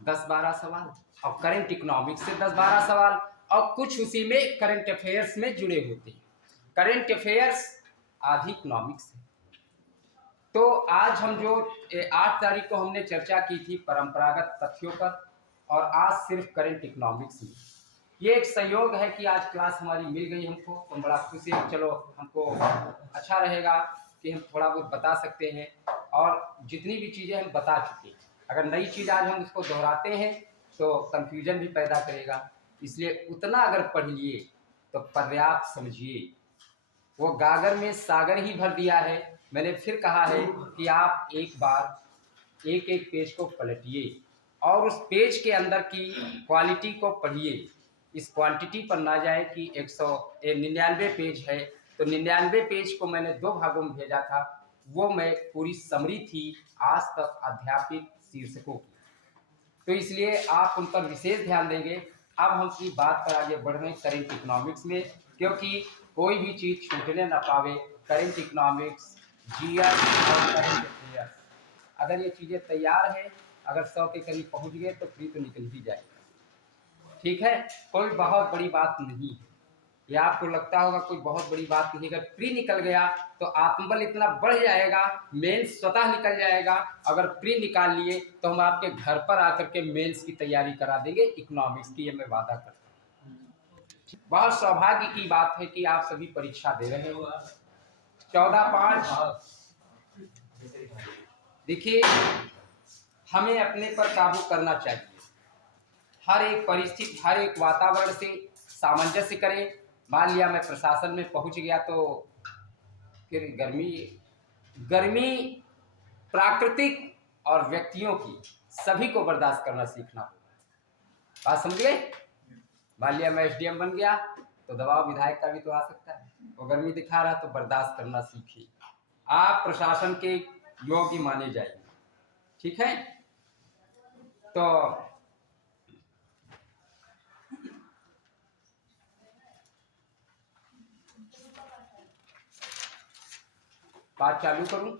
10-12 सवाल, और current economics से 10-12 सवाल, और कुछ उसी में करंट अफेयर्स में जुड़े होते हैं। करंट अफेयर्स आधी इकोनॉमिक्स है। तो आज हम जो 8 तारीख को हमने चर्चा की थी परंपरागत तथ्यों पर, और आज सिर्फ करंट इकोनॉमिक्स में। ये एक संयोग है कि आज क्लास हमारी मिल गई हमको, तो बड़ा खुशी है। चलो, हमको अच्छा रहेगा कि हम थोड़ा बहुत बता सकते हैं, और जितनी भी चीज़ें हम बता चुके हैं, अगर नई चीज़ आज हम उसको दोहराते हैं तो कन्फ्यूजन भी पैदा करेगा। इसलिए उतना अगर पढ़ लिए तो पर्याप्त समझिए। वो गागर में सागर ही भर दिया है। मैंने फिर कहा है कि आप एक बार एक एक पेज को पलटिए और उस पेज के अंदर की क्वालिटी को पढ़िए। इस क्वांटिटी पर ना जाए कि 199 पेज है, तो 99 पेज को मैंने 2 भागों में भेजा था। वो मैं पूरी समरी थी आज तक अध्यापित शीर्षकों की, तो इसलिए आप उन पर विशेष ध्यान देंगे। अब हम अपनी बात पर आगे बढ़ रहे हैं करेंट इकोनॉमिक्स में, क्योंकि कोई भी चीज़ छूटने ना पावे। करेंट इकोनॉमिक्स, जीएस और करंट अफेयर्स, अगर ये चीज़ें तैयार हैं, अगर 100 के करीब पहुंच गए तो फ्री तो निकल ही जाएगा। ठीक है, कोई बहुत बड़ी बात नहीं है। ये आपको लगता होगा कोई बहुत बड़ी बात नहीं, अगर प्री निकल गया तो आत्मबल इतना बढ़ जाएगा, मेंस स्वतः निकल जाएगा। अगर प्री निकाल लिए तो हम आपके घर पर आकर के मेंस की तैयारी करा देंगे इकोनॉमिक्स की, ये मैं वादा करता हूँ। बहुत सौभाग्य की बात है कि आप सभी परीक्षा दे रहे हो। 14/5 देखिए, हमें अपने पर काबू करना चाहिए। हर एक परिस्थिति, हर एक वातावरण से सामंजस्य करें। मान लिया मैं प्रशासन में पहुंच गया तो फिर गर्मी प्राकृतिक और व्यक्तियों की सभी को बर्दाश्त करना सीखना होगा। बात समझिए। मान लिया मैं एसडीएम बन गया तो दबाव विधायक का भी तो आ सकता है। वो गर्मी दिखा रहा तो बर्दाश्त करना सीखिए। आप प्रशासन के योग्य माने जाएंगे। ठीक है, तो बात चालू करूं?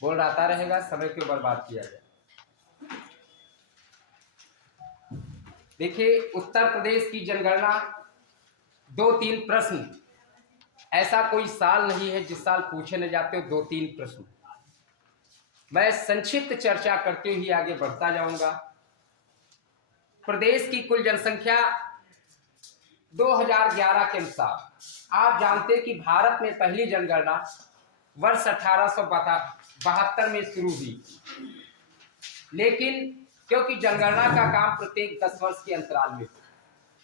बोल आता रहेगा, समय क्यों बर्बाद किया जाए। देखिए, उत्तर प्रदेश की जनगणना 2-3 प्रश्न, ऐसा कोई साल नहीं है जिस साल पूछे न जाते हो 2-3 प्रश्न। मैं संक्षिप्त चर्चा करते हुए आगे बढ़ता जाऊंगा। प्रदेश की कुल जनसंख्या 2011 के अनुसार, आप जानते हैं कि भारत में पहली जनगणना वर्ष 1872 में शुरू हुई, लेकिन क्योंकि जनगणना का काम प्रत्येक 10 वर्ष के अंतराल में,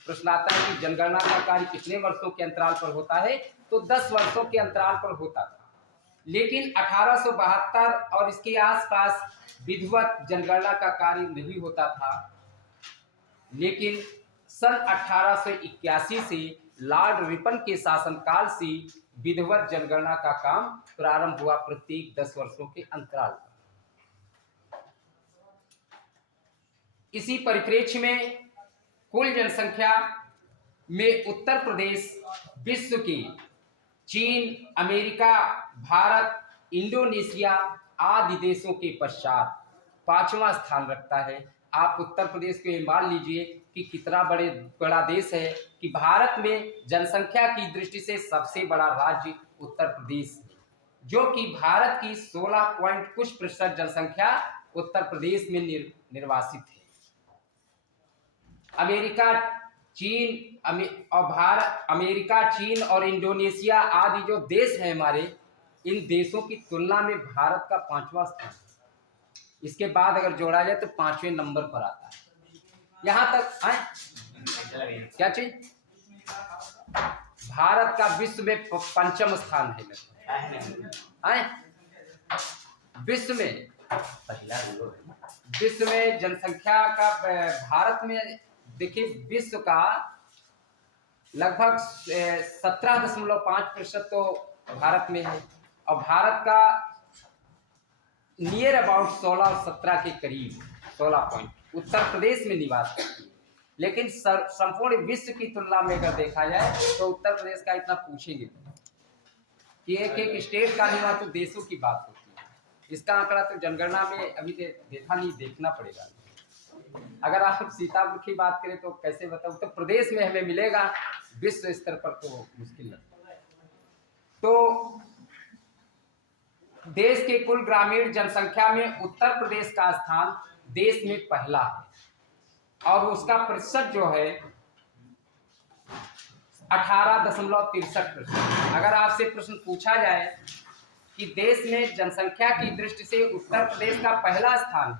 प्रश्न आता है कि जनगणना का कार्य कितने वर्षों के अंतराल पर होता है, तो 10 वर्षों के अंतराल पर होता था। लेकिन 1872 और इसके आसपास विधिवत जनगणना का कार्य नहीं होता था। लेकिन सन 1881 से लॉर्ड रिपन के शासनकाल से विधिवत जनगणना का काम प्रारंभ हुआ प्रत्येक 10 वर्षों के अंतराल पर। इसी परिप्रेक्ष्य में कुल जनसंख्या में उत्तर प्रदेश विश्व के चीन, अमेरिका, भारत, इंडोनेशिया आदि देशों के पश्चात 5वां स्थान रखता है। आप उत्तर प्रदेश को ये मान लीजिए कि कितना बड़ा देश है, कि भारत में जनसंख्या की दृष्टि से सबसे बड़ा राज्य उत्तर प्रदेश है, जो कि भारत की 16 पॉइंट कुछ प्रतिशत जनसंख्या उत्तर प्रदेश में निर्वासित है। अमेरिका, चीन और इंडोनेशिया आदि जो देश हैं हमारे, इन देशों की तुलना में भारत का 5वां स्थान, इसके बाद अगर जोड़ा जाए तो 5वें नंबर पर आता है। यहां तक आए क्या चीज, भारत का विश्व में 5वां स्थान है। विश्व में जनसंख्या का भारत में देखिए, विश्व का लगभग 17.5% तो भारत में है, और भारत का नियर अबाउट 16-17 के करीब 16 पॉइंट उत्तर प्रदेश में निवास करती है। लेकिन संपूर्ण विश्व की तुलना में अगर देखा जाए तो उत्तर प्रदेश का इतना पूछेंगे कि एक स्टेट का नहीं, तो देशों की बात होती है। इसका आंकड़ा तो जनगणना में अभी देखा नहीं, देखना पड़ेगा। अगर आप सीतापुर की बात करें तो कैसे बताऊं, तो प्रदेश में हमें मिलेगा, विश्व स्तर पर तो मुश्किल है। तो देश के कुल ग्रामीण जनसंख्या में उत्तर प्रदेश का स्थान देश में पहला है और उसका प्रतिशत जो है 18.63%। अगर आपसे प्रश्न पूछा जाए कि देश में जनसंख्या की दृष्टि से उत्तर प्रदेश का पहला स्थान है,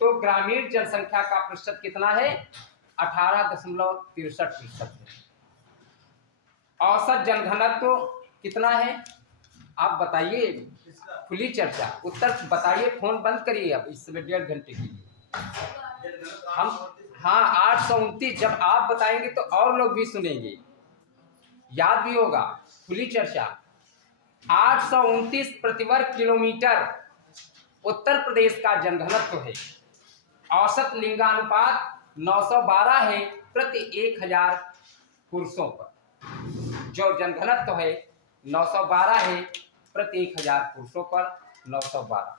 तो ग्रामीण जनसंख्या का प्रतिशत कितना है? 18.63% है। औसत जनघनत्व कितना है आप बताइए? खुली चर्चा, उत्तर बताइए, फोन बंद करिए अब इस समय 1.5 घंटे के लिए हम। हाँ 829। जब आप बताएंगे तो और लोग भी सुनेंगे, याद भी होगा। खुली चर्चा 829 प्रति वर्ग किलोमीटर उत्तर प्रदेश का जनघनत्व है। औसत लिंगानुपात 912 है प्रति 1000 पुरुषों पर। जो जनघनत्व है 912 है प्रति 1000 पुरुषों पर, 912।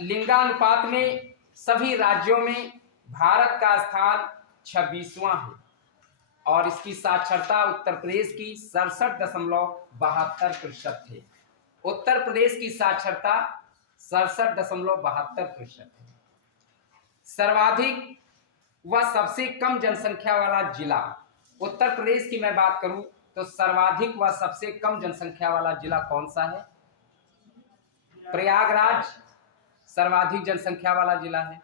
लिंगानुपात में सभी राज्यों में भारत का स्थान 26वां है और इसकी साक्षरता उत्तर प्रदेश की 67.72% है। उत्तर प्रदेश की साक्षरता 67.72% है। सर्वाधिक व सबसे कम जनसंख्या वाला जिला, उत्तर प्रदेश की मैं बात करूं तो सर्वाधिक व सबसे कम जनसंख्या वाला जिला कौन सा है? प्रयागराज सर्वाधिक जनसंख्या वाला जिला है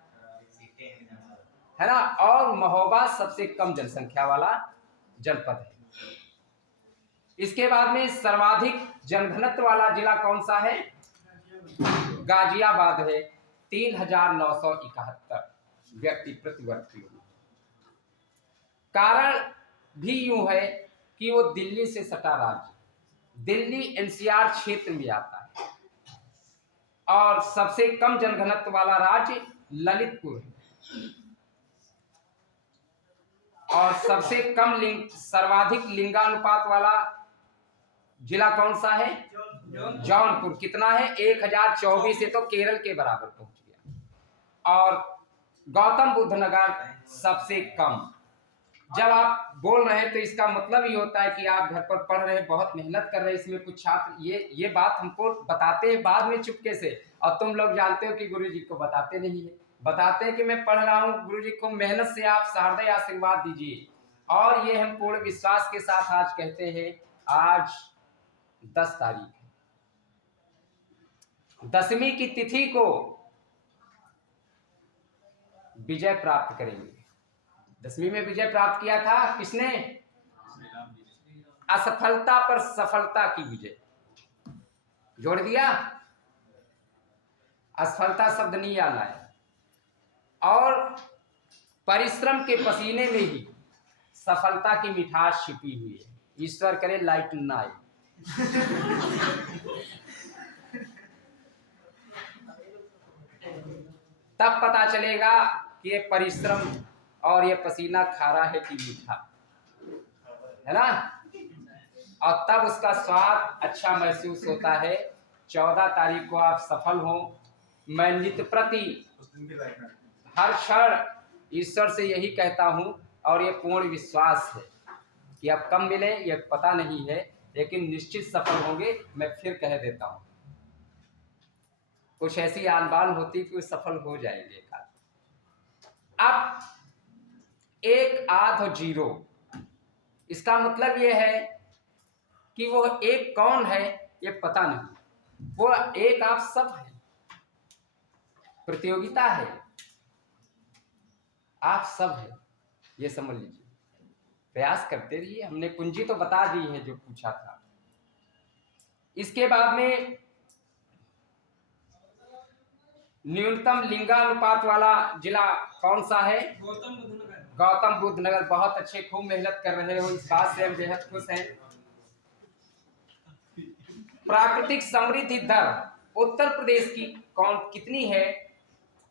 ना, और महोबा सबसे कम जनसंख्या वाला जनपद है। इसके बाद में सर्वाधिक जनघनत्व वाला जिला कौन सा है? गाजियाबाद है, 3971 व्यक्ति प्रति वर्ग किलोमीटर। कारण भी यूं है कि वो दिल्ली से सटा राज्य, दिल्ली एनसीआर क्षेत्र में आता है और सबसे कम जनघनत्व वाला राज्य ललितपुर है और सबसे कम सर्वाधिक लिंगानुपात वाला जिला कौन सा है? जौनपुर। कितना है? 1024 से तो केरल के बराबर पहुंच गया। और गौतम बुद्ध नगर सबसे कम। जब आप बोल रहे हैं तो इसका मतलब ये होता है कि आप घर पर पढ़ रहे हैं, बहुत मेहनत कर रहे हैं। इसमें कुछ छात्र ये बात हमको बताते हैं बाद में चुपके से, और तुम लोग जानते हो कि गुरुजी को बताते नहीं है। बताते हैं कि मैं पढ़ रहा हूँ, गुरुजी को मेहनत से आप सहृदय आशीर्वाद दीजिए। और ये हम पूर्ण विश्वास के साथ आज कहते हैं, आज 10 तारीख है, 10वीं की तिथि को विजय प्राप्त करेंगे। 10वीं में विजय प्राप्त किया था किसने? असफलता पर सफलता की विजय। जोड़ दिया, असफलता शब्द नहीं आना है। और परिश्रम के पसीने में ही सफलता की मिठास छिपी हुई है। ईश्वर करे लाइट ना आए। तब पता चलेगा कि ये परिश्रम और ये पसीना खारा है कि मीठा है ना, और तब उसका स्वाद अच्छा महसूस होता है। 14 तारीख को आप सफल हो। मैं नित्य प्रति हर क्षण ईश्वर से यही कहता हूं और ये पूर्ण विश्वास है कि अब कब मिले ये पता नहीं है, लेकिन निश्चित सफल होंगे। मैं फिर कह देता हूं, कुछ ऐसी आन-बान होती कि सफल हो जाएंगे। अब 1 आध और 0, इसका मतलब ये है कि वो एक कौन है ये पता नहीं, वो एक आप सब है। प्रतियोगिता है, आप सब है, ये समझ लीजिए। प्रयास करते रहिए। हमने कुंजी तो बता दी है जो पूछा था। इसके बाद में न्यूनतम लिंगानुपात वाला जिला कौन सा है? गौतम बुद्ध नगर। गौतम बुद्ध नगर। बहुत अच्छे, खूब मेहनत कर रहे हो, इस बात से हम बेहद खुश हैं। प्राकृतिक समृद्धि दर उत्तर प्रदेश की कितनी है?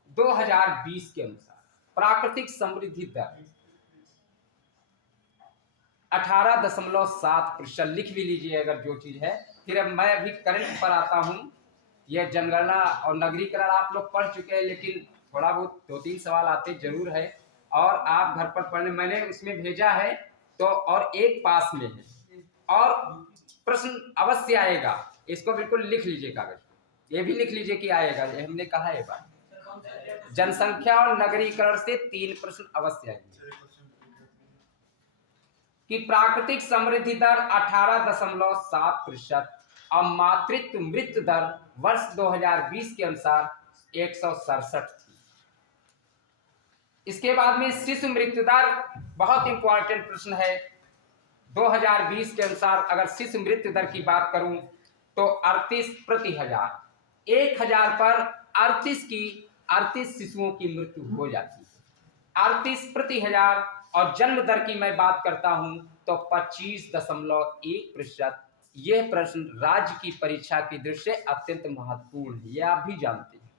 2020 के अनुसार प्राकृतिक समृद्धि दर 18.7%। लिख भी लीजिए अगर जो चीज है। फिर अब मैं अभी करंट पर आता हूं। यह जनगणना और नगरीकरण आप लोग पढ़ चुके हैं, लेकिन थोड़ा बहुत 2-3 सवाल आते जरूर है, और आप घर पर पढ़ने, मैंने उसमें भेजा है तो, और एक पास में है, और प्रश्न अवश्य आएगा, इसको बिल्कुल लिख लीजिए कागज, ये भी लिख लीजिए कि आएगा, ये हमने कहा है बात। जनसंख्या और नगरीकरण से 3 प्रश्न अवश्य आएंगे। कि प्राकृतिक समृद्धि दर 18.7% और मातृत्व मृत्यु दर वर्ष 2020 के अनुसार 167 थी। इसके बाद में शिशु मृत्यु दर, बहुत इंपॉर्टेंट प्रश्न है। 2020 के अनुसार अगर शिशु मृत्यु दर की बात करूं तो 38 प्रति हजार, 1000 पर 38 शिशुओं की मृत्यु हो जाती है, 38 प्रति हजार। और जन्म दर की मैं बात करता हूं तो 25.1%। यह प्रश्न राज्य की परीक्षा की दृष्टि से अत्यंत महत्वपूर्ण है, यह आप भी जानते हैं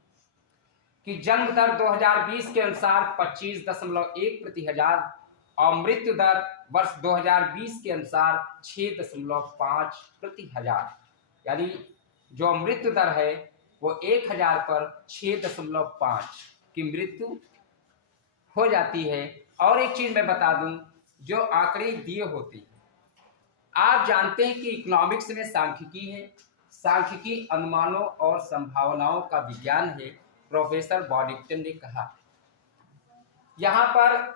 कि जन्म दर 2020 के अनुसार 25.1 प्रति हजार और मृत्यु दर वर्ष 2020 के अनुसार 6.5 प्रति हजार, यानी जो मृत्यु दर है वो 1000 पर 6.5 की मृत्यु हो जाती है। और एक चीज मैं बता दूं, जो आंकड़े दिए होते हैं, आप जानते हैं कि इकोनॉमिक्स में सांख्यिकी है, सांख्यिकी अनुमानों और संभावनाओं का विज्ञान है। प्रोफेसर बॉडिक्टन ने कहा यहाँ पर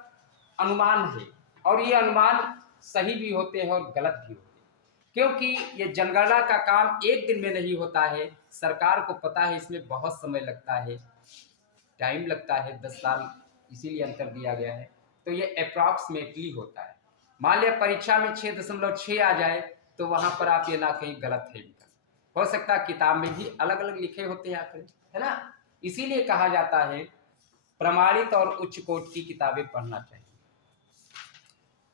अनुमान है, और ये अनुमान सही भी होते हैं और गलत भी होते हैं, क्योंकि ये जनगणना का काम एक दिन में नहीं होता है। सरकार को पता है इसमें बहुत समय लगता है, टाइम लगता है 10 साल, इसीलिए अंतर दिया गया है। तो ये अप्रॉक्सीमेटली होता है। मान लिया परीक्षा में 6.6 आ जाए तो वहां पर आप ये ना कहीं गलत है, हो सकता है किताब में भी अलग अलग लिखे होते हैं आखिर, है ना। इसीलिए कहा जाता है प्रमाणित और उच्च कोटि की किताबें पढ़ना चाहिए।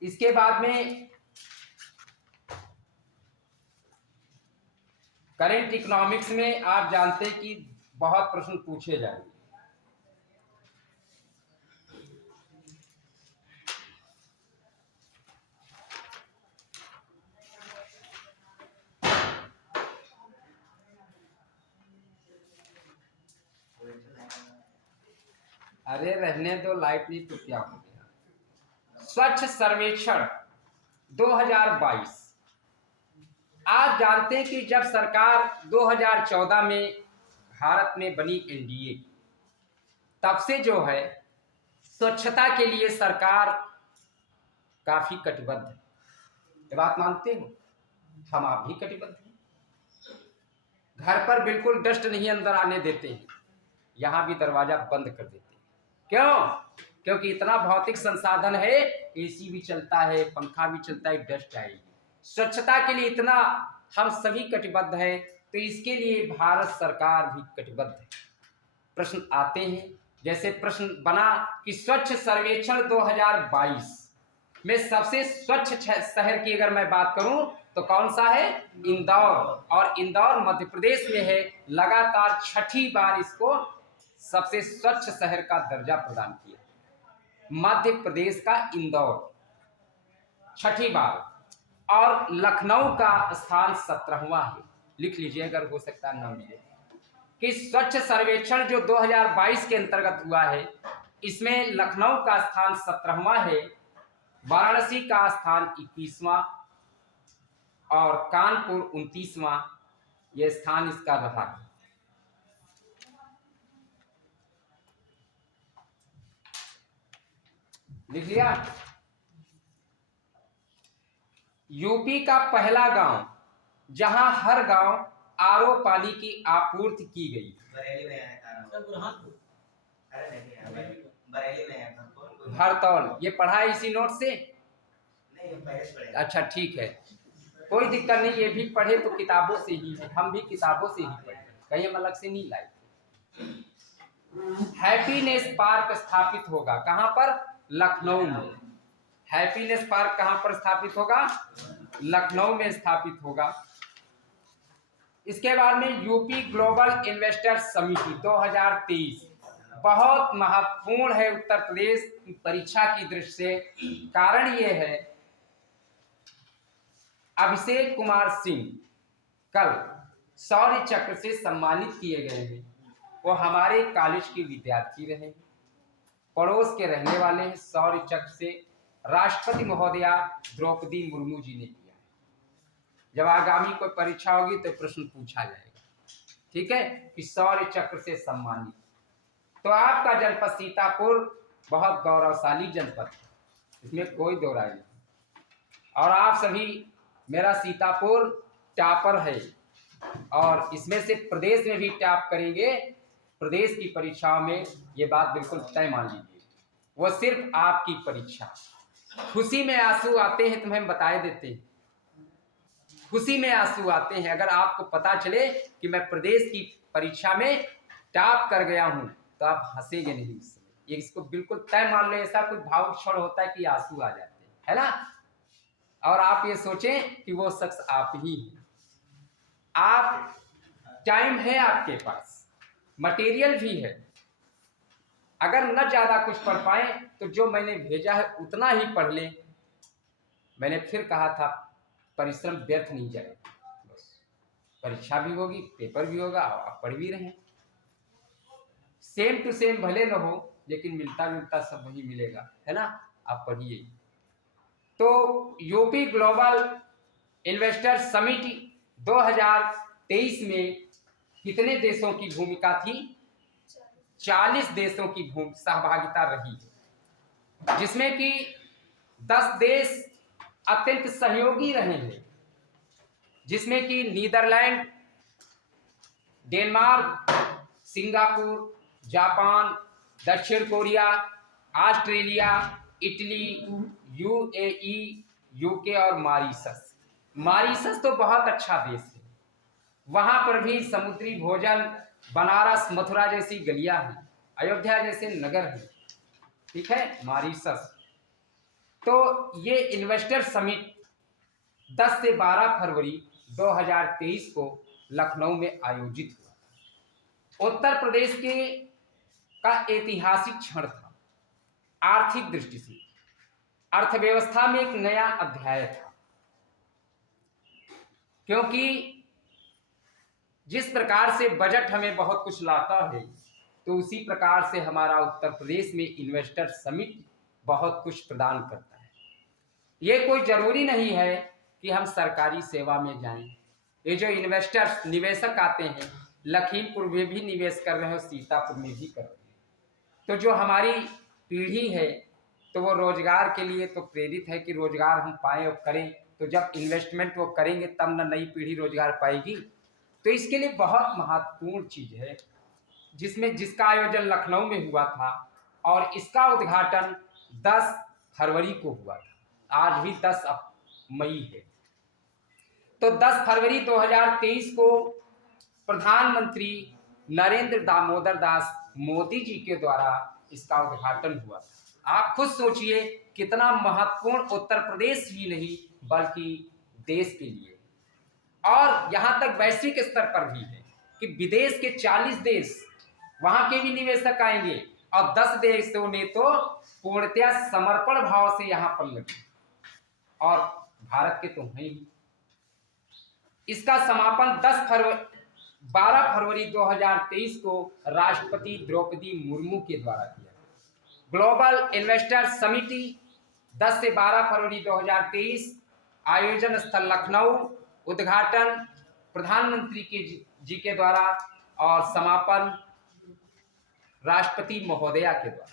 इसके बाद में करंट इकोनॉमिक्स में आप जानते हैं कि बहुत प्रश्न पूछे जाएंगे। अरे रहने दो, लाइट नहीं तो क्या हो गया। स्वच्छ सर्वेक्षण 2022, आप जानते हैं कि जब सरकार 2014 में भारत में बनी एनडीए, तब से जो है स्वच्छता के लिए सरकार काफी कटिबद्ध है। ये बात मानते हो? हम आप भी कटिबद्ध हैं। घर पर बिल्कुल डस्ट नहीं अंदर आने देते हैं, यहाँ भी दरवाजा बंद कर देते हैं। क्यों? क्योंकि इतना भौतिक संसाधन है, एसी भी चलता है, पंखा भी चलता है, डस्ट आएगी। स्वच्छता के लिए इतना हम सभी कटिबद्ध हैं, तो इसके लिए भारत सरकार भी कटिबद्ध है। प्रश्न आते हैं, जैसे प्रश्न बना कि स्वच्छ सर्वेक्षण 2022 में सबसे स्वच्छ शहर की अगर मैं बात करूं तो कौन सा है? इंदौर। और इंदौर मध्य प्रदेश में है। लगातार 6ठी बार इसको सबसे स्वच्छ शहर का दर्जा प्रदान किया, मध्य प्रदेश का इंदौर 6ठी बार। और लखनऊ का स्थान 17वां है। लिख लीजिए अगर हो सकता है नाम लीजिए कि स्वच्छ सर्वेक्षण जो 2022 के अंतर्गत हुआ है, इसमें लखनऊ का स्थान 17वां है, वाराणसी का स्थान 21वां और कानपुर 29वां यह स्थान इसका रहा है। लिख लिया? यूपी का पहला गांव जहां हर गांव आरओ पानी की आपूर्ति की गई। बरेली में है हरतौल। ये पढ़ा है इसी नोट से? नहीं, पहले से पढ़े। अच्छा ठीक है, कोई दिक्कत नहीं, ये भी पढ़े तो किताबों से ही है, हम भी किताबों से ही पढ़े, कहीं हम अलग से नहीं लाए। हैप्पीनेस पार्क स्थापित होगा कहां पर? लखनऊ में। हैप्पीनेस पार्क कहां पर स्थापित होगा? लखनऊ में स्थापित होगा। इसके बाद में यूपी ग्लोबल इन्वेस्टर समिति 2023 बहुत महत्वपूर्ण है उत्तर प्रदेश की परीक्षा की दृष्टि से। कारण ये है, अभिषेक कुमार सिंह कल शौर्य चक्र से सम्मानित किए गए हैं। वो हमारे कॉलेज के विद्यार्थी रहे, पड़ोस के रहने वाले हैं। शौर्य चक्र से राष्ट्रपति महोदया द्रौपदी मुर्मू जी ने किया है। जब आगामी कोई परीक्षा होगी तो प्रश्न पूछा जाएगा, ठीक है, कि शौर्य चक्र से सम्मानित। तो आपका जनपद सीतापुर बहुत गौरवशाली जनपद है, इसमें कोई दो राय नहीं। और आप सभी, मेरा सीतापुर टॉपर है और इसमें से प्रदेश में भी टॉप करेंगे। प्रदेश की परीक्षाओं में ये बात बिल्कुल तय मान लीजिए, वो सिर्फ आपकी परीक्षा। खुशी में आंसू आते हैं, तुम्हें बताए देते हैं, खुशी में आंसू आते हैं। अगर आपको पता चले कि मैं प्रदेश की परीक्षा में टॉप कर गया हूं तो आप हंसेंगे नहीं इस समय। ये इसको बिल्कुल तय मान लो। ऐसा कुछ भावुक क्षण होता है कि आंसू आ जाते हैं, है ना। और आप ये सोचें कि वो शख्स आप ही हैं। आप, टाइम है आपके पास, मटेरियल भी है। अगर न ज्यादा कुछ पढ़ पाए तो जो मैंने भेजा है उतना ही पढ़ लें। मैंने फिर कहा था, परिश्रम व्यर्थ नहीं जाएगा। बस परीक्षा भी होगी, पेपर भी होगा, आप पढ़ भी रहे। सेम टू सेम भले न हो, लेकिन मिलता जुलता सब वही मिलेगा, है ना। आप पढ़िए। तो यूपी ग्लोबल इन्वेस्टर समिट 2023 में कितने देशों की भूमिका थी? 40 देशों की सहभागिता रही, जिसमें कि 10 देश अत्यंत सहयोगी रहे हैं, जिसमें कि नीदरलैंड, डेनमार्क, सिंगापुर, जापान, दक्षिण Korea, Australia, Italy, UAE, UK और मॉरिशस। मॉरिशस तो बहुत अच्छा देश है, वहां पर भी समुद्री भोजन, बनारस मथुरा जैसी गलियां हैं, अयोध्या जैसे नगर हैं, ठीक है, मॉरिशस। तो ये इन्वेस्टर समिट 10 से 12 फरवरी 2023 को लखनऊ में आयोजित हुआ। उत्तर प्रदेश के का ऐतिहासिक क्षण था। आर्थिक दृष्टि से अर्थव्यवस्था में एक नया अध्याय था, क्योंकि जिस प्रकार से बजट हमें बहुत कुछ लाता है, तो उसी प्रकार से हमारा उत्तर प्रदेश में इन्वेस्टर समिट बहुत कुछ प्रदान करता है। ये कोई जरूरी नहीं है कि हम सरकारी सेवा में जाएं। ये जो इन्वेस्टर्स, निवेशक आते हैं, लखीमपुर में भी निवेश कर रहे हैं और सीतापुर में भी कर रहे हैं। तो जो हमारी पीढ़ी है, तो वो रोजगार के लिए तो प्रेरित है कि रोजगार हम पाएं और करें। तो जब इन्वेस्टमेंट वो करेंगे तब न नई पीढ़ी रोजगार पाएगी। तो इसके लिए बहुत महत्वपूर्ण चीज है, जिसका आयोजन लखनऊ में हुआ था और इसका उद्घाटन 10 फरवरी को हुआ था। आज भी 10 मई है। तो 10 फरवरी 2023 को प्रधानमंत्री नरेंद्र दामोदर दास मोदी जी के द्वारा इसका उद्घाटन हुआ। आप खुद सोचिए कितना महत्वपूर्ण उत्तर प्रदेश ही नहीं बल्कि देश के लिए, और यहाँ तक वैश्विक स्तर पर भी है कि विदेश के 40 देश, वहां के भी निवेशक आएंगे और 10 देशों ने तो पूर्णतया समर्पण भाव से यहाँ पर लगे, और भारत के तो हैं ही। इसका समापन 12 फरवरी 2023 को राष्ट्रपति द्रौपदी मुर्मू के द्वारा किया। ग्लोबल इन्वेस्टर समिति 10 से 12 फरवरी 2023, आयोजन स्थल लखनऊ, उद्घाटन प्रधानमंत्री जी के द्वारा और समापन राष्ट्रपति महोदया के द्वारा।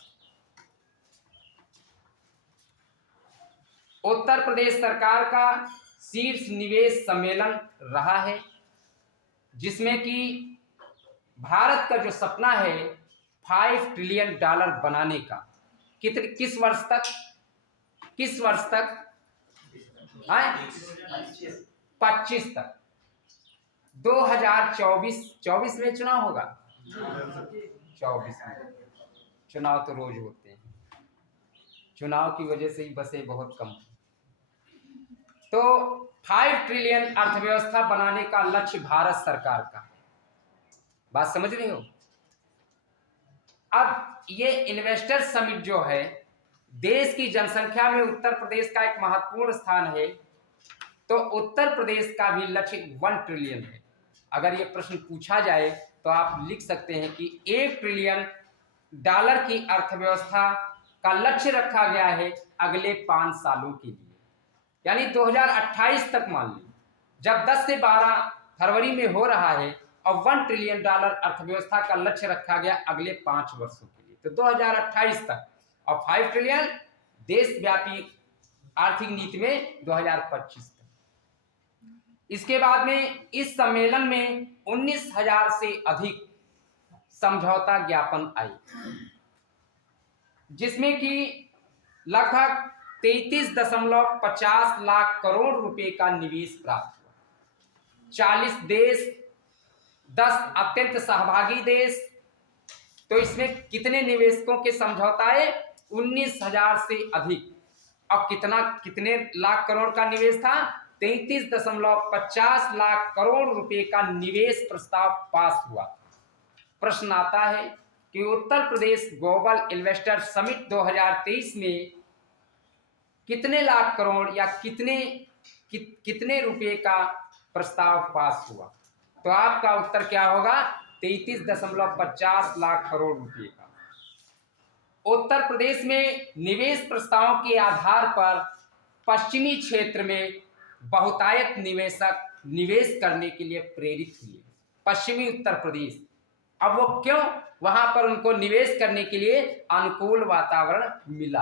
उत्तर प्रदेश सरकार का शीर्ष निवेश सम्मेलन रहा है, जिसमें कि भारत का जो सपना है $5 ट्रिलियन बनाने का, किस वर्ष तक 25 तक, 2024 में चुनाव होगा। 24 में चुनाव तो रोज होते हैं, चुनाव की वजह से ही बसें बहुत कम। तो 5 ट्रिलियन अर्थव्यवस्था बनाने का लक्ष्य भारत सरकार का है। बात समझ रहे हो? अब ये इन्वेस्टर समिट जो है, देश की जनसंख्या में उत्तर प्रदेश का एक महत्वपूर्ण स्थान है। तो उत्तर प्रदेश का भी लक्ष्य 1 ट्रिलियन है। अगर ये प्रश्न पूछा जाए तो आप लिख सकते हैं कि $1 ट्रिलियन की अर्थव्यवस्था का लक्ष्य रखा गया है अगले 5 सालों के लिए, यानी 2028 तक मान लीजिए, जब 10 से 12 फरवरी में हो रहा है और $1 ट्रिलियन अर्थव्यवस्था का लक्ष्य रखा गया अगले 5 वर्षों के लिए, तो 2028 तक, और 5 ट्रिलियन देशव्यापी आर्थिक नीति में 2025 तक। इसके बाद में इस सम्मेलन में 19,000 से अधिक समझौता ज्ञापन आए, जिसमें कि लगभग 33.50 लाख करोड़ रुपए का निवेश प्राप्त हुआ। 40 देश, 10 अत्यंत सहभागी देश। तो इसमें कितने निवेशकों के समझौता आए? 19,000 से अधिक। अब कितने लाख करोड़ का निवेश था? 33.50 लाख करोड़ रुपए का निवेश प्रस्ताव पास हुआ। प्रश्न आता है कि Uttar Pradesh global investor summit 2023 में कितने लाख करोड़ या कितने रुपए का प्रस्ताव पास हुआ? तो आपका उत्तर क्या होगा? 33.50 लाख करोड़ रुपए का। उत्तर प्रदेश में निवेश प्रस्तावों के आधार पर पश्चिमी क्षेत्र में बहुतायत निवेशक निवेश करने के लिए प्रेरित हुए। पश्चिमी उत्तर प्रदेश, अब वो क्यों? वहां पर उनको निवेश करने के लिए अनुकूल वातावरण मिला,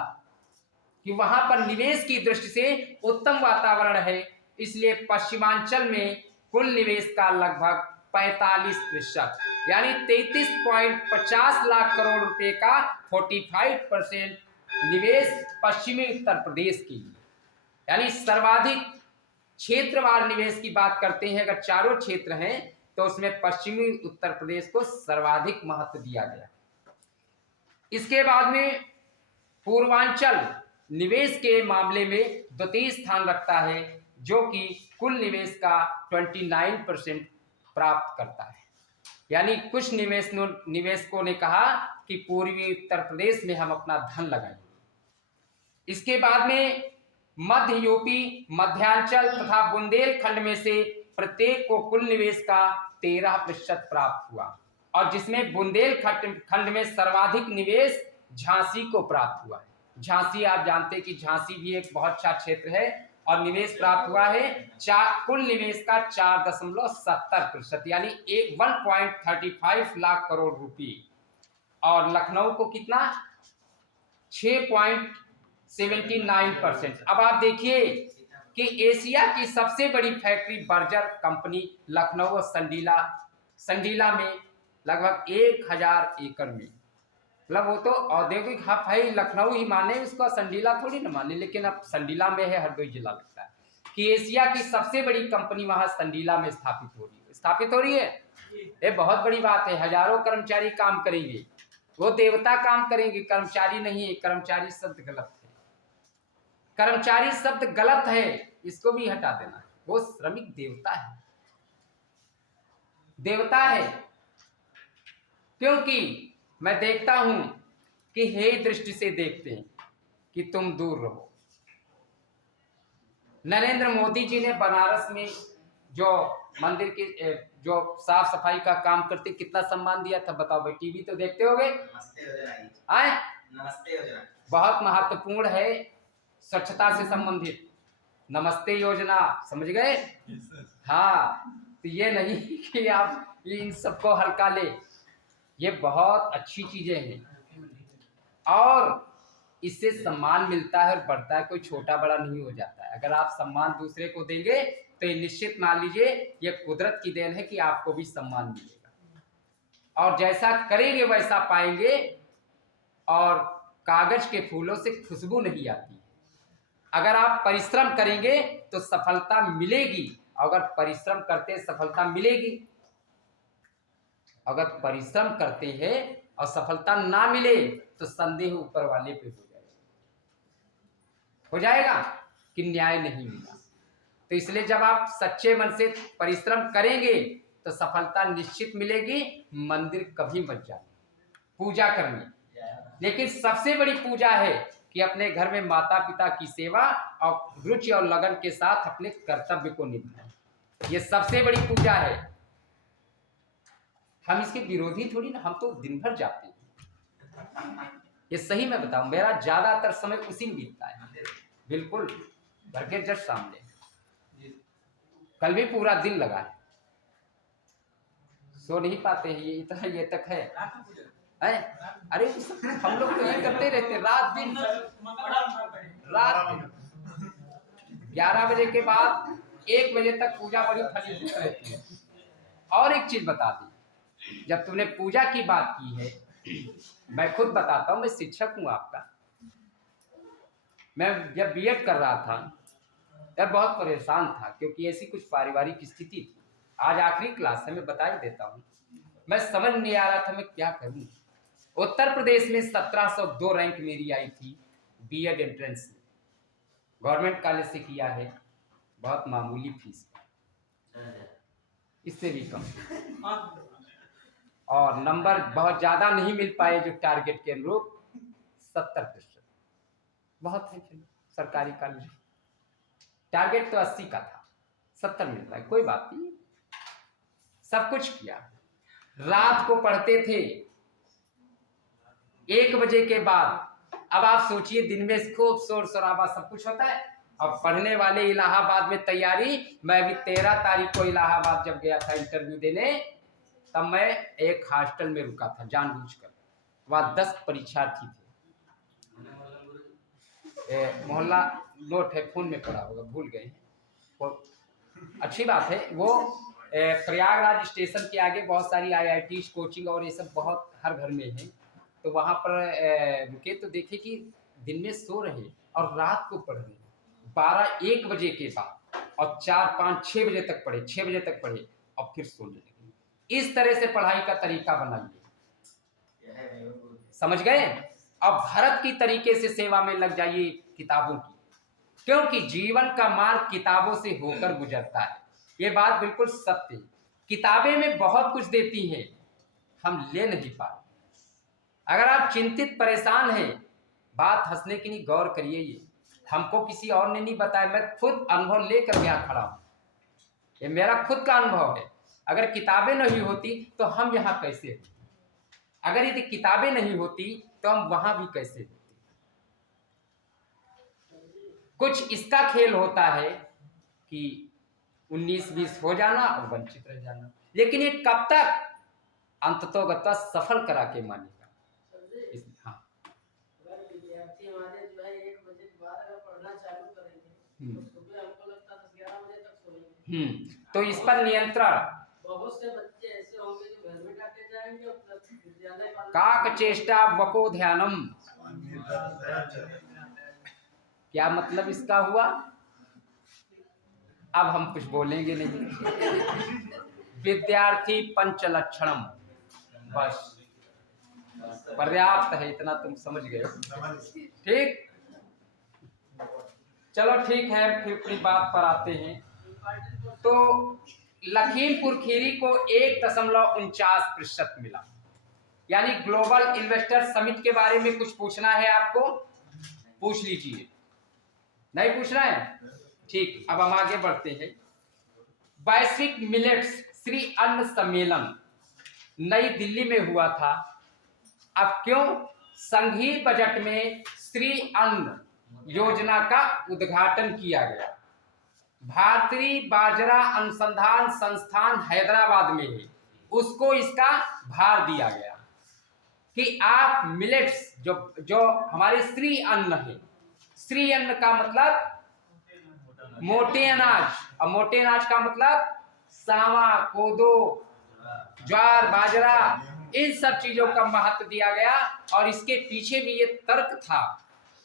कि वहां पर निवेश की दृष्टि से उत्तम वातावरण है, इसलिए पश्चिमांचल में कुल निवेश का लगभग 45%, यानी 33.50 लाख करोड़ रुपए का 45% निवेश पश्चिमी उत्तर प्रदेश के लिए, यानी सर्वाधिक क्षेत्रवार निवेश की बात करते हैं। अगर चारों क्षेत्र हैं तो उसमें पश्चिमी उत्तर प्रदेश को सर्वाधिक महत्व दिया गया। इसके बाद में पूर्वांचल निवेश के मामले में द्वितीय स्थान रखता है, जो कि कुल निवेश का 29% प्राप्त करता है। यानी कुछ निवेशकों ने कहा कि पूर्वी उत्तर प्रदेश में हम अपना धन लगाएंगे। इसके बाद में मध्य यूपी, मध्यांचल तथा बुंदेलखंड में से प्रत्येक को कुल निवेश का 13% प्राप्त हुआ, और जिसमें बुंदेलखंड में सर्वाधिक निवेश झांसी को प्राप्त हुआ है। झांसी, आप जानते हैं कि झांसी भी एक बहुत अच्छा क्षेत्र है, और निवेश प्राप्त हुआ है कुल निवेश का 4.70%, यानी 1.35 लाख करोड़ रुपए। और लखनऊ को कितना? 6.79%। अब आप देखिए कि एशिया की सबसे बड़ी फैक्ट्री बर्जर कंपनी लखनऊ और संडीला में लगभग 1000 एकड़ में, मतलब वो तो औद्योगिक हब है, लखनऊ ही माने उसको, संडीला थोड़ी ना माने, लेकिन अब संडीला में है, हरदोई जिला लगता है कि एशिया की सबसे बड़ी कंपनी वहां संडीला में स्थापित हो रही है। ये बहुत बड़ी बात है। हजारों कर्मचारी काम करेंगे, वो देवता काम करेंगे, कर्मचारी नहीं है। कर्मचारी शब्द गलत है, कर्मचारी शब्द गलत है, इसको भी हटा देना। वो श्रमिक देवता है, क्योंकि मैं देखता हूं कि हे दृष्टि से देखते हैं कि तुम दूर रहो। नरेंद्र मोदी जी ने बनारस में जो मंदिर की जो साफ सफाई का काम करते, कितना सम्मान दिया था बताओ भाई? टीवी तो देखते होगे। नमस्ते योजना, नमस्ते योजना बहुत महत्वपूर्ण है, स्वच्छता से संबंधित नमस्ते योजना, समझ गए? हाँ, तो ये नहीं कि आप इन सबको हल्का ले, ये बहुत अच्छी चीजें हैं और इससे सम्मान मिलता है और बढ़ता है, कोई छोटा बड़ा नहीं हो जाता है। अगर आप सम्मान दूसरे को देंगे तो ये निश्चित मान लीजिए ये कुदरत की देन है कि आपको भी सम्मान मिलेगा, और जैसा करेंगे वैसा पाएंगे। और कागज के फूलों से खुशबू नहीं आती है। अगर आप परिश्रम करेंगे तो सफलता मिलेगी, अगर परिश्रम करते सफलता मिलेगी। अगर परिश्रम करते हैं और सफलता ना मिले तो संदेह ऊपर वाले पे हो जाएगा कि न्याय नहीं मिला। तो इसलिए जब आप सच्चे मन से परिश्रम करेंगे तो सफलता निश्चित मिलेगी। मंदिर कभी मत जाए पूजा करने, लेकिन सबसे बड़ी पूजा है कि अपने घर में माता पिता की सेवा और रुचि और लगन के साथ अपने कर्तव्य को निभाएं। ये सबसे बड़ी पूजा है। हम इसके विरोधी थोड़ी ना, हम तो दिन भर जाते हैं। ये सही मैं बताऊं, मेरा ज्यादातर समय उसी में बीतता है, बिल्कुल घर के जस्ट सामने। कल भी पूरा दिन लगा है, सो नहीं पाते हैं, ये इतना ये तक है। अरे हम लोग तो ये करते रहते रात दिन, रात दिन 11 बजे के बाद 1 बजे तक पूजा बड़ी फलीभूत रहती है। और एक चीज बता दी, जब तुमने पूजा की बात की है, मैं खुद बताता हूँ, मैं शिक्षक हूँ आपका। मैं जब बीएड कर रहा था तब बहुत परेशान था, क्योंकि ऐसी कुछ पारिवारिक स्थिति थी। आज आखिरी क्लास है, मैं बता ही देता हूँ। मैं समझ नहीं आ रहा था मैं क्या करूँ। उत्तर प्रदेश में 1702 रैंक मेरी आई थी बीएड एंट्रेंस में, गवर्नमेंट कॉलेज से किया है, बहुत मामूली फीस, इससे भी कम, और नंबर बहुत ज़्यादा नहीं मिल पाए जो टारगेट के अनुरूप, 70%। बहुत है, चलो सरकारी कॉलेज, टारगेट तो 80 का था, 70 मिल रहा है, कोई बात नहीं। सब कुछ किया, रात को पढ़ते थे 1 बजे के बाद। अब आप सोचिए, दिन में खूब शोर शराबा सब कुछ होता है, अब पढ़ने वाले इलाहाबाद में तैयारी। मैं भी 13 तारीख को इलाहाबाद जब गया था इंटरव्यू देने, तब मैं एक हॉस्टल में रुका था जानबूझकर, वहाँ 10 परीक्षार्थी थे। मोहल्ला नोट है, फोन में पड़ा होगा, भूल गए। अच्छी बात है, वो प्रयागराज स्टेशन के आगे बहुत सारी IIT कोचिंग और ये सब बहुत हर घर में है। तो वहाँ पर रुके तो देखे कि दिन में सो रहे और रात को पढ़ रहे, 12-1 बजे के बाद, और 4-5-6 बजे तक पढ़े, 6 बजे तक पढ़े और फिर सोने लगे। इस तरह से पढ़ाई का तरीका बनाइए, समझ गए। अब भारत की तरीके से सेवा में लग जाइए किताबों की, क्योंकि जीवन का मार्ग किताबों से होकर गुजरता है। ये बात बिल्कुल सत्य है। किताबें में बहुत कुछ देती हैं, हम ले नहीं पाते। अगर आप चिंतित परेशान हैं, बात हंसने की नहीं, गौर करिए। ये हमको किसी और ने नहीं बताया, मैं खुद अनुभव लेकर यहाँ खड़ा हूँ, ये मेरा खुद का अनुभव है। अगर किताबें नहीं होती तो हम यहाँ कैसे होते, अगर यदि किताबें नहीं होती तो हम वहां भी कैसे होते। कुछ इसका खेल होता है कि 19-20 हो जाना और वंचित रह जाना, लेकिन ये कब तक अंततोगत्वा सफल करा के मानेगा। हाँ, अगर विद्यार्थी हमारे जो है 1 बजे के बाद अगर पढ़ना चालू करेंगे तो सुबह हमको लगता है 10-11 बजे तक सोएंगे। तो इस पर नियंत्रण, बहुत से बच्चे ऐसे होंगे जो घर में काटे जाएंगे और विद्यालय काक चेष्टा वको ध्यानम, क्या मतलब इसका हुआ। अब हम कुछ बोलेंगे नहीं। विद्यार्थी पंच लक्षणम, बस पर्याप्त है, इतना तुम समझ गए। ठीक, चलो ठीक है, फिर अपनी बात पर आते हैं। तो लखीमपुर खीरी को 1.49% मिला, यानी ग्लोबल इन्वेस्टर समिट के बारे में कुछ पूछना है आपको, पूछ लीजिए। नहीं पूछना है, ठीक। अब हम आगे बढ़ते हैं। वैश्विक मिलेट्स श्री अन्न सम्मेलन नई दिल्ली में हुआ था। अब क्यों? संघीय बजट में श्री अन्न योजना का उद्घाटन किया गया। भारतीय बाजरा अनुसंधान संस्थान हैदराबाद में है, उसको इसका भार दिया गया कि आप मिलेट्स जो हमारे श्री अन्न है, श्री अन्न का मतलब मोटे अनाज, और मोटे अनाज का मतलब सावा, कोदो, ज्वार, बाजरा, इन सब चीजों का महत्व दिया गया। और इसके पीछे भी ये तर्क था,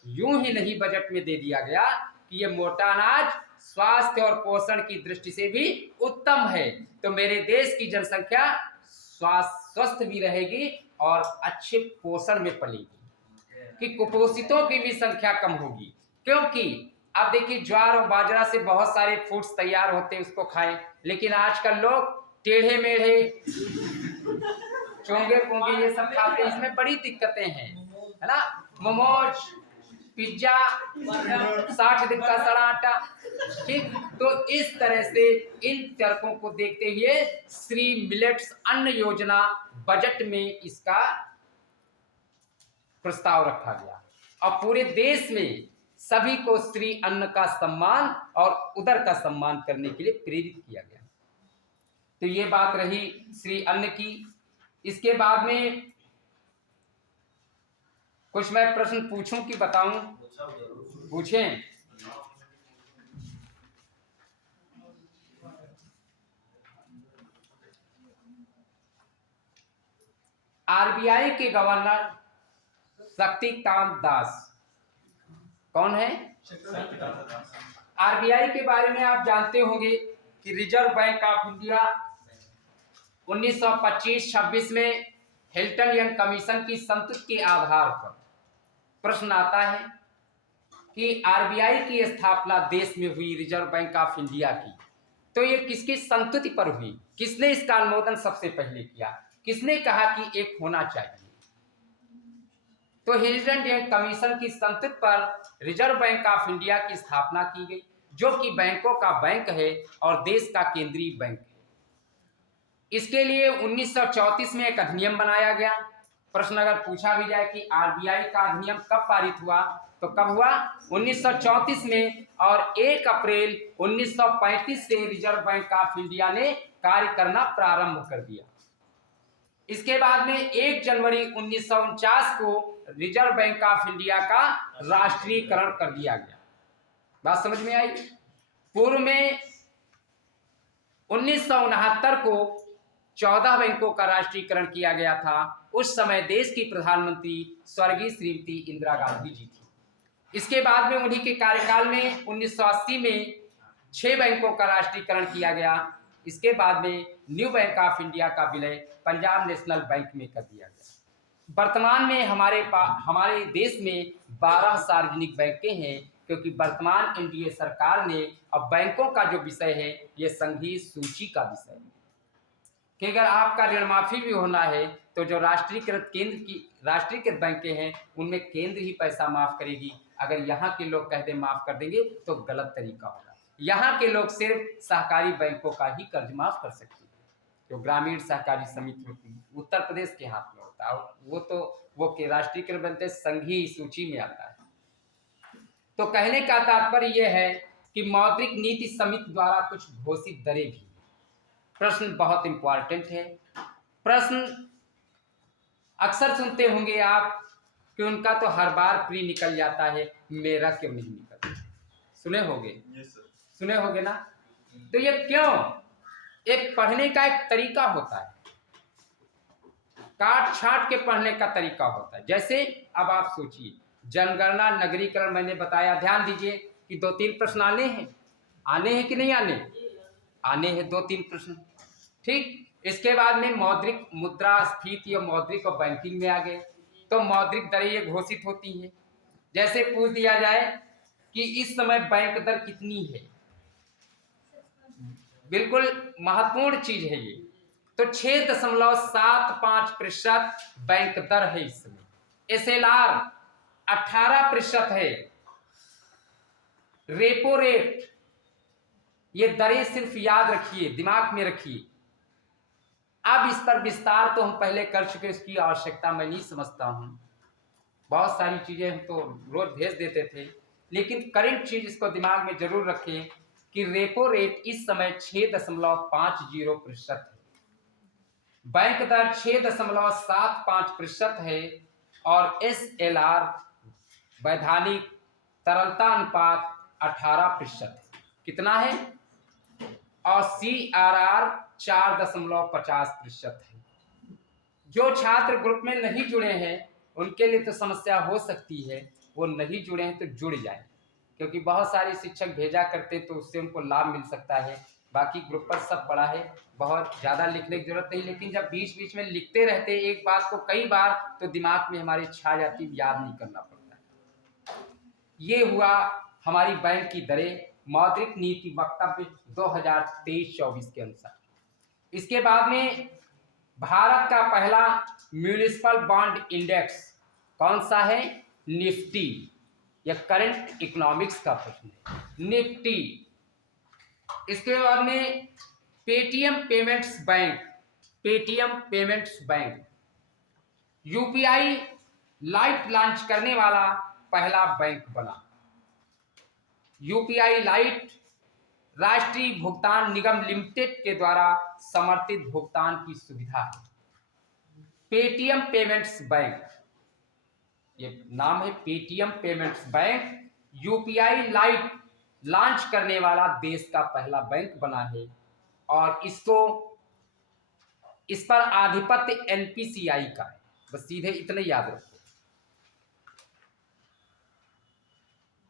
यूं ही नहीं बजट में दे दिया गया कि ये मोटा अनाज स्वास्थ्य और पोषण की दृष्टि से भी उत्तम है, तो मेरे देश की जनसंख्या स्वस्थ भी रहेगी और अच्छे पोषण में पलेगी, कि कुपोषितों की भी संख्या कम होगी। क्योंकि अब देखिए, ज्वार और बाजरा से बहुत सारे फूड्स तैयार होते हैं, उसको खाएं, लेकिन आजकल लोग टेढ़े मेढ़े, चोंगे पोंगे ये सब खाते हैं, इसमें बड़ी दिक्कतें हैं, है ना। मोमोज, पिज्जा 60 दिन का सड़ा आटा। ठीक, तो इस तरह से इन तर्कों को देखते हुए श्री मिलेट्स अन्न योजना बजट में इसका प्रस्ताव रखा गया और पूरे देश में सभी को श्री अन्न का सम्मान और उदर का सम्मान करने के लिए प्रेरित किया गया। तो ये बात रही श्री अन्न की। इसके बाद में कुछ मैं प्रश्न पूछूं कि बताऊं? पूछें। आरबीआई के गवर्नर शक्तिकांत दास कौन है? आरबीआई के बारे में आप जानते होंगे कि रिजर्व बैंक ऑफ इंडिया 1925-26 में हिल्टन यंग कमीशन की संतुष्टि के आधार पर प्रश्न आता है कि आरबीआई की स्थापना देश में हुई रिजर्व बैंक ऑफ इंडिया की, तो ये किसकी संतुष्टि पर हुई? किसने इसका अनुमोदन सबसे पहले किया? किसने कहा कि एक होना चाहिए? तो हिल्टन यंग कमीशन की संतुष्टि पर रिजर्व बैंक ऑफ इंडिया की स्थापना की गई, जो कि बैंकों का बैंक है और देश का केंद्रीय बैंक है। इसके लिए 1934 में एक अधिनियम बनाया गया। प्रश्न अगर पूछा भी जाए कि आरबीआई का अधिनियम कब पारित हुआ, तो कब हुआ? 1934 में, और 1 अप्रैल 1935 से रिजर्व बैंक ऑफ इंडिया ने कार्य करना प्रारंभ कर दिया। इसके बाद में 1 जनवरी 1949 को रिजर्व बैंक ऑफ इंडिया का राष्ट्रीयकरण कर दिया गया। बात समझ में आई? पूर्व में 1969 को 14 बैंकों का राष्ट्रीयकरण किया गया था। उस समय देश की प्रधानमंत्री स्वर्गीय श्रीमती इंदिरा गांधी जी थी। इसके बाद में उन्हीं के कार्यकाल में 1980 में 6 बैंकों का राष्ट्रीयकरण किया गया। इसके बाद में न्यू बैंक ऑफ इंडिया का विलय पंजाब नेशनल बैंक में कर दिया गया। वर्तमान में हमारे देश में 12 सार्वजनिक बैंकें हैं, क्योंकि वर्तमान एनडीए सरकार ने अब बैंकों का जो विषय है ये संघीय सूची का विषय है कि अगर आपका ऋण माफी भी होना है तो जो राष्ट्रीयकृत बैंकें हैं उनमें केंद्र ही पैसा माफ करेगी। अगर यहाँ के लोग कह दे माफ कर देंगे तो गलत तरीका होगा। यहाँ के लोग सिर्फ सहकारी बैंकों का ही कर्ज माफ कर सकते हैं, जो ग्रामीण सहकारी समिति होती है उत्तर प्रदेश के हाथ में होता है, वो के राष्ट्रीयकृत बनते संघीय सूची में आता है। तो कहने का तात्पर्य यह है कि मौद्रिक नीति समिति द्वारा कुछ घोषित दरें भी। प्रश्न बहुत इंपॉर्टेंट है। प्रश्न अक्सर सुनते होंगे आप कि उनका तो हर बार प्री निकल जाता है, मेरा क्यों नहीं निकलता? सुने होंगे? सुने होंगे ना? तो ये क्यों? एक पढ़ने का एक तरीका होता है, काट छाट के पढ़ने का तरीका होता है। जैसे अब आप सोचिए, जनगणना नगरीकरण मैंने बताया, ध्यान दीजिए कि 2-3 प्रश्न आने हैं कि नहीं आने हैं 2-3 प्रश्न। ठीक, इसके बाद में मौद्रिक मुद्रास्फीति और मौद्रिक और बैंकिंग में आ गए, तो मौद्रिक दरें ये घोषित होती हैं। जैसे पूछ दिया जाए कि इस समय बैंक दर कितनी है, बिल्कुल महत्वपूर्ण चीज है ये। तो 6.75% बैंक दर है इस समय। SLR 18% है। रेपो रेट, ये दरें सिर्फ याद रखिए, दिमाग में रखिए। अब इस पर विस्तार तो हम पहले कर चुके, इसकी आवश्यकता मैं नहीं समझता हूँ। बहुत सारी चीजें हम तो रोज भेज देते थे, लेकिन करंट चीज इसको दिमाग में जरूर रखें कि रेपो रेट इस समय 6.50% है, बैंक दर 6.75% है, और SLR वैधानिक तरलता अनुपात 18% है। कितना है? और CRR 4.50% है। जो छात्र ग्रुप में नहीं जुड़े हैं उनके लिए तो समस्या हो सकती है, वो नहीं जुड़े हैं तो जुड़ जाए, क्योंकि बहुत सारे शिक्षक भेजा करते तो उससे उनको लाभ मिल सकता है। बाकी ग्रुप पर सब पढ़ा है, बहुत ज़्यादा लिखने की जरूरत नहीं, लेकिन जब बीच बीच में लिखते रहते एक बात को कई बार तो दिमाग में हमारी छा जाती, याद नहीं करना पड़ता है। ये हुआ हमारी बैंक की दरें, मौद्रिक नीति वक्तव्य 2023-24 के अनुसार। इसके बाद में भारत का पहला म्यूनिसिपल बॉन्ड इंडेक्स कौन सा है? निफ्टी। यह करंट इकोनॉमिक्स का प्रश्न है। निफ्टी, इसके बाद में Paytm payments bank, Paytm payments bank UPI light launch करने वाला पहला बैंक बना। यूपीआई लाइट राष्ट्रीय भुगतान निगम लिमिटेड के द्वारा समर्थित भुगतान की सुविधा है। पेटीएम पेमेंट्स बैंक, ये नाम है Paytm payments bank, UPI light launch करने वाला देश का पहला बैंक बना है और इस पर आधिपत्य एनपीसीआई का है। बस सीधे इतने याद रखो।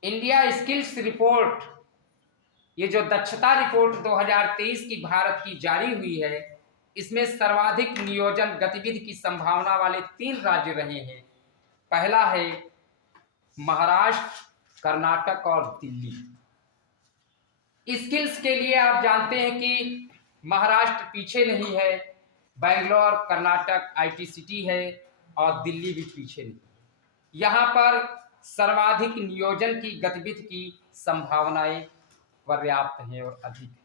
इंडिया स्किल्स रिपोर्ट, ये जो दक्षता रिपोर्ट 2023 की भारत की जारी हुई है, इसमें सर्वाधिक नियोजन गतिविधि की संभावना वाले 3 राज्य रहे हैं। पहला है महाराष्ट्र, कर्नाटक और दिल्ली। स्किल्स के लिए आप जानते हैं कि महाराष्ट्र पीछे नहीं है, बेंगलोर कर्नाटक आईटी सिटी है और दिल्ली भी पीछे नहीं। यहाँ पर सर्वाधिक नियोजन की गतिविधि की संभावनाएं पर्याप्त हैं और अधिक है।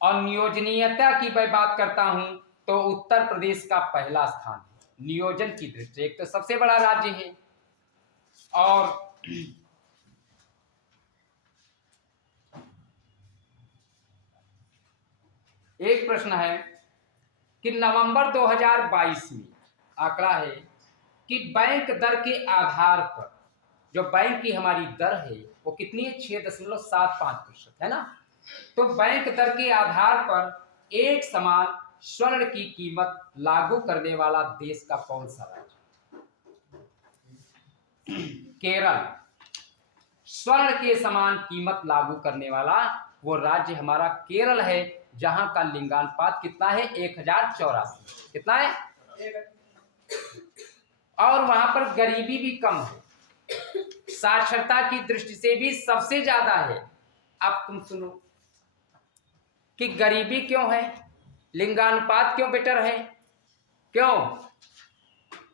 और नियोजनीयता की मैं बात करता हूं तो उत्तर प्रदेश का पहला स्थान है नियोजन की दृष्टि से। एक तो सबसे बड़ा राज्य है और एक प्रश्न है कि नवंबर 2022 में आंकड़ा है कि बैंक दर के आधार पर जो बैंक की हमारी दर है वो कितनी है, 6.75% है ना। तो बैंक दर के आधार पर एक समान स्वर्ण की कीमत लागू करने वाला देश का कौन सा राज्य? केरल। स्वर्ण के समान कीमत लागू करने वाला वो राज्य हमारा केरल है, जहां का लिंगानुपात कितना है, 1084। कितना है? और वहां पर गरीबी भी कम है, साक्षरता की दृष्टि से भी सबसे ज्यादा है। अब तुम सुनो कि गरीबी क्यों है, लिंगानुपात क्यों बेटर है, क्यों?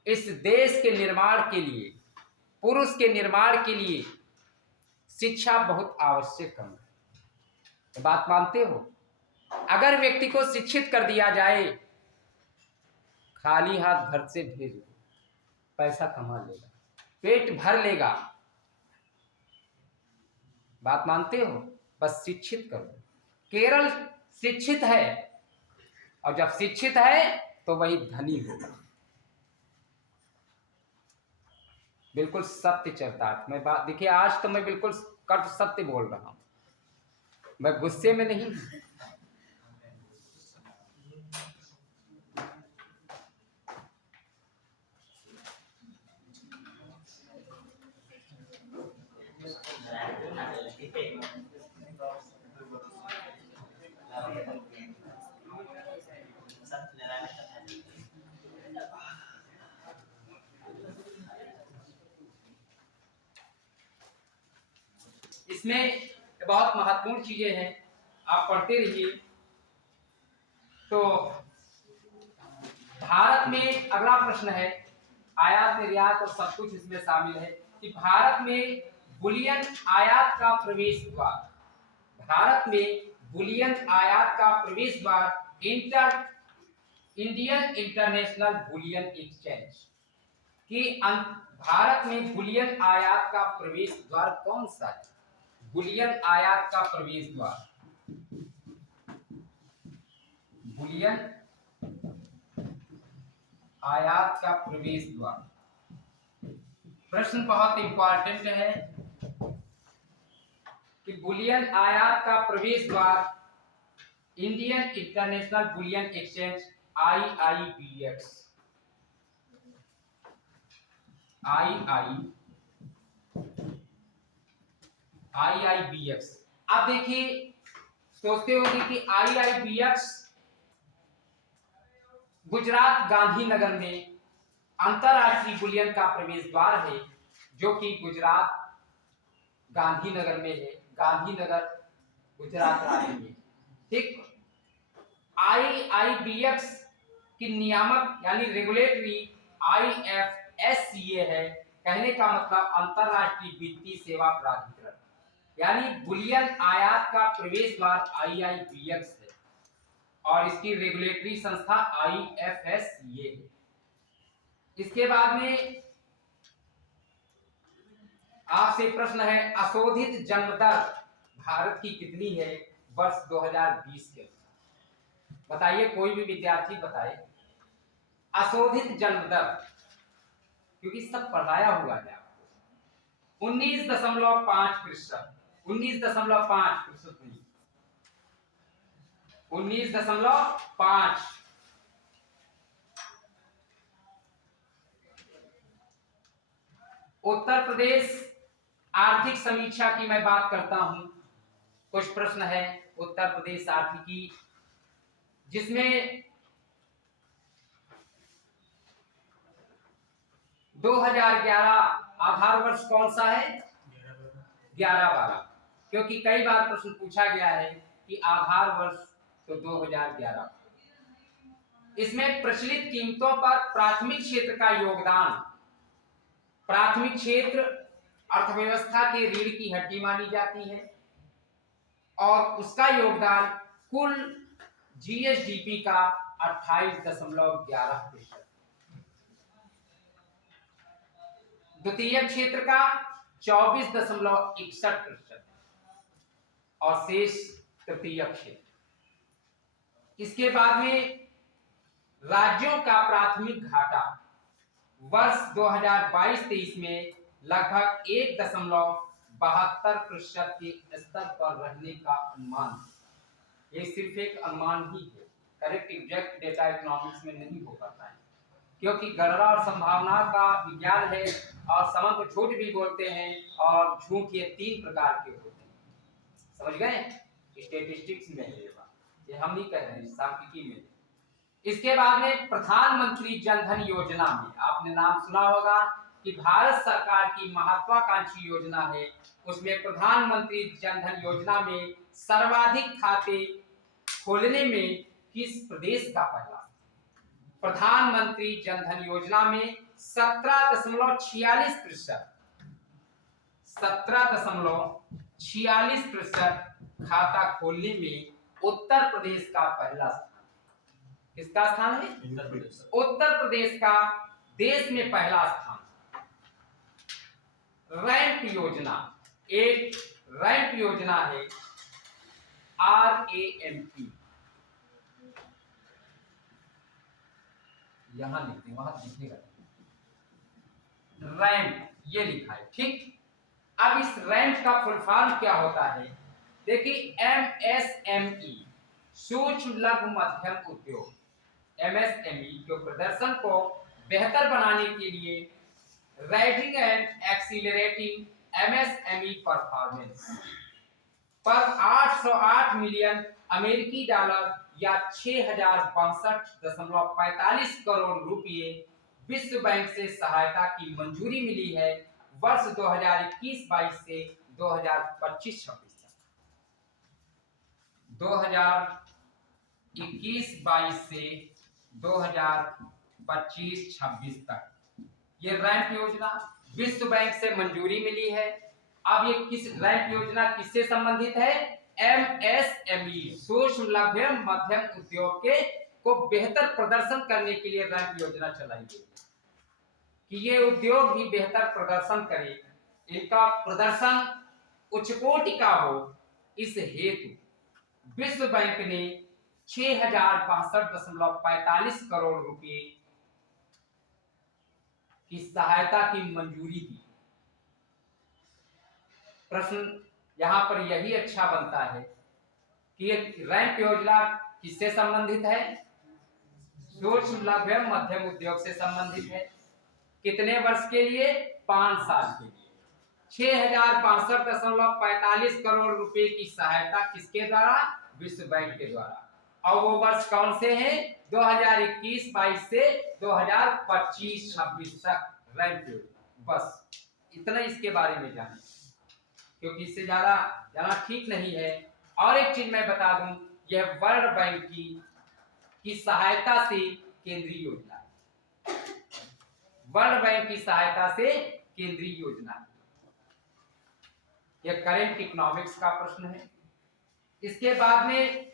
इस देश के निर्माण के लिए, पुरुष के निर्माण के लिए शिक्षा बहुत आवश्यक है। बात मानते हो? अगर व्यक्ति को शिक्षित कर दिया जाए, खाली हाथ घर से भेज दो, पैसा कमा लेगा, पेट भर लेगा। बात मानते हो? बस शिक्षित कर दो। केरल शिक्षित है और जब शिक्षित है तो वही धनी होगा। बिल्कुल सत्य चरितार्थ मैं बात, देखिए आज तो मैं बिल्कुल कट सत्य बोल रहा हूं, मैं गुस्से में नहीं। इसमें बहुत महत्वपूर्ण चीजें हैं, आप पढ़ते रहिए। तो भारत में अगला प्रश्न है, आयात निर्यात और सब कुछ इसमें शामिल है कि भारत में बुलियन आयात का प्रवेश द्वार, भारत में बुलियन आयात का प्रवेश द्वार इंडियन इंटरनेशनल बुलियन एक्सचेंज कि भारत में बुलियन आयात का प्रवेश द्वार कौन सा है? बुलियन आयात का प्रवेश द्वार, बुलियन आयात का प्रवेश द्वार। प्रश्न बहुत इंपॉर्टेंट है कि बुलियन आयात का प्रवेश द्वार Indian international bullion exchange IIBX, IIBX। आप देखिए, सोचते होंगे कि IIBX गुजरात गांधीनगर में अंतरराष्ट्रीय बुलियन का प्रवेश द्वार है, जो कि गुजरात गांधीनगर में है, गांधीनगर गुजरात राज्य में। ठीक, IIBX की नियामक यानी रेगुलेटरी IFSCA है, कहने का मतलब अंतरराष्ट्रीय वित्तीय सेवा प्राधिकरण, यानी बुलियन आयात का प्रवेश द्वार IIBX है और इसकी रेगुलेटरी संस्था IFSCA है। इसके बाद में आपसे प्रश्न है, अशोधित जन्म दर भारत की कितनी है वर्ष 2020 के? बताइए, कोई भी विद्यार्थी बताए अशोधित जन्म दर, क्योंकि सब पढ़ाया हुआ है आपको। 19.5%, 19.5%, 19.5। उत्तर प्रदेश आर्थिक समीक्षा की मैं बात करता हूं। कुछ प्रश्न है उत्तर प्रदेश आर्थिकी, जिसमें 2011 आधार वर्ष कौन सा है? 11-12, क्योंकि कई बार प्रश्न पूछा गया है कि आधार वर्ष तो 2011। इसमें प्रचलित कीमतों पर प्राथमिक क्षेत्र का योगदान, प्राथमिक क्षेत्र अर्थव्यवस्था के रीढ़ की हड्डी मानी जाती है और उसका योगदान कुल GSDP का 28.11%। द्वितीय क्षेत्र का 24.61% और शेष तृतीय क्षेत्र। इसके बाद में राज्यों का प्राथमिक घाटा वर्ष 2022-23 में लगभग 1.72% के स्तर पर रहने का अनुमान। ये सिर्फ एक अनुमान ही है, करेक्ट एग्जैक्ट डेटा इकोनॉमिक्स में नहीं हो पाता है, क्योंकि गणना और संभावना का विज्ञान है और समय को झूठ भी बोलते हैं और झूठ ये 3 प्रकार के होते हैं। समझ गए? स्टैटिस्टिक्स में है ये हम नहीं कह रहे हैं, सांख्यिकी में। इसके बाद में प्रधानमंत्री जनधन योजना में आपने नाम सुना होगा कि भारत सरकार की महत्वाकांक्षी योजना है। उसमें प्रधानमंत्री जनधन योजना में सर्वाधिक खाते खोलने में किस प्रदेश का पहला? प्रधानमंत्री जनधन योजना में 17.46%, 17.46% खाता खोलने में उत्तर प्रदेश का पहला स्थान। किसका स्थान है? उत्तर प्रदेश का देश में पहला स्थान। रैंप योजना, एक रैंप योजना है, RAMP, यहां लिखते, वहां लिखेगा रैंप, ये लिखा है, ठीक। अब इस रैंप का फुल फॉर्म क्या होता है? देखिए, MSME, सूक्ष्म लघु मध्यम उद्योग, MSME के प्रदर्शन को बेहतर बनाने के लिए rising and accelerating MSME performance पर 808 मिलियन अमेरिकी डॉलर या 6062.45 करोड़ रुपए विश्व बैंक से सहायता की मंजूरी मिली है वर्ष 2021-22 से 2025-26 तक। 2021-22 से 2025-26 तक ये रैंप योजना विश्व बैंक से मंजूरी मिली है। अब ये किस रैंप योजना किससे संबंधित है? MSME, सूक्ष्म लघु मध्यम उद्योग के को बेहतर प्रदर्शन करने के लिए रैंप योजना चलाई गई है कि ये उद्योग भी बेहतर प्रदर्शन करे, इनका प्रदर्शन उच्च कोटि का हो। इस हेतु विश्व बैंक ने 6062.45 करोड़ रुपए की सहायता की मंजूरी दी। प्रश्न यहां पर यही अच्छा बनता है कि ये रैंप योजना किससे संबंधित है? सूक्ष्म लघु मध्यम उद्योग से संबंधित है। कितने वर्ष के लिए? 5 साल के लिए। 6062.45 करोड़ रुपए की सहायता किसके द्वारा? विश्व बैंक के द्वारा। और वो वर्ष कौन से हैं? 2021-22 से 2025-26 तक रैंप योजना। बस इतना इसके बारे में जाने, क्योंकि इससे ज्यादा जाना ठीक नहीं है। और एक चीज मैं बता दूं, यह वर्ल्ड बैंक की सहायता से केंद्रीय योजना है। वर्ल्ड बैंक की सहायता से केंद्रीय योजना है। यह करेंट इकोनॉमिक्स का प्रश्न है। इसके बाद में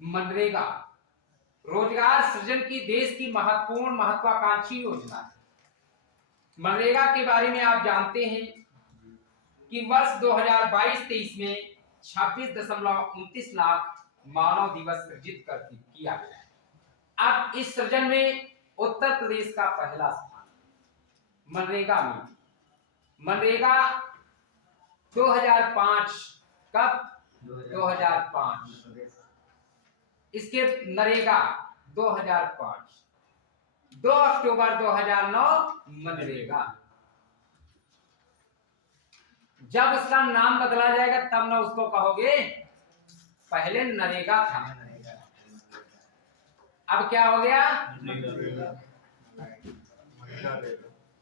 मनरेगा रोजगार सृजन की देश की महत्वपूर्ण महत्वाकांक्षी योजना है। मनरेगा के बारे में आप जानते हैं कि वर्ष 2022-23 में 26.29 लाख मानव दिवस सृजित किया गया है। अब इस सृजन में उत्तर प्रदेश का पहला स्थान मनरेगा में। मनरेगा 2005 कब 2005 इसके नरेगा 2005 2 अक्टूबर 2009 मनरेगा। जब उसका नाम बदला जाएगा तब ना उसको कहोगे पहले नरेगा था, अब क्या हो गया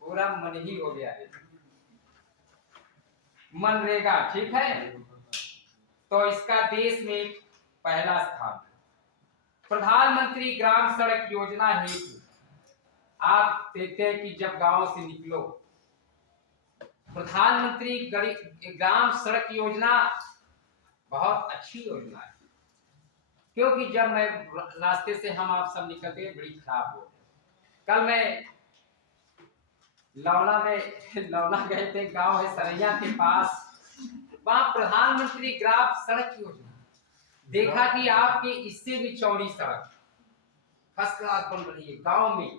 पूरा मन ही हो गया है मनरेगा। ठीक है, तो इसका देश में पहला स्थान। प्रधानमंत्री ग्राम सड़क योजना हेतु आप देखते हैं कि जब गांव से निकलो प्रधानमंत्री ग्राम सड़क योजना बहुत अच्छी योजना है, क्योंकि जब मैं रास्ते से हम आप सब निकलते हैं बड़ी खराब हो। कल मैं लौना गए थे, गांव है सरैया के पास, वहां प्रधानमंत्री ग्राम सड़क योजना देखा कि आपके इससे भी चौड़ी सड़क फर्स्ट क्लास बन रही है गांव में,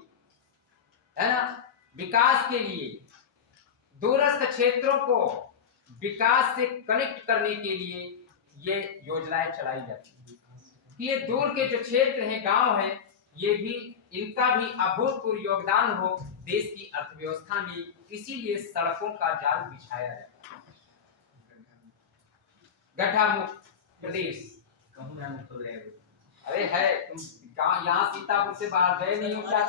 है ना। विकास के लिए दूरस्थ क्षेत्रों को विकास से कनेक्ट करने के लिए ये योजनाएं चलाई जाती है कि ये दूर के जो क्षेत्र हैं गांव हैं ये भी इनका भी अभूतपूर्व योगदान हो देश की अर्थव्यवस्था में, इसीलिए सड़कों का जाल बिछाया जाता है। गड्ढा मुक्त प्रदेश अरे है, तुम यहाँ सीतापुर से बाहर गए नहीं हो क्या?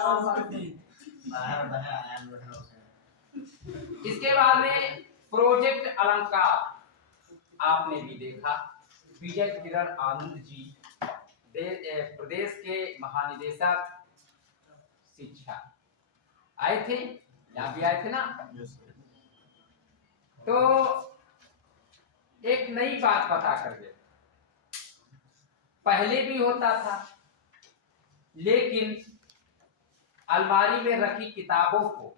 इसके बाद में प्रोजेक्ट अलंकार आपने भी देखा, विजय किरण आनंद जी प्रदेश के महानिदेशक शिक्षा आए थे, यहाँ भी आए थे ना। तो एक नई बात पता कर गए, पहले भी होता था लेकिन अलमारी में रखी किताबों को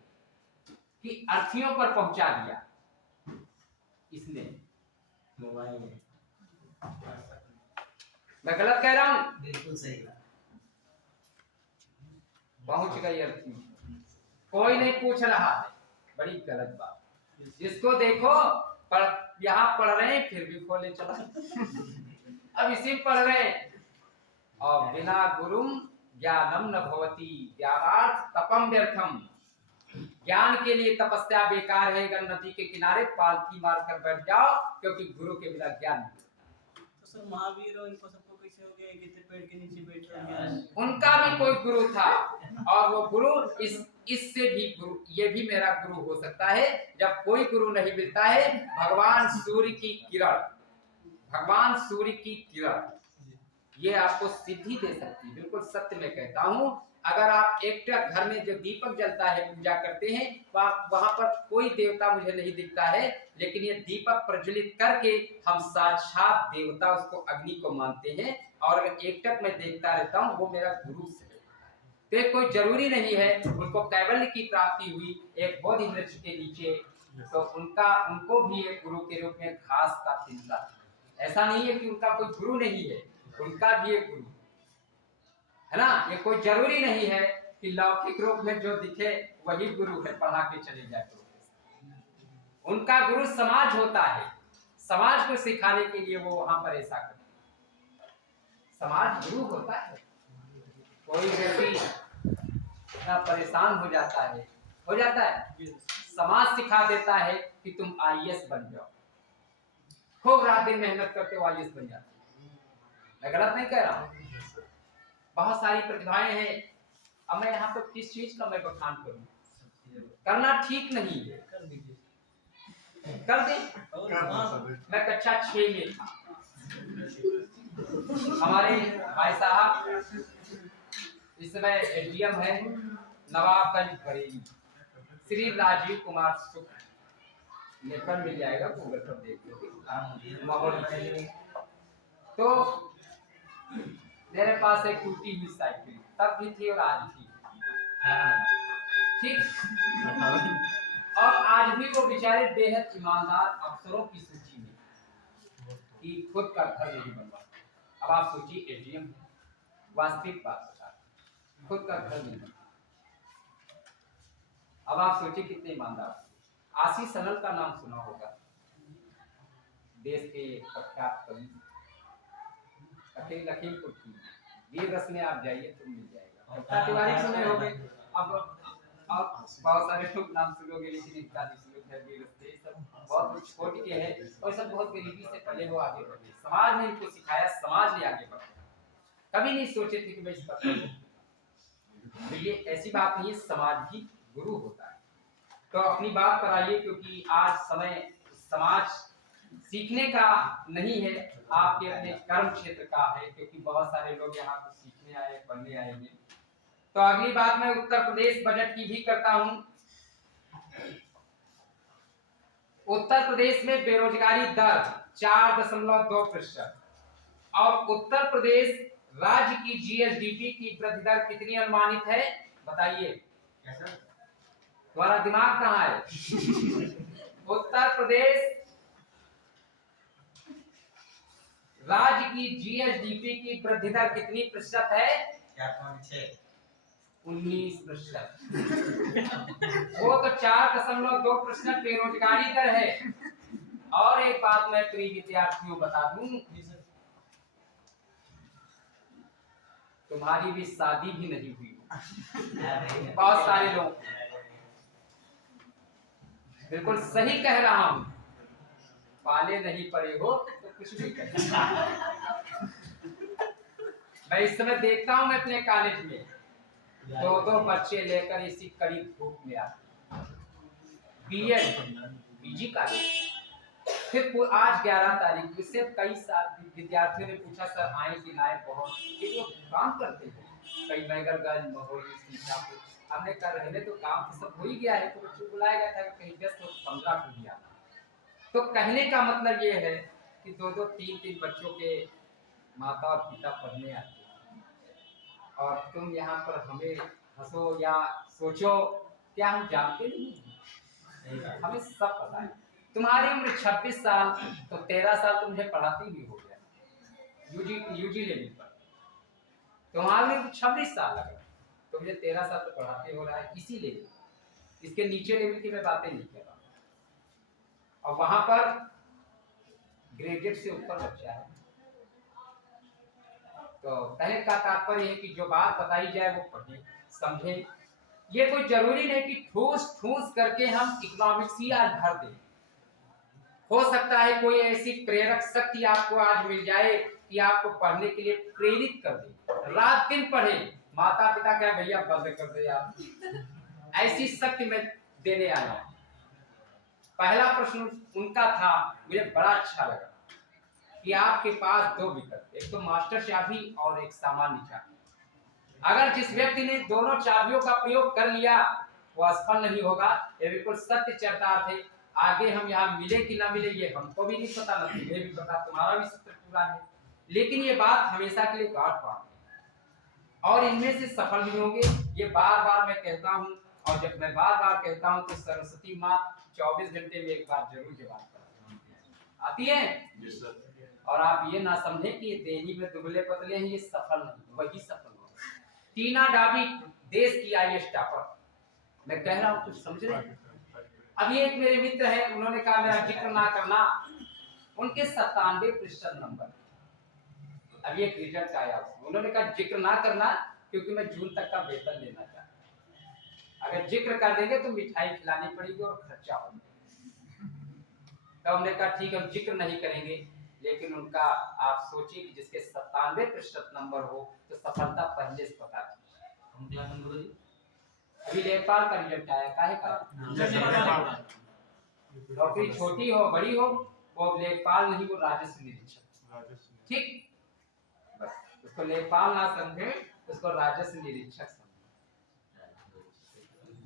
की अर्थियों पर पहुंचा दिया इसने। मोबाइल मैं गलत कह रहा हूं? बिल्कुल सही पहुंच गई अर्थी, कोई नहीं पूछ रहा है, बड़ी गलत बात। जिसको देखो यहाँ पढ़ रहे हैं फिर भी खोले चला अब इसी पढ़ रहे हैं। और बिना गुरुम ज्ञानम न भवति, ज्ञानार्थ तपम व्यर्थम, ज्ञान के लिए तपस्या बेकार है। नदी के किनारे पालथी मारकर बैठ जाओ, क्योंकि गुरु के बिना ज्ञान नहीं। तो सर महावीर और इनको सबको कैसे हो गया कि पेड़ के नीचे बैठ गया? उनका भी कोई गुरु था, और वो गुरु इससे भी गुरु, ये भी मेरा गुरु हो सकता है। जब कोई गुरु नहीं मिलता है, भगवान सूर्य की किरण, भगवान सूर्य की किरण ये आपको सिद्धि दे सकती है। बिल्कुल सत्य में कहता हूँ, अगर आप एक घर में जो दीपक जलता है पूजा करते हैं, वहां पर कोई देवता मुझे नहीं दिखता है, लेकिन ये दीपक प्रज्वलित करके हम साक्षात देवता उसको अग्नि को मानते हैं। और अगर एकटक मैं देखता रहता हूँ, वो मेरा गुरु से। तो कोई जरूरी नहीं है उनको कैवल्य की प्राप्ति हुई एक बोधि वृक्ष के नीचे, तो उनको भी एक गुरु के रूप में घास का चिंता। ऐसा नहीं है कि उनका कोई गुरु नहीं है, उनका भी एक गुरु है ना। ये कोई जरूरी नहीं है कि लौकिक रूप में जो दिखे वही गुरु है, पढ़ा के चले जाए तो। उनका गुरु समाज होता है, समाज को सिखाने के लिए वो वहां पर ऐसा करते, समाज गुरु होता है। कोई व्यक्ति इतना परेशान हो जाता है, समाज सिखा देता है कि तुम IAS बन जाओ, खूब रात दिन मेहनत करते हो IAS बन जाते हो। मैं गलत नहीं कह रहा हूँ, बहुत सारी प्रतिभाएं हैं। अब मैं यहाँ पर किस चीज का मैं बखान करूँ? करना ठीक नहीं है, कर दे। मैं कक्षा 6 में था, हमारे भाई साहब इस समय एडीएम है नवाबगंज बरेली, श्री राजीव कुमार शुक्ल। लेकर मिल जाएगा, गूगल पर देख लो माहौल। तो मेरे पास एक टूटी हुई साइकिल तब भी थी और आज भी, ठीक। और आज भी वो बेचारे बेहद ईमानदार अफसरों की सूची में कि खुद का घर नहीं बनवा। अब आप सोचिए, एडीएम वास्तविक बात बता, खुद का घर नहीं बनवा। अब आप सोचिए कितने ईमानदार। आशीष अनल का नाम सुना होगा, देश के प्रख्यात कवि, लखीमपुर की वीर रस में आप जाइए तो मिल जाएगा। तिवारी सुने होंगे, अब बहुत सारे लोग नाम सुनोगे, लेकिन इनका बहुत छोट के है और सब बहुत गरीबी से पले हो आगे बढ़े। समाज ने इनको सिखाया, समाज ने आगे बढ़ा। कभी नहीं सोचे थे कि मैं इस पर तो ये ऐसी बात नहीं है, समाज भी गुरु होता है। तो अपनी बात पर आइए, क्योंकि आज समय समाज सीखने का नहीं है, आपके अपने कर्म क्षेत्र का है, क्योंकि बहुत सारे लोग यहाँ पर सीखने आए, पढ़ने आए हैं। तो अगली बात मैं उत्तर प्रदेश बजट की भी करता हूं। उत्तर प्रदेश में बेरोजगारी दर 4.2% और उत्तर प्रदेश राज्य की जीएसडीपी की वृद्धि दर कितनी अनुमानित है, बताइए। तुम्हारा दिमाग कहाँ है? उत्तर प्रदेश राज्य की जीएसडीपी की वृद्धि दर कितनी प्रतिशत है? 19%। वो तो 4.2% बेरोजगारी दर है। और एक बात मैं प्रिय विद्यार्थियों बता दूं, तुम्हारी भी शादी भी नहीं हुई। बहुत सारे लोग, बिल्कुल सही कह रहा हूं, पाले नहीं पड़े हो तो कुछ भी कह। मैं इस समय देखता हूं, मैं अपने कॉलेज में 2 बच्चे लेकर इसी करीब धूप में आते, बीएड पीजी कॉलेज। फिर आज 11 तारीख, इससे कई साल विद्यार्थियों ने पूछा सर आए कि ना आए, बहुत ये लोग काम करते हैं, कई मैगरगंज महोली सीतापुर। हमने कहा रहने तो काम तो सब हो ही गया है, तो बच्चों को बुलाया गया था कि कहीं 10 और 15 को दिया। तो कहने का मतलब ये है कि 2-2, 3-3 बच्चों के माता और पिता पढ़ने आते हैं, और तुम यहाँ पर हमें हंसो या सोचो, क्या हम जानते नहीं? हमें सब पता है। तुम्हारी उम्र 26 साल, तो 13 साल तो मुझे पढ़ाते ही हो गया यूजी लेवल पर। तुम्हारी उम्र 26 साल लगा, तो मुझे 13 साल तो पढ़ाते हो रहा है इसी लेवल। इसके नीचे लेवल की मैं बातें नहीं कर रहा। और वहां पर ग्रेजुएट से ऊपर बच्चा है। तो कहने का तात्पर्य है कि जो बात बताई जाए वो पढ़े समझे। ये कोई जरूरी नहीं कि ठूस ठूस करके हम इकोनॉमिक्स ही आज भर दें। हो सकता है कोई ऐसी प्रेरक शक्ति आपको आज मिल जाए कि आपको पढ़ने के लिए प्रेरित कर दे, रात दिन पढ़े। माता पिता क्या भैया बंद कर दे आप, ऐसी शक्ति मैं देने आया हूं। पहला प्रश्न उनका था, मुझे बड़ा अच्छा लगा कि आपके पास 2 विकल्प, एक तो मास्टर चाबी और एक सामान्य चाबी। अगर जिस व्यक्ति ने दोनों चाबियों का प्रयोग कर लिया वो असफल नहीं होगा। ये बिल्कुल सत्य चरितार्थ है। आगे हम यहाँ मिले कि ना मिले ये हमको भी नहीं पता, ना तुम्हें भी पता, तुम्हारा भी सत्य पूरा है, लेकिन ये बात हमेशा के लिए गांठ बांध और इनमें से सफल भी होंगे। ये बार बार मैं कहता हूँ, और जब मैं बार बार कहता हूँ तो सरस्वती माँ 24 घंटे में एक बार जरूर जवाब आती है। और आप ये ना समझे कि ये देही में दुबले पतले हैं, ये सफल नहीं, वही सफल हो। टीना डाबी देश की आईएएस टॉपर, मैं कह रहा हूँ कुछ समझ रहे हैं। अभी एक मेरे मित्र है, उन्होंने कहा मेरा जिक्र ना करना, उनके 97% नंबर। अभी एक रिजल्ट आया, उन्होंने कहा जिक्र ना करना क्योंकि मैं जून तक का वेतन लेना चाहता हूं। अगर जिक्र कर देंगे तो मिठाई खिलानी पड़ेगी और खर्चा होगा। तो हमने कहा ठीक है, हम जिक्र नहीं करेंगे। लेकिन उनका आप सोचिए कि जिसके 97% नंबर हो तो सफलता पहले से पता थी। अभी लेखपाल का रिजल्ट आया, काहे का नौकरी छोटी हो बड़ी हो, वो लेखपाल नहीं, वो राजस्व निरीक्षक। ठीक, बस उसको लेखपाल ना समझे, उसको राजस्व निरीक्षक समझो।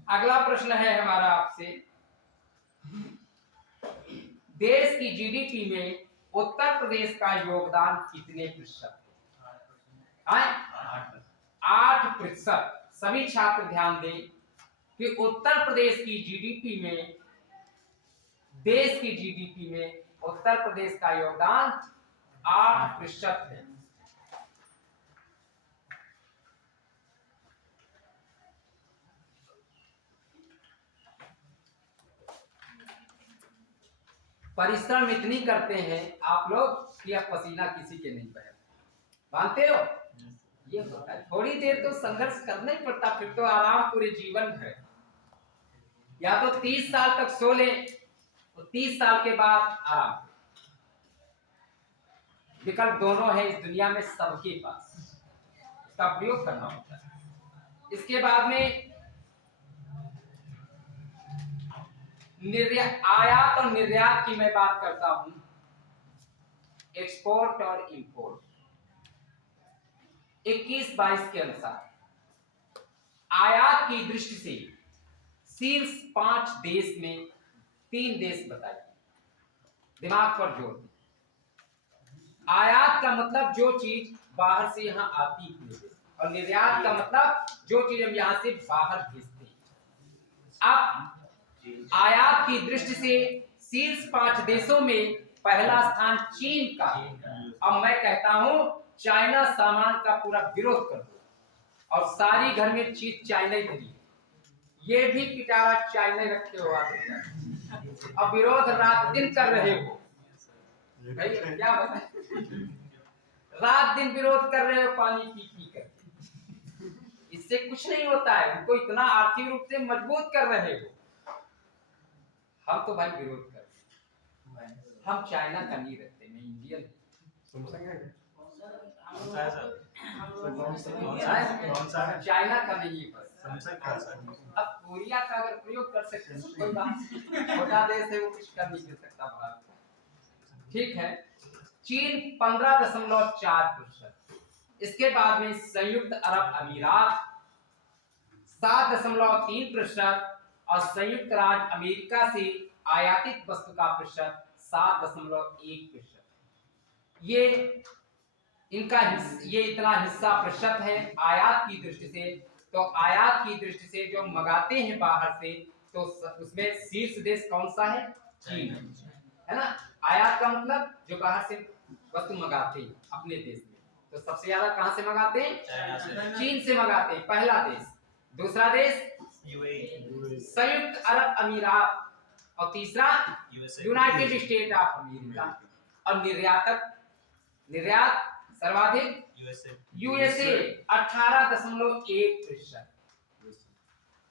अगला प्रश्न है हमारा आपसे, देश की जीडीपी में उत्तर प्रदेश का योगदान कितने प्रतिशत है? 8%। सभी छात्र ध्यान दें कि उत्तर प्रदेश की जीडीपी में, देश की जीडीपी में उत्तर प्रदेश का योगदान 8% है। परिश्रम इतनी करते हैं आप लोग कि अब पसीना किसी के नहीं बहता, मानते हो? ये होता है, थोड़ी देर तो संघर्ष करना ही पड़ता, फिर तो आराम पूरे जीवन है। या तो 30 साल तक सो ले, तो 30 साल के बाद आराम। विकल्प दोनों है इस दुनिया में सबके पास, इसका प्रयोग करना होता है। इसके बाद में आयात और निर्यात की मैं बात करता हूं, एक्सपोर्ट और इंपोर्ट। 21-22 के अनुसार आयात की दृष्टि से शीर्ष 5 देश में 3 देश बताइए, दिमाग पर जोर दें। आयात का मतलब जो चीज बाहर से यहां आती है, और निर्यात का मतलब जो चीज हम यहां से बाहर भेजते हैं। अब आयात की दृष्टि से शीर्ष 5 देशों में पहला स्थान चीन का। अब मैं कहता हूं चाइना सामान का पूरा विरोध कर दो, और सारी घर में चीज चाइना ही धरी, ये भी पिटारा चाइना रखे हो आप। अब विरोध रात दिन कर रहे हो, भाई क्या बताएं, रात दिन विरोध कर रहे हो पानी पी कर, इससे कुछ नहीं होता है। उनको इतना आर्थिक रूप से मजबूत कर रहे हो, हम तो भाई विरोध कर रहे हैं। हम चाइना का नहीं रखते, मैं इंडियन। चाइना का नहीं, बस अब कोरिया का अगर प्रयोग कर सकते हैं कोई बात, छोटा देश है वो कुछ कर नहीं सकता भारत को, ठीक है। चीन 15.4%। इसके बाद में संयुक्त अरब अमीरात 7.3%, और संयुक्त राज्य अमेरिका से आयातित वस्तु का प्रतिशत 7.1%। ये इनका ये इतना हिस्सा प्रतिशत है आयात की दृष्टि से। तो आयात की दृष्टि से जो मंगाते हैं बाहर से, तो उसमें शीर्ष देश कौन सा है? चीन है ना। आयात का मतलब जो बाहर से वस्तु मंगाते हैं अपने देश में, तो सबसे ज्यादा कहां से मंगाते हैं? चीन से मंगाते हैं, पहला देश। दूसरा देश संयुक्त अरब अमीरात, और तीसरा यूनाइटेड स्टेट ऑफ अमेरिका। और निर्यात सर्वाधिक यूएसए 18.1%।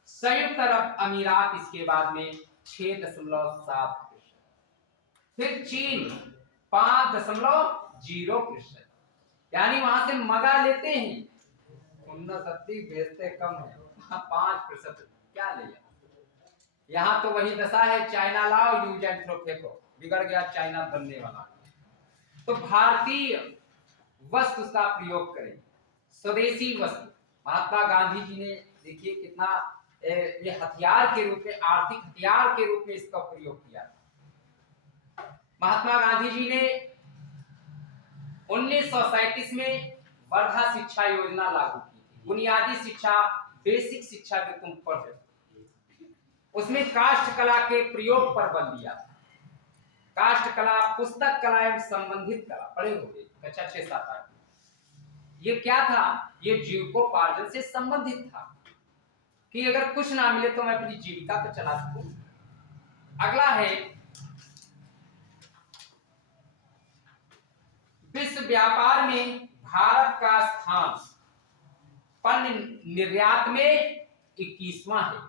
संयुक्त अरब अमीरात इसके बाद में 6.7%। फिर चीन 5.0%, यानी वहां से मंगा लेते हैं, उन्नति भेजते कम है, 5% क्या ले। यहाँ तो वही दशा है, चाइना लाओ यूज एंड थ्रो फेंको, बिगड़ गया चाइना बनने वाला। तो भारतीय वस्तु का प्रयोग करें, स्वदेशी वस्तु। महात्मा गांधी जी ने देखिए कितना ये हथियार के रूप में, आर्थिक हथियार के रूप में इसका प्रयोग किया। महात्मा गांधी जी ने 1937 में वर्धा शिक्षा योजना लागू की थी। बुनियादी शिक्षा, बेसिक शिक्षा जो तुम पढ़ रहे, उसमें काष्ठ कला के प्रयोग पर बल दिया। काष्ठ कला, पुस्तक कला एवं संबंधित कला पढ़े होंगे कक्षा 6-7-8। ये क्या था? ये जीविकोपार्जन से संबंधित था कि अगर कुछ ना मिले तो मैं अपनी जीविका को चला सकूं। अगला है विश्व व्यापार में भारत का स्थान पण्य निर्यात में 21वां है।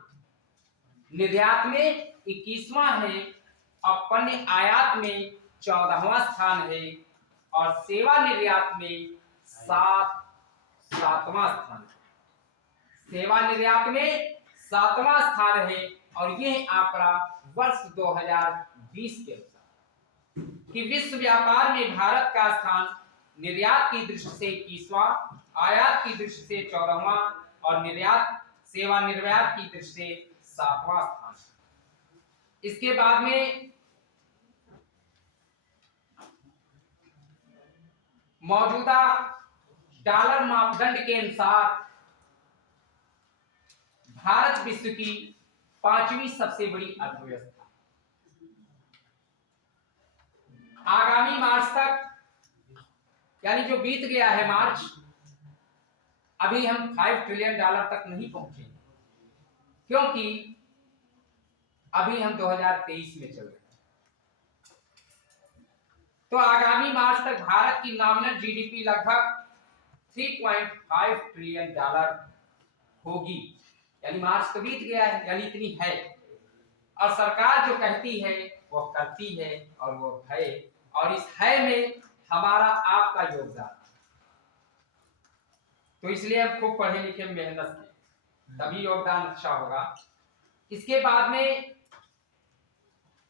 निर्यात में 21वां है, और पण्य आयात में 14वां स्थान है, और सेवा निर्यात में 7वां स्थान है। सेवा निर्यात में 7वां स्थान है, और यह आंकड़ा वर्ष 2020 के अनुसार कि विश्व व्यापार में भारत का स्थान निर्यात की दृष्टि से 21वां आयात की दृष्टि से 14वां और निर्यात सेवा निर्यात की दृष्टि से 7वां स्थान। इसके बाद में मौजूदा डॉलर मापदंड के अनुसार भारत विश्व की 5वीं सबसे बड़ी अर्थव्यवस्था। आगामी मार्च तक, यानी जो बीत गया है मार्च, अभी हम 5 ट्रिलियन डॉलर तक नहीं पहुंचे, क्योंकि अभी हम 2023 में चल रहे हैं। तो आगामी मार्च तक भारत की नॉमिनल जीडीपी लगभग 3.5 ट्रिलियन डॉलर होगी, यानी मार्च तो बीत गया है, यानी इतनी है। और सरकार जो कहती है वो करती है, और वो है, और इस है में हमारा आपका योगदान। तो इसलिए हम खूब पढ़े लिखे मेहनत से, तभी योगदान अच्छा होगा। इसके बाद में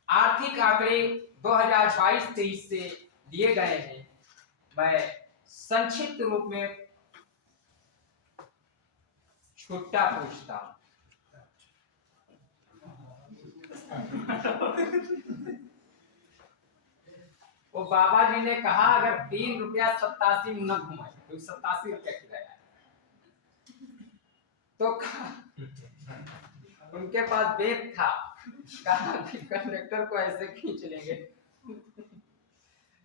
आर्थिक आंकड़े 2022-23 से दिए गए हैं। मैं संक्षिप्त रूप में छुट्टा पूछता हूं। वो बाबा जी ने कहा अगर 3 रुपया 87 न घुमाए तो 87 रुपया किराया, तो उनके पास बैग था, कहा कि कंडक्टर को ऐसे खींच लेंगे।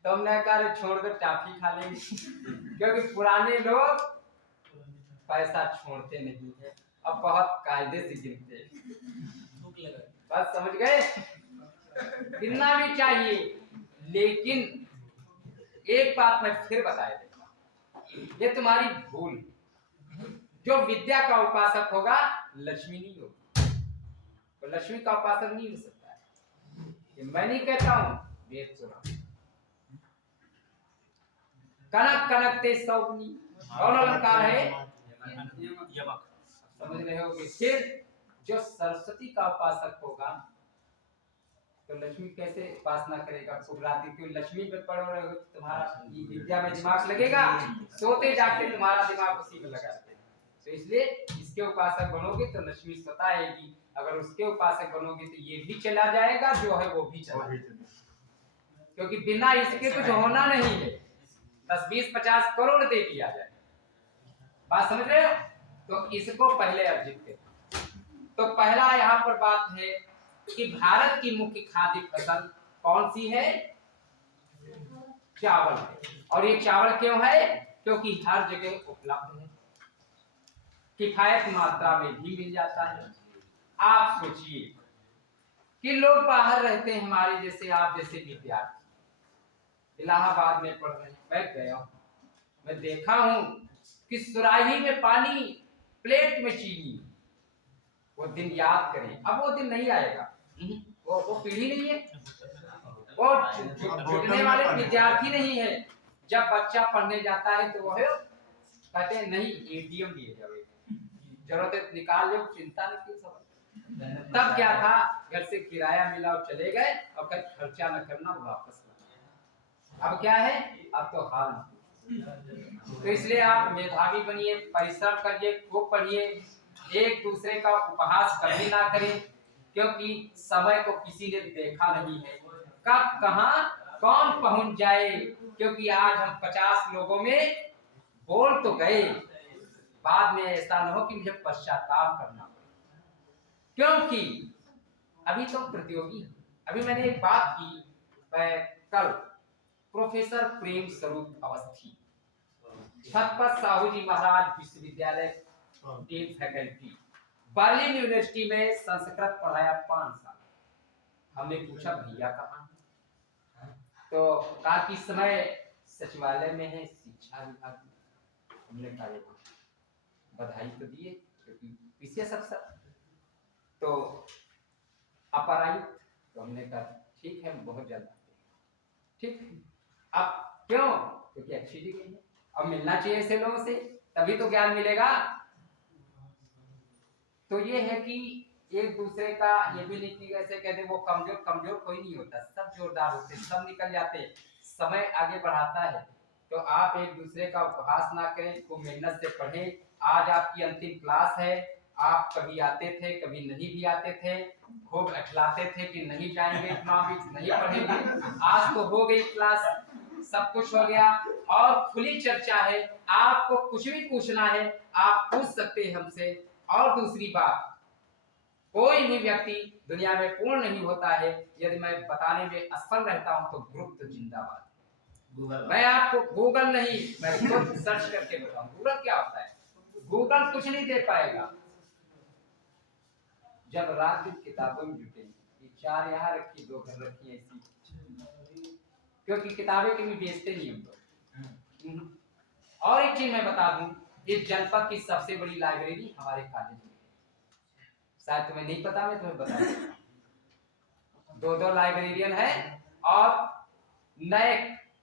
तो हमने कहा छोड़ दो, टाफी खा लेंगे, क्योंकि पुराने लोग पैसा छोड़ते नहीं है, अब बहुत कायदे से गिनते। बस समझ गए, गिनना भी चाहिए, लेकिन एक बात मैं फिर बता देता, ये तुम्हारी भूल। जो विद्या का उपासक होगा लक्ष्मी नहीं होगी, तो लक्ष्मी का उपासक नहीं हो सकता है। ये मैं नहीं कहता हूं, वेद सुना। कनक कनक ते सौगनी कौन अलंकार है? समझ रहे होगे। फिर जो सरस्वती का उपासक होगा तो लक्ष्मी कैसे उपासना करेगा? रात्रि क्यों लक्ष्मी पे पढ़ रहे हो, तुम्हारा विद्या में दिमाग लगेगा, सोते जागते तुम्हारा दिमाग उसी में लगा रहेगा। तो इसलिए इसके उपासक बनोगे तो लक्ष्मी स्वतः आएगी, अगर उसके उपासक बनोगे तो ये भी चला जाएगा, जो है वो भी चला जाएगा, क्योंकि बिना इसके कुछ होना नहीं है। 10, 20, 50 करोड़ दे दिया जाए, बात समझ रहे हो? तो इसको पहले अर्जित करें। तो पहला यहाँ पर बात है कि भारत की मुख्य खाद्य फसल कौन सी है? चावल है। और ये चावल क्यों है? क्योंकि हर जगह उपलब्ध है, किफायत मात्रा में भी मिल जाता है। आप सोचिए कि लोग बाहर रहते हैं, हमारे जैसे, आप जैसे विद्यार्थी इलाहाबाद में पढ़ रहे हैं, बैठ गया हूं, मैं देखा हूं कि सुराही में पानी, प्लेट में चीनी। वो दिन याद करें, अब वो दिन नहीं आएगा, वो पीढ़ी नहीं है, वो जुटने वाले विद्यार्थी नहीं है। जब बच्चा पढ़ने जाता है तो वो है कहते हैं नहीं एटीएम लिए जाओ, जरूरत है निकाल लो, चिंता नहीं की सब। तब क्या था, घर से किराया मिला और चले गए, और कल खर्चा न करना, वापस। अब क्या है, अब तो हाल। तो इसलिए आप मेधावी बनिए, परिश्रम करिए, खूब पढ़िए, एक दूसरे का उपहास कभी ना करें, क्योंकि समय को किसी ने देखा नहीं है, कब कहां कौन पहुंच जाए। क्योंकि आज हम 50 लोगों में बोल तो गए, बाद में ऐसा न हो कि मुझे पश्चाताप करना पड़े, क्योंकि अभी तो प्रतियोगी। अभी मैंने एक बात की, कल प्रोफेसर प्रेम स्वरूप अवस्थी, छत्रपति साहू जी महाराज विश्वविद्यालय डीन फैकल्टी, बर्लिन यूनिवर्सिटी में संस्कृत पढ़ाया 5 साल। हमने पूछा भैया कहाँ? तो कहा कि इस समय सचिवालय में है, शिक्षा विभाग में। हमने कहा बधाई तो दिए, क्योंकि विशेष अफसर। तो अपर आयुक्त, तो हमने कहा ठीक है, बहुत जल्द ठीक है। अब क्यों? क्योंकि अच्छी डिग्री है, अब मिलना चाहिए ऐसे लोगों से, तभी तो ज्ञान मिलेगा। तो ये है कि एक दूसरे का ये भी नहीं कि ऐसे कहते वो कमजोर कोई नहीं होता, सब जोरदार होते, सब निकल जाते। समय आगे बढ़ाता है, तो आप एक दूसरे का उपहास ना करें, खूब मेहनत से पढ़ें। आज आपकी अंतिम क्लास है, आप कभी आते थे कभी नहीं भी आते थे, खूब अठलाते थे कि नहीं जाएंगे इकोनॉमिक्स, नहीं पढ़ेंगे। आज तो हो गई क्लास, सब कुछ हो गया और खुली चर्चा है। आपको कुछ भी पूछना है आप पूछ सकते हैं हमसे। और दूसरी बात, कोई भी व्यक्ति दुनिया में पूर्ण नहीं होता है। यदि मैं बताने में असफल रहता हूं तो ग्रुप तो जिंदाबाद। गूगल मैं आपको गूगल नहीं, मैं खुद सर्च करके बताऊं गूगल क्या होता है। गूगल कुछ नहीं दे पाएगा। जब रात दिन किताबों में जुटेंगे, ये 4 यहाँ रखी 2 घर रखी ऐसी, क्योंकि किताबें कभी बेचते नहीं हम लोग। और एक चीज मैं बता दूं, इस जनपद की सबसे बड़ी लाइब्रेरी हमारे कॉलेज में है। शायद तुम्हें नहीं पता, मैं तुम्हें बता दूं। 2 लाइब्रेरियन है। और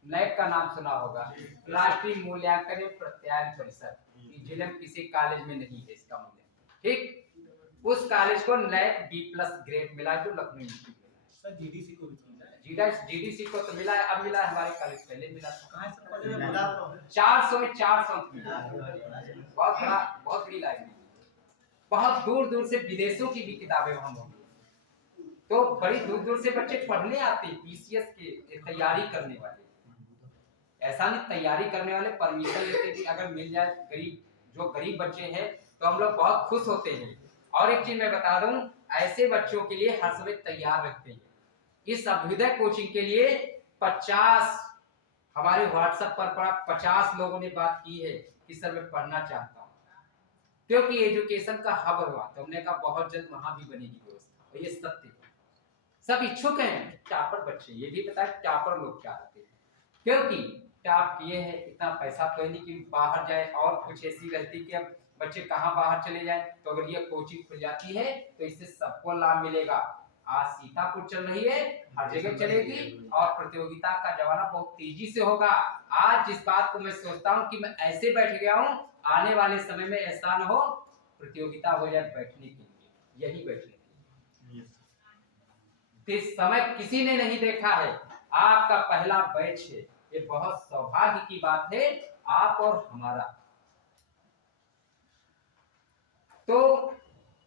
नैक का नाम सुना होगा, राष्ट्रीय मूल्यांकन एवं प्रत्यायन परिषद, जिले में किसी कॉलेज में नहीं है इसका मूल्यांकन। ठीक, उस कॉलेज को नैक B+ ग्रेड मिला जो लखनऊ में सर जीडीसी को भी मिला है। जीडीसी को तो मिला है, अब मिला है, हमारे कॉलेज पहले मिला था। कहां से कॉलेज में मिला? 400 में 400 मिला। बहुत बड़ी लाइब्रेरी, बहुत दूर दूर से विदेशों की भी किताबें वहां मौजूद, तो बड़ी दूर दूर से बच्चे पढ़ने आते हैं। पीसीएस के तैयारी करने वाले, ऐसा नहीं तैयारी करने वाले परमिशन लेते कि अगर मिल जाए, जो गरीब बच्चे हैं तो हम लोग बहुत खुश होते हैं। और एक चीज मैं बता दूं, ऐसे बच्चों के लिए हर समय तैयार रखते हैं। इस अभ्युदय कोचिंग के लिए 50 हमारे व्हाट्सएप पर 50 लोगों ने बात की है कि सर मैं पढ़ना चाहता हूँ, क्योंकि एजुकेशन का हब हुआ तो हमने कहा बहुत जल्द वहां भी बनेगी व्यवस्था। और ये सत्य है, सब इच्छुक हैं। टॉपर बच्चे, ये भी पता है टॉपर लोग क्या होते हैं, क्योंकि टॉप किए हैं, इतना पैसा तो नहीं कि बाहर जाए। और कुछ ऐसी रहती कि अब बच्चे कहाँ बाहर चले जाए, तो अगर ये कोचिंग खुल जाती है तो इससे सबको लाभ मिलेगा। आज सीतापुर चल रही है, हर जगह चलेगी और प्रतियोगिता का जमाना बहुत तेजी से होगा। आज जिस बात को मैं सोचता हूँ कि मैं ऐसे बैठ गया हूँ, आने वाले समय में ऐसा न हो प्रतियोगिता हो जाए बैठने के लिए, यही बैठने के लिए। इस समय किसी ने नहीं देखा है, आपका पहला बैच है, ये बहुत सौभाग्य की बात है आप और हमारा। तो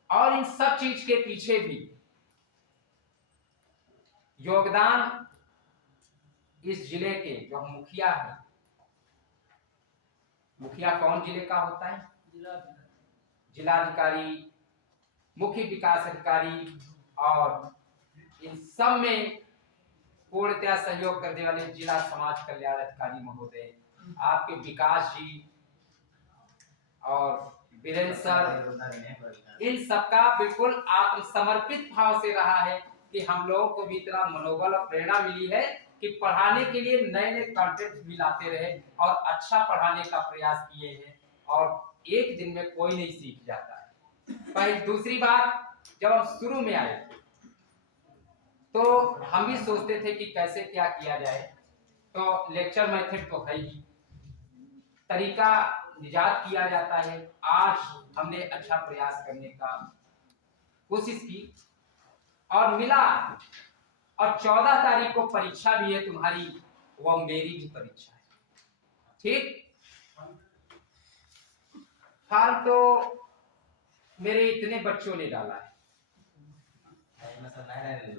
और इन सब चीज के पीछे भी योगदान इस जिले के जो मुखिया है, मुखिया कौन जिले का होता है? जिलाधिकारी, मुख्य विकास अधिकारी, और इन सब में पूर्णतया सहयोग करने वाले जिला समाज कल्याण अधिकारी महोदय, आपके विकास जी और वीरेंद्र सर, इन सबका बिल्कुल आत्मसमर्पित भाव से रहा है कि हम लोगों को भी इतना मनोबल और प्रेरणा मिली है कि पढ़ाने के लिए नए नए कंटेंट भी लाते रहे और अच्छा पढ़ाने का प्रयास किए हैं। और एक दिन में कोई नहीं सीख जाता है। पहली दूसरी बात, जब हम शुरू में आए तो हम भी सोचते थे कि कैसे क्या किया जाए, तो लेक्चर मेथड तो है ही, तरीका निजात किया जाता है। आज हमने अच्छा प्रयास करने का कोशिश की और मिला। और 14 तारीख को परीक्षा भी है तुम्हारी, वो मेरी भी परीक्षा है। ठीक, फार्म तो मेरे इतने बच्चों ने डाला है,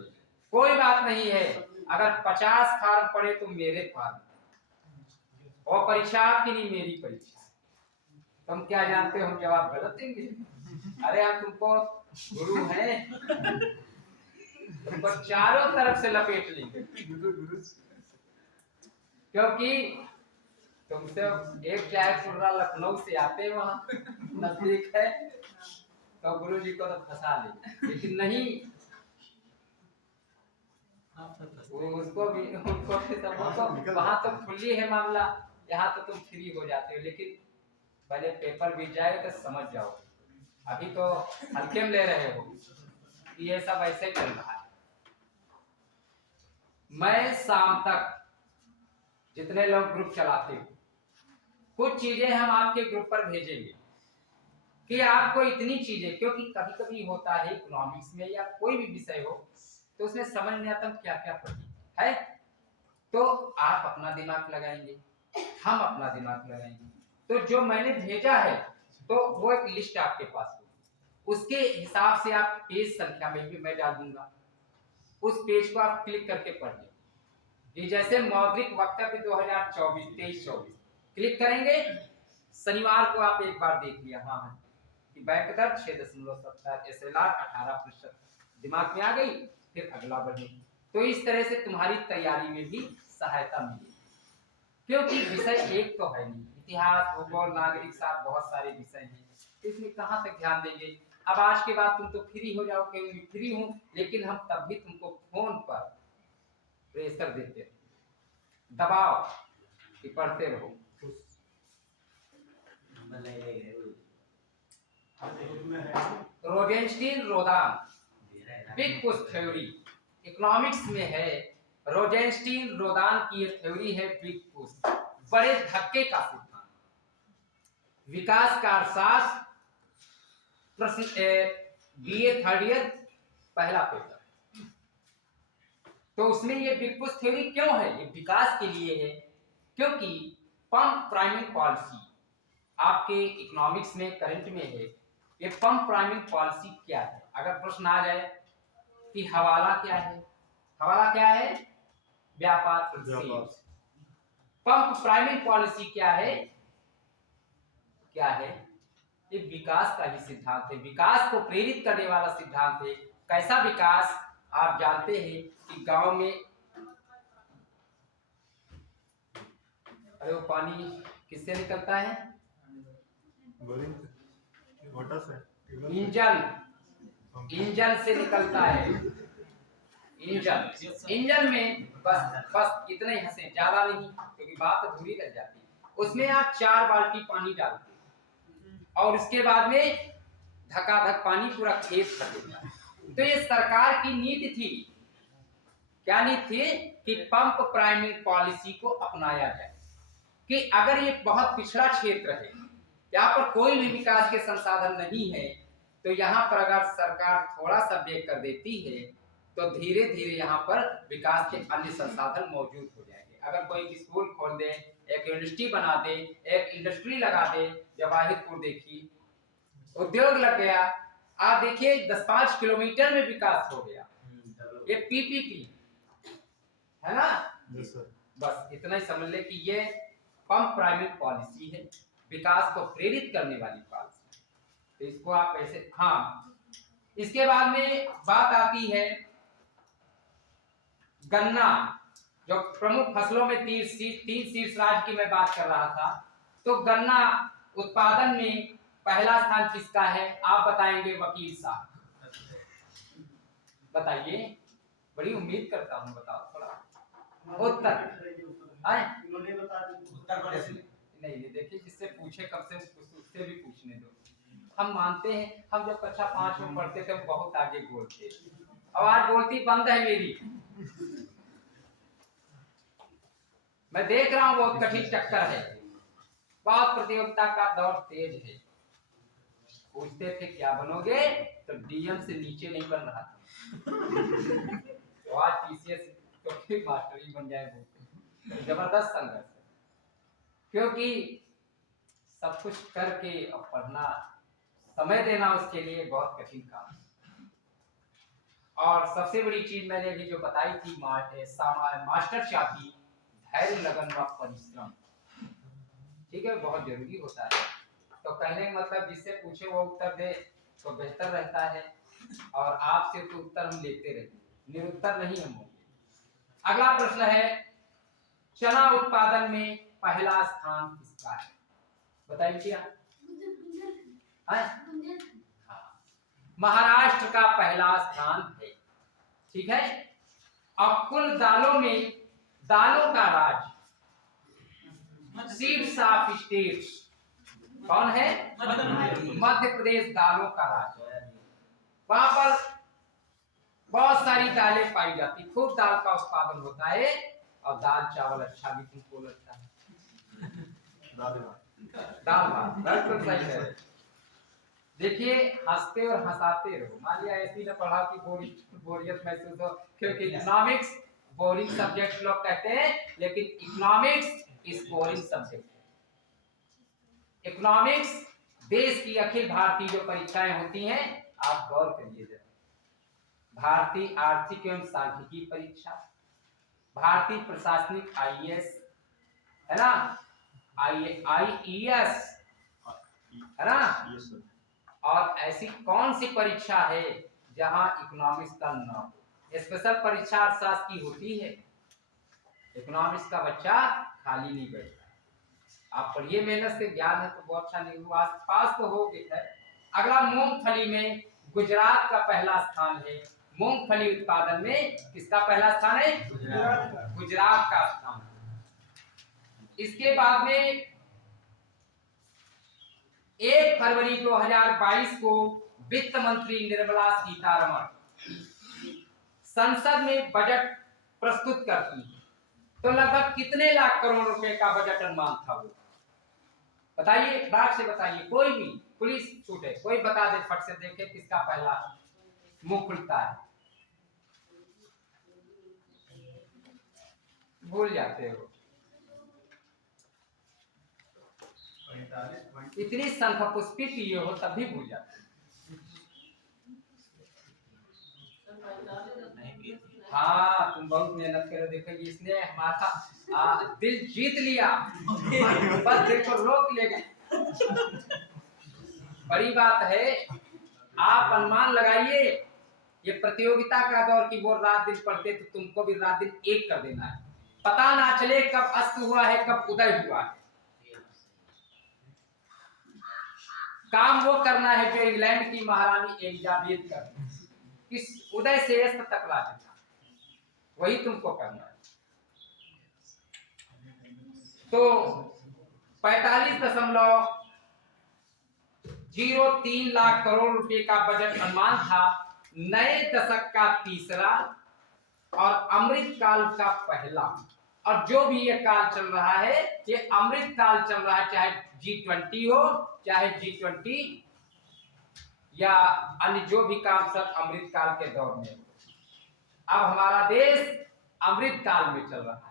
कोई बात नहीं है। अगर 50 फार्म पड़े तो मेरे फार्म, और परीक्षा आपकी नहीं मेरी परीक्षा। तुम क्या जानते हो हम जवाब गलत देंगे? अरे हम तुमको गुरु हैं, तुमको चारों तरफ से लपेट लेंगे, क्योंकि तुमसे एक चाहे लखनऊ से आते वहां नजदीक है तो गुरु जी को तो फंसा ले, लेकिन नहीं, उसको भी सबको वहां तो खुली है मामला, यहाँ तो तुम फ्री हो जाते हो। लेकिन पहले पेपर बीत जाए तो समझ जाओ, अभी तो हल्के में ले रहे हो, ये सब ऐसे चल रहा है। मैं शाम तक जितने लोग ग्रुप चलाते हो, कुछ चीजें हम आपके ग्रुप पर भेजेंगे कि आपको इतनी चीजें, क्योंकि कभी कभी होता है इकोनॉमिक्स में या कोई भी विषय हो तो उसमें समझ नहीं आता क्या क्या पढ़ी है, तो आप अपना दिमाग लगाएंगे हम अपना दिमाग लगाएंगे। तो जो मैंने भेजा है तो वो एक लिस्ट आपके पास होगी, उसके हिसाब से आप पेज संख्या में भी मैं डाल दूंगा, उस पेज को आप क्लिक करके पढ़िए। ये जैसे मौद्रिक वक्तव्य 2024 क्लिक करेंगे, शनिवार को आप एक बार देख लिया, हाँ हाँ कि बैंक दर 6.70, SLR 18%, दिमाग में आ गई, फिर अगला बढ़े। तो इस तरह से तुम्हारी तैयारी में भी सहायता मिलेगी, क्योंकि विषय एक तो है नहीं, इतिहास, भूगोल, नागरिक शास्त्र, बहुत सारे विषय हैं, इसमें कहाँ तक ध्यान देंगे। अब आज के बाद तुम तो फ्री हो जाओ, कि मैं फ्री हूँ, लेकिन हम तब भी तुमको फोन पर प्रेशर देते रहो, दबाव कि पढ़ते रहो। रोजेंस्टीन-रोदान बिग पुश थ्योरी इकोनॉमिक्स में है। रोजेंस्टीन-रोदान की ये थ्योरी है बिग पुश, बड़े धक्के का सिद्धांत, विकास का अर्थशास्त्र, प्रश्न BA थर्ड ईयर पहला पेपर। तो उसमें ये बिग पुश थ्योरी क्यों है, ये विकास के लिए है, क्योंकि पंप प्राइमिंग पॉलिसी आपके इकोनॉमिक्स में करंट में है। ये पंप प्राइमिंग पॉलिसी क्या है, अगर प्रश्न आ जाए कि हवाला क्या है, हवाला क्या है, व्यापार प्रतिशत। पंप प्राइमिंग पॉलिसी क्या है, क्या है, ये विकास का ही सिद्धांत है, विकास को प्रेरित करने वाला सिद्धांत है। कैसा विकास, आप जानते हैं कि गांव में, अरे वो पानी किससे निकलता है, इंजन से निकलता है, इंजन में बस इतने ही हंसे, ज्यादा नहीं, क्योंकि बात अधूरी रह जाती है। उसमें आप 4 बाल्टी पानी डालते और उसके बाद में धकाधक पानी पूरा खेत भर देता है। तो ये सरकार की नीति थी, क्या नीति थी, कि पंप प्राइमिंग पॉलिसी को अपनाया जाए, कि अगर ये बहुत पिछड़ा क्षेत्र है, यहाँ पर कोई भी विकास के संसाधन नहीं है, तो यहाँ पर अगर सरकार थोड़ा सा ब्रेक कर देती है तो धीरे धीरे यहाँ पर विकास के अन्य संसाधन मौजूद हो जाएंगे। अगर कोई स्कूल खोल दे, एक यूनिवर्सिटी बना दे, एक इंडस्ट्री लगा दे, जवाहिरपुर देखिए उद्योग लग गया, आप देखिए 10-5 किलोमीटर में विकास हो गया, ये PPP है ना। बस इतना ही समझ ले कि ये पंप प्राइमिंग पॉलिसी है, विकास को प्रेरित करने वाली पॉलिसी। तो इसको आप ऐसे, हाँ इसके बाद में बात आती है गन्ना, जो प्रमुख फसलों में 3 शीर्ष राज्य की मैं बात कर रहा था। तो गन्ना उत्पादन में पहला स्थान किसका है, आप बताएंगे वकील साहब, बताइए, बड़ी उम्मीद करता हूँ, बताओ थोड़ा। उत्तर प्रदेश नहीं, देखिए जिससे पूछे कम से उससे भी पूछने दो। हम मानते हैं, हम जब कक्षा 5 में पढ़ते थे बहुत आगे बोलते, अब आज बोलती बंद है मेरी। मैं देख रहा हूँ बहुत कठिन टक्कर है, बहुत प्रतियोगिता का दौर तेज है। पूछते थे क्या बनोगे, तो DM से नीचे नहीं बन रहा था। तो आज TCS तो फिर मास्टर ही बन जाए, बोलते जबरदस्त संघर्ष है, क्योंकि सब कुछ करके और पढ़ना, समय देना उसके लिए बहुत कठिन काम है। और सबसे बड़ी चीज मैंने अभी जो बताई थी, मास्टर चाबी धैर्य, लगन व परिश्रम, ठीक है, बहुत जरूरी होता है। तो कहने का मतलब जिससे पूछे वो उत्तर दे तो बेहतर रहता है, और आपसे तो उत्तर हम लेते रहे, निरुत्तर नहीं हम होंगे। अगला प्रश्न है, चना उत्पादन में पहला स्थान किसका है, बताइए क्या, महाराष्ट्र का पहला स्थान है, ठीक है। अब कुल दालों में, दालों का राज्य, सीड्स ऑफ स्टेट्स कौन है, मध्य प्रदेश दालों का राज्य। वहां पर बहुत सारी दालें पाई जाती, खूब दाल का उत्पादन होता है, और दाल चावल अच्छा भी तुमको लगता है, दाल भात बिल्कुल सही है। देखिए हंसते और हंसाते रहो, मान लिया ऐसी न पढ़ा कि बोरियत महसूस हो, क्योंकि इकोनॉमिक्स बोरिंग सब्जेक्ट लोग कहते हैं, लेकिन इकोनॉमिक्स स्कोरिंग सब्जेक्ट है। इकोनॉमिक्स देश की अखिल भारतीय जो परीक्षाएं होती हैं, आप गौर करिए जरा, भारतीय आर्थिक एवं सांख्यिकी परीक्षा, भारतीय प्रशासनिक IAS है ना, IES है ना, और ऐसी कौन सी परीक्षा है जहां इकोनॉमिक्स का ना हो? स्पेशल परीक्षा अर्थशास्त्र की होती है, इकोनॉमिक्स का बच्चा खाली नहीं बैठता। आप पढ़िए मेहनत से, ज्ञान है तो बहुत अच्छा, नहीं हुआ पास तो हो गए। अगला, मूंगफली में गुजरात का पहला स्थान है। मूंगफली उत्पादन में किसका पहला स्थान है? गुजरात का स्थान। इसके बाद में 1 फरवरी 2022 को वित्त मंत्री निर्मला सीतारमण संसद में बजट प्रस्तुत करती है। तो लगभग कितने लाख करोड़ रुपए का बजट अनुमान था वो? बताइए, डाक से बताइए, कोई भी, पुलिस छूट है, कोई बता दे फट से, देखे किसका पहला मुंह खुलता है। भूल जाते हो, इतनी शंखपुष्पी पिए हो तब भी भूल जाते हो। हाँ, तुम बहुत मेहनत करे, देखो इसने हमारा दिल जीत लिया, बस देखो रोक ले गए। बड़ी बात है, आप अनुमान लगाइए, ये प्रतियोगिता का दौर की वो रात दिन पढ़ते तो तुमको भी रात दिन एक कर देना है, पता ना चले कब अस्त हुआ है कब उदय हुआ है। काम वो करना है जो इंग्लैंड की महारानी एलिजाबेथ कर, किस उदय से अस्त तक ला देना, वही तुमको करना है। तो 45.03 लाख करोड़ रुपए का बजट अनुमान था। नए दशक का तीसरा और अमृत काल का पहला, और जो भी ये काल चल रहा है ये अमृत काल चल रहा है, चाहे G20 हो, चाहे G20 या अन्य जो भी काम, सब अमृत काल के दौर में। अब हमारा देश अमृत काल में चल रहा है।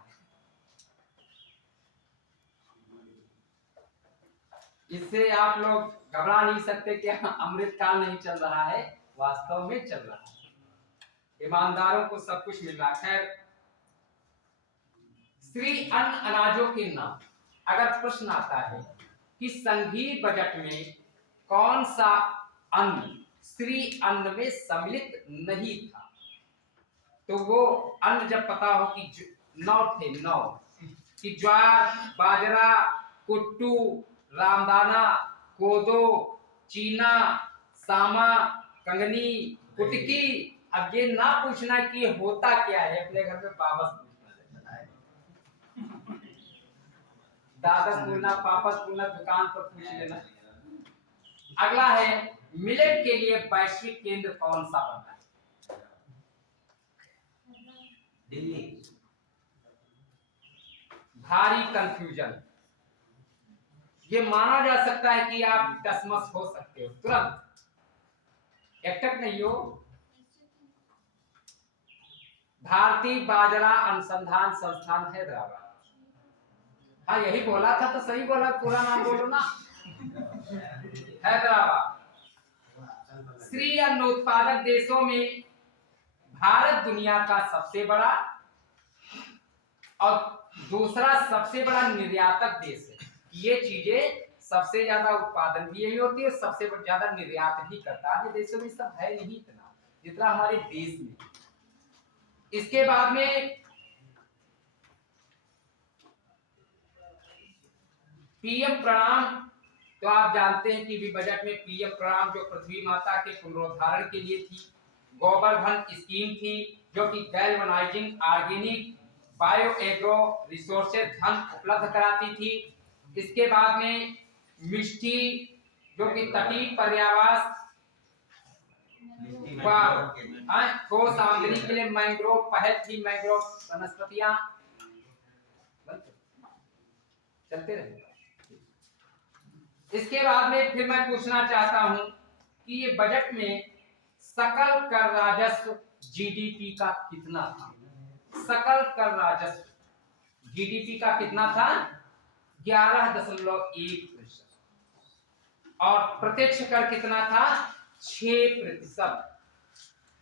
इससे आप लोग घबरा नहीं सकते कि अमृत काल नहीं चल रहा है, वास्तव में चल रहा है। ईमानदारों को सब कुछ मिल रहा है। खैर, श्री अन्न अनाजों के नाम, अगर प्रश्न आता है कि संघीय बजट में कौन सा अन्न श्री अन्न में सम्मिलित नहीं था, तो वो अन्न जब पता हो कि 9 थे, 9 कि ज्वार, बाजरा, कुट्टू, रामदाना, कोदो, चीना, सामा, कंगनी, कुटकी। अब ये ना पूछना कि होता क्या है, अपने घर में पापस पूछना है, दादस पूछना, पापस पूछना, दुकान पर पूछ लेना। अगला है, मिलेट के लिए वैश्विक केंद्र कौन सा बनता है? दिल्ली। भारी कंफ्यूजन, ये माना जा सकता है कि आप टसमस हो सकते हो तुरंत, एकटक नहीं हो। भारतीय बाजरा अनुसंधान संस्थान हैदराबाद। हाँ, यही बोला था तो सही बोला, पूरा नाम बोलो ना, हैदराबाद। श्री अन्न उत्पादक देशों में भारत दुनिया का सबसे बड़ा और दूसरा सबसे बड़ा निर्यातक देश है। ये चीजें सबसे ज्यादा उत्पादन भी यही होती है, सबसे ज्यादा निर्यात भी करता है। देशों में सब है नहीं इतना जितना हमारे देश में। इसके बाद में पीएम प्रणाम, तो आप जानते हैं कि भी बजट में पीएम प्रणाम जो पृथ्वी माता के पुनरुद्धारण के लिए थी, गोवर्धन स्कीम थी जो कि galvanising organic bio agro resources धन उपलब्ध कराती थी। इसके बाद में मिष्टी जो कि तटीय पर्यावास ठोस आमदनी के लिए मैंग्रोव पहल थी, मैंग्रोव वनस्पतियां चलते रहे। इसके बाद में फिर मैं पूछना चाहता हूं कि ये बजट में सकल कर राजस्व जीडीपी का कितना था? सकल कर राजस्व जीडीपी का कितना था? 11.1%। और प्रत्यक्ष कर कितना था? 6%।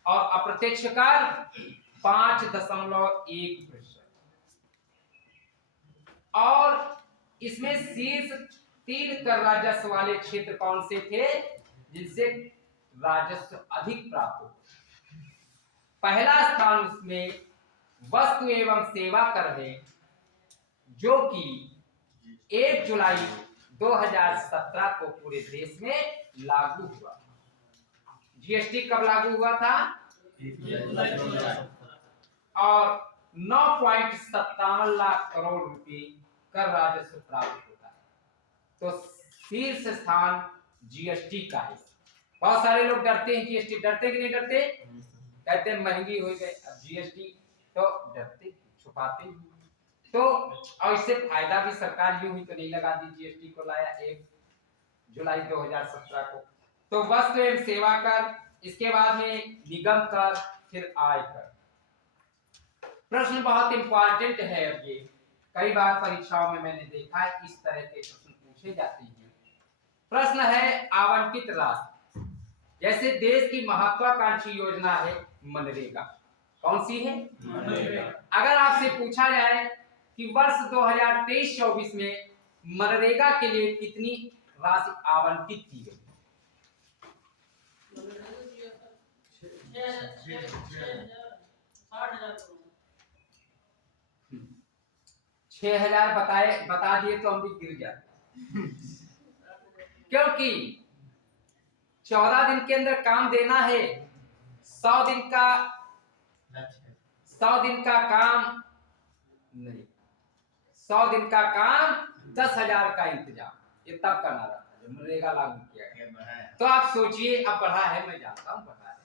और अप्रत्यक्ष कर 5.1%। और इसमें शीर्ष 3 कर राजस्व वाले क्षेत्र कौन से थे जिनसे राजस्व अधिक प्राप्त हो? पहला स्थान उसमें वस्तु एवं सेवा कर है, जो कि 1 जुलाई 2017 को पूरे देश में लागू हुआ। जीएसटी कब लागू हुआ था? और 9.57 लाख करोड़ रुपए कर राजस्व प्राप्त होता है। तो शीर्ष स्थान जीएसटी का है। बहुत सारे लोग डरते हैं जीएसटी, डरते कि नहीं डरते? कहते हैं महंगी हो गई अब जीएसटी, तो डरते, छुपाते। तो और इससे फायदा भी सरकार यूं ही तो नहीं लगा दी, जीएसटी को लाया 1 जुलाई 2017 को। तो वस्तु एवं सेवा कर, इसके बाद में निगम कर, फिर आय कर। प्रश्न बहुत इंपॉर्टेंट है। अब ये कई बार परीक्षाओं में मैंने देखा है इस तरह के प्रश्न पूछे जाते हैं। प्रश्न है आवंटित राशि। जैसे देश की महत्वाकांक्षी योजना है मनरेगा। कौन सी है? मनरेगा। अगर आपसे पूछा जाए कि वर्ष 2023-24 में मनरेगा के लिए कितनी राशि आवंटित की गई? 6,000 बता दिए तो हम भी गिर जाते, क्योंकि 14 दिन के अंदर काम देना है। 100 दिन का काम नहीं, 100 दिन का काम 10,000 का इंतजाम, ये तब करना था जब मनरेगा लागू किया गया। तो आप सोचिए, अब बढ़ा है, मैं जानता हूं बढ़ा है,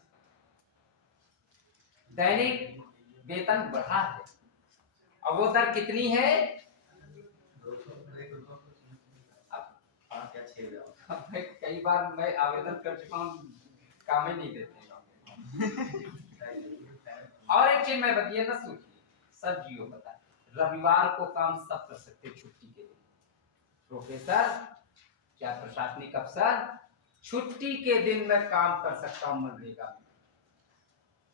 दैनिक वेतन बढ़ा है। अब वो दर कितनी है? कई बार मैं आवेदन कर चुका हूँ, काम ही नहीं देते। और एक चीज मैं बताइए ना, सोचिए, सर जियो पता है, रविवार को काम सब कर सकते छुट्टी के दिन। प्रोफेसर क्या प्रशासनिक अफसर छुट्टी के दिन में काम कर सकता हूं मनरेगा में,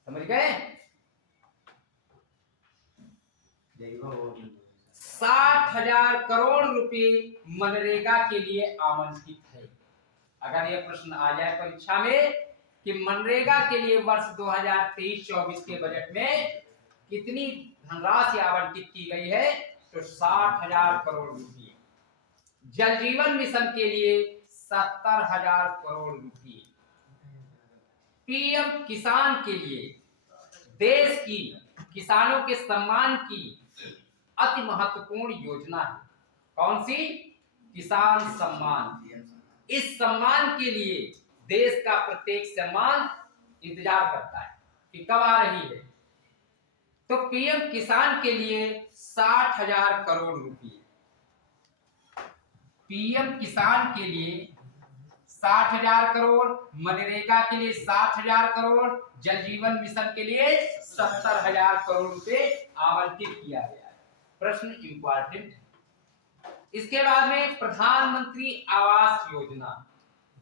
समझ गए? 60,000 करोड़ रुपए मनरेगा के लिए आवंटित है। अगर यह प्रश्न आ जाए परीक्षा में कि मनरेगा के लिए वर्ष 2023-24 के बजट में कितनी धनराशि आवंटित की गई है, तो 60,000 करोड़ रुपए। जल जीवन मिशन के लिए 70,000 करोड़ रुपए। पीएम किसान के लिए देश की किसानों के सम्मान की अति महत्वपूर्ण योजना है। कौन सी? किसान सम्मान। इस सम्मान के लिए देश का प्रत्येक सम्मान इंतजार करता है कि कब आ रही है। तो पीएम किसान के लिए 60,000 करोड़ रुपए। पीएम किसान के लिए 60,000 करोड़, मनरेगा के लिए 60,000 करोड़, जल जीवन मिशन के लिए 70,000 करोड़ रुपए आवंटित किया गया है। प्रश्न इंपॉर्टेंट है। इसके बाद में प्रधानमंत्री आवास योजना।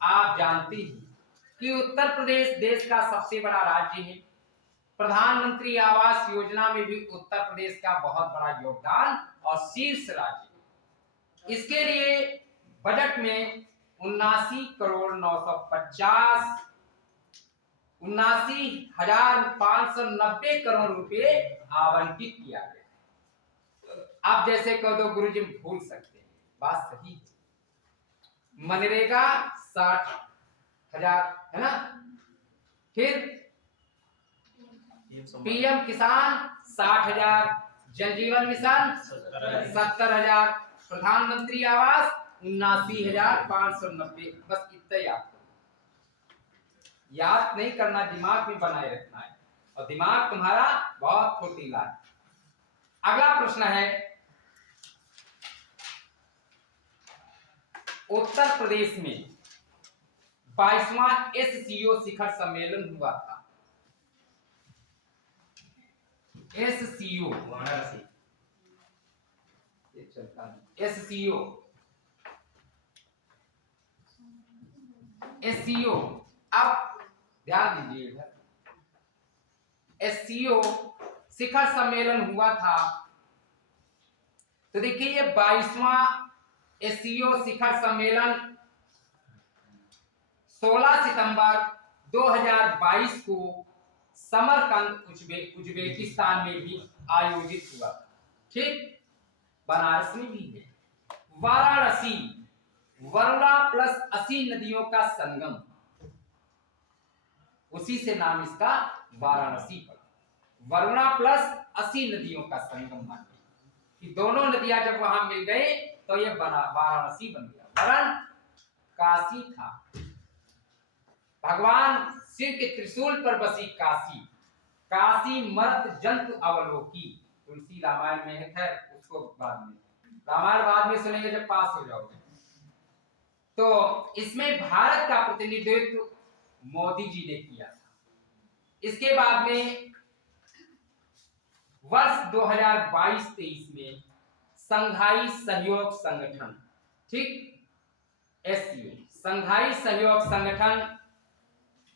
आप जानते हैं कि उत्तर प्रदेश देश का सबसे बड़ा राज्य है। प्रधानमंत्री आवास योजना में भी उत्तर प्रदेश का बहुत बड़ा योगदान और शीर्ष राज्य। इसके लिए बजट में 79,590 करोड़ रुपए आवंटित किया गया। आप जैसे कह दो गुरुजी भूल सकते हैं, बात सही है। मनरेगा 60,000 है ना, फिर पीएम किसान 60,000, जल जीवन मिशन 70,000, प्रधानमंत्री आवास 79,590। बस इतना याद नहीं करना, दिमाग में बनाए रखना है, और दिमाग तुम्हारा बहुत फुर्तीला है। अगला प्रश्न है, उत्तर प्रदेश में 22वां SCO शिखर सम्मेलन हुआ था। SCO चलता नहीं। SCO, SCO, अब ध्यान दीजिए इधर, SCO शिखर सम्मेलन हुआ था। तो देखिए ये 22वां SCO शिखर सम्मेलन 16 सितंबर 2022 को समरकंद उज्बेकिस्तान में भी आयोजित हुआ। ठीक, बनारस में भी है। वाराणसी, वरुणा प्लस 80 नदियों का संगम, उसी से नाम इसका वाराणसी पड़ा। वरुणा प्लस 80 नदियों का संगम मान कि दोनों नदियां जब वहां मिल गए तो ये बना वाराणसी बन गया। वरण काशी था, भगवान शिव के त्रिशूल पर बसी काशी, काशी मर्त जंतु अवलोकी, तुलसी रामायण में है, खैर उसको बाद में, रामायण बाद में सुनेंगे जब पास हो जाओगे। तो इसमें भारत का प्रतिनिधित्व मोदी जी ने किया था। इसके बाद में वर्ष 2022-23 में संघाई सहयोग संगठन, ठीक, SCO, संघाई सहयोग संगठन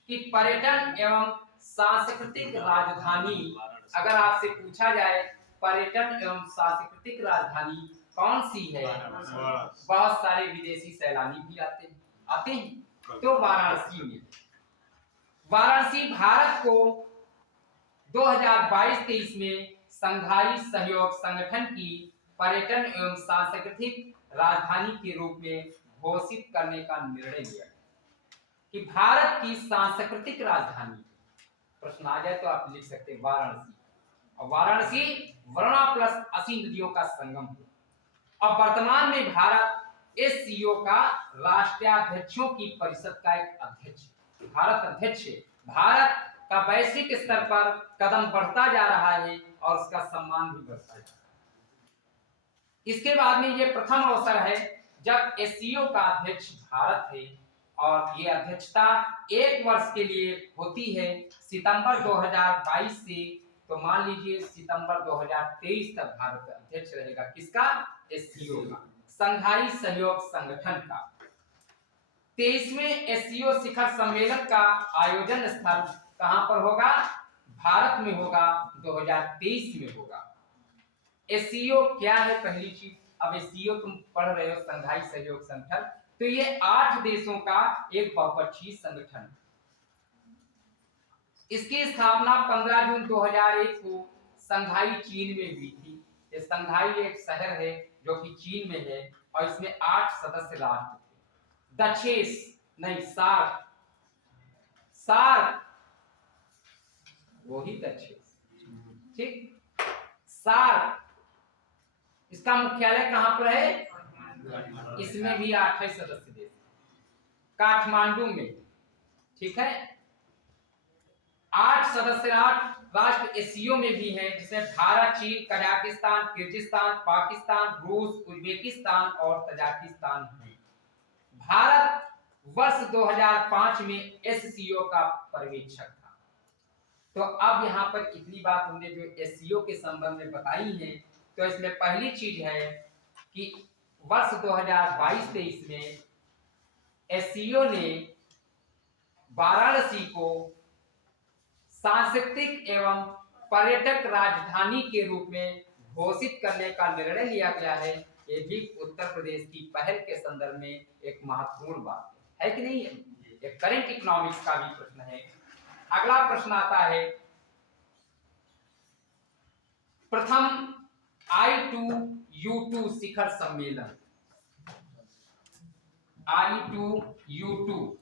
की पर्यटन एवं सांस्कृतिक राजधानी, अगर आपसे पूछा जाए पर्यटन एवं सांस्कृतिक राजधानी कौन सी है, बहुत सारे विदेशी सैलानी भी आते हैं, तो वाराणसी में। वाराणसी भारत को 2022-23 में संघाई सहयोग संगठन की पर्यटन एवं सांस्कृतिक राजधानी के रूप में घोषित करने का निर्णय लिया कि भारत की सांस्कृतिक राजधानी, प्रश्न आ जाए तो आप लिख सकते हैं वाराणसी। और वाराणसी वरुणा प्लस 80 नदियों का संगम है। और वर्तमान में भारत SCO का राष्ट्राध्यक्षों की परिषद का एक अध्यक्ष, भारत अध्यक्ष है। भारत का वैश्विक स्तर पर कदम बढ़ता जा रहा है और उसका सम्मान भी बढ़ता है। इसके बाद में ये प्रथम अवसर है जब SCO का अध्यक्ष भारत है और ये अध्यक्षता 1 वर्ष के लिए होती है, सितंबर 2022 से, तो मान लीजिए सितंबर 2023 तक भारत अध्यक्ष रहेगा। किसका? SCO का, संघाई सहयोग संगठन का। 23वें SCO शिखर सम्मेलन का आयोजन स्थल कहां पर होगा? भारत में होगा, 2023 में होगा। SCO क्या है? पहली चीज, अब SCO तुम पढ़ रहे हो, संघाई सहयोग संगठन, तो ये 8 देशों का एक बहुपक्षीय संगठन। इसकी स्थापना 15 जून 2001 को संघाई चीन में हुई थी। ये संघाई एक शहर है जो कि चीन में है और इसमें 8 सदस्य राष्ट्र थे। दक्षेश नहीं, सार्क, सार्क वही दक्षेश, ठीक, सार्क, इसका मुख्यालय कहां पर है? इसमें भी 8 सदस्य देश, काठमांडू में, ठीक है। 8 सदस्य राष्ट्र SCO में भी हैं, जिसमें भारत, चीन, कजाकिस्तान, किर्गिस्तान, पाकिस्तान, रूस, उज्बेकिस्तान और तजाकिस्तान है। भारत वर्ष 2005 में SCO का पर्यवेक्षक था। तो अब यहाँ पर इतनी बात हमने जो SCO के संबंध में बताई है, तो इसमें पहली चीज है कि वर्ष 2022-23 में SCO ने वाराणसी को सांस्कृतिक एवं पर्यटक राजधानी के रूप में घोषित करने का निर्णय लिया गया है। ये भी उत्तर प्रदेश की पहल के संदर्भ में एक महत्वपूर्ण बात है कि नहीं है? एक करंट इकोनॉमिक्स का भी प्रश्न है। अगला प्रश्न आता है, प्रथम I2U2 शिखर सम्मेलन, I2U2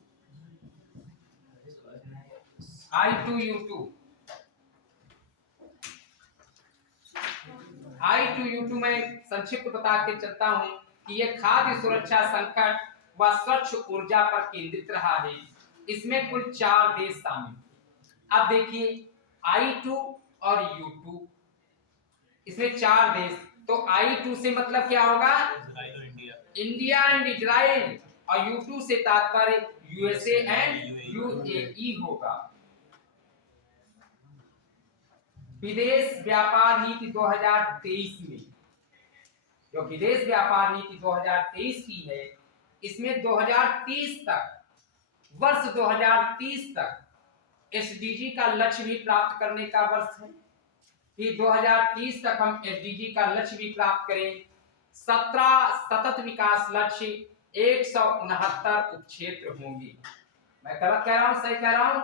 में संक्षिप्त बता के चलता हूं कि यह खाद्य सुरक्षा संकट व स्वच्छ ऊर्जा पर केंद्रित रहा है। इसमें कुल 4 देश शामिल थे। अब देखिए I2 और U2, इसमें 4 देश, तो I2 से मतलब क्या होगा? इंडिया एंड इजराइल, और U2 से तात्पर्य USA एंड UAE होगा। विदेश व्यापार नीति 2023 में जो विदेश व्यापार नीति 2023 की है, इसमें 2030 तक, वर्ष 2030 तक एसडीजी का लक्ष्य भी प्राप्त करने का वर्ष है कि 2030 तक हम एसडीजी का लक्ष्य भी प्राप्त करें। 17 सतत विकास लक्ष्य, 169 उपक्षेत्र होंगे। मैं गलत कह रहा हूं, सही कह रहा हूं?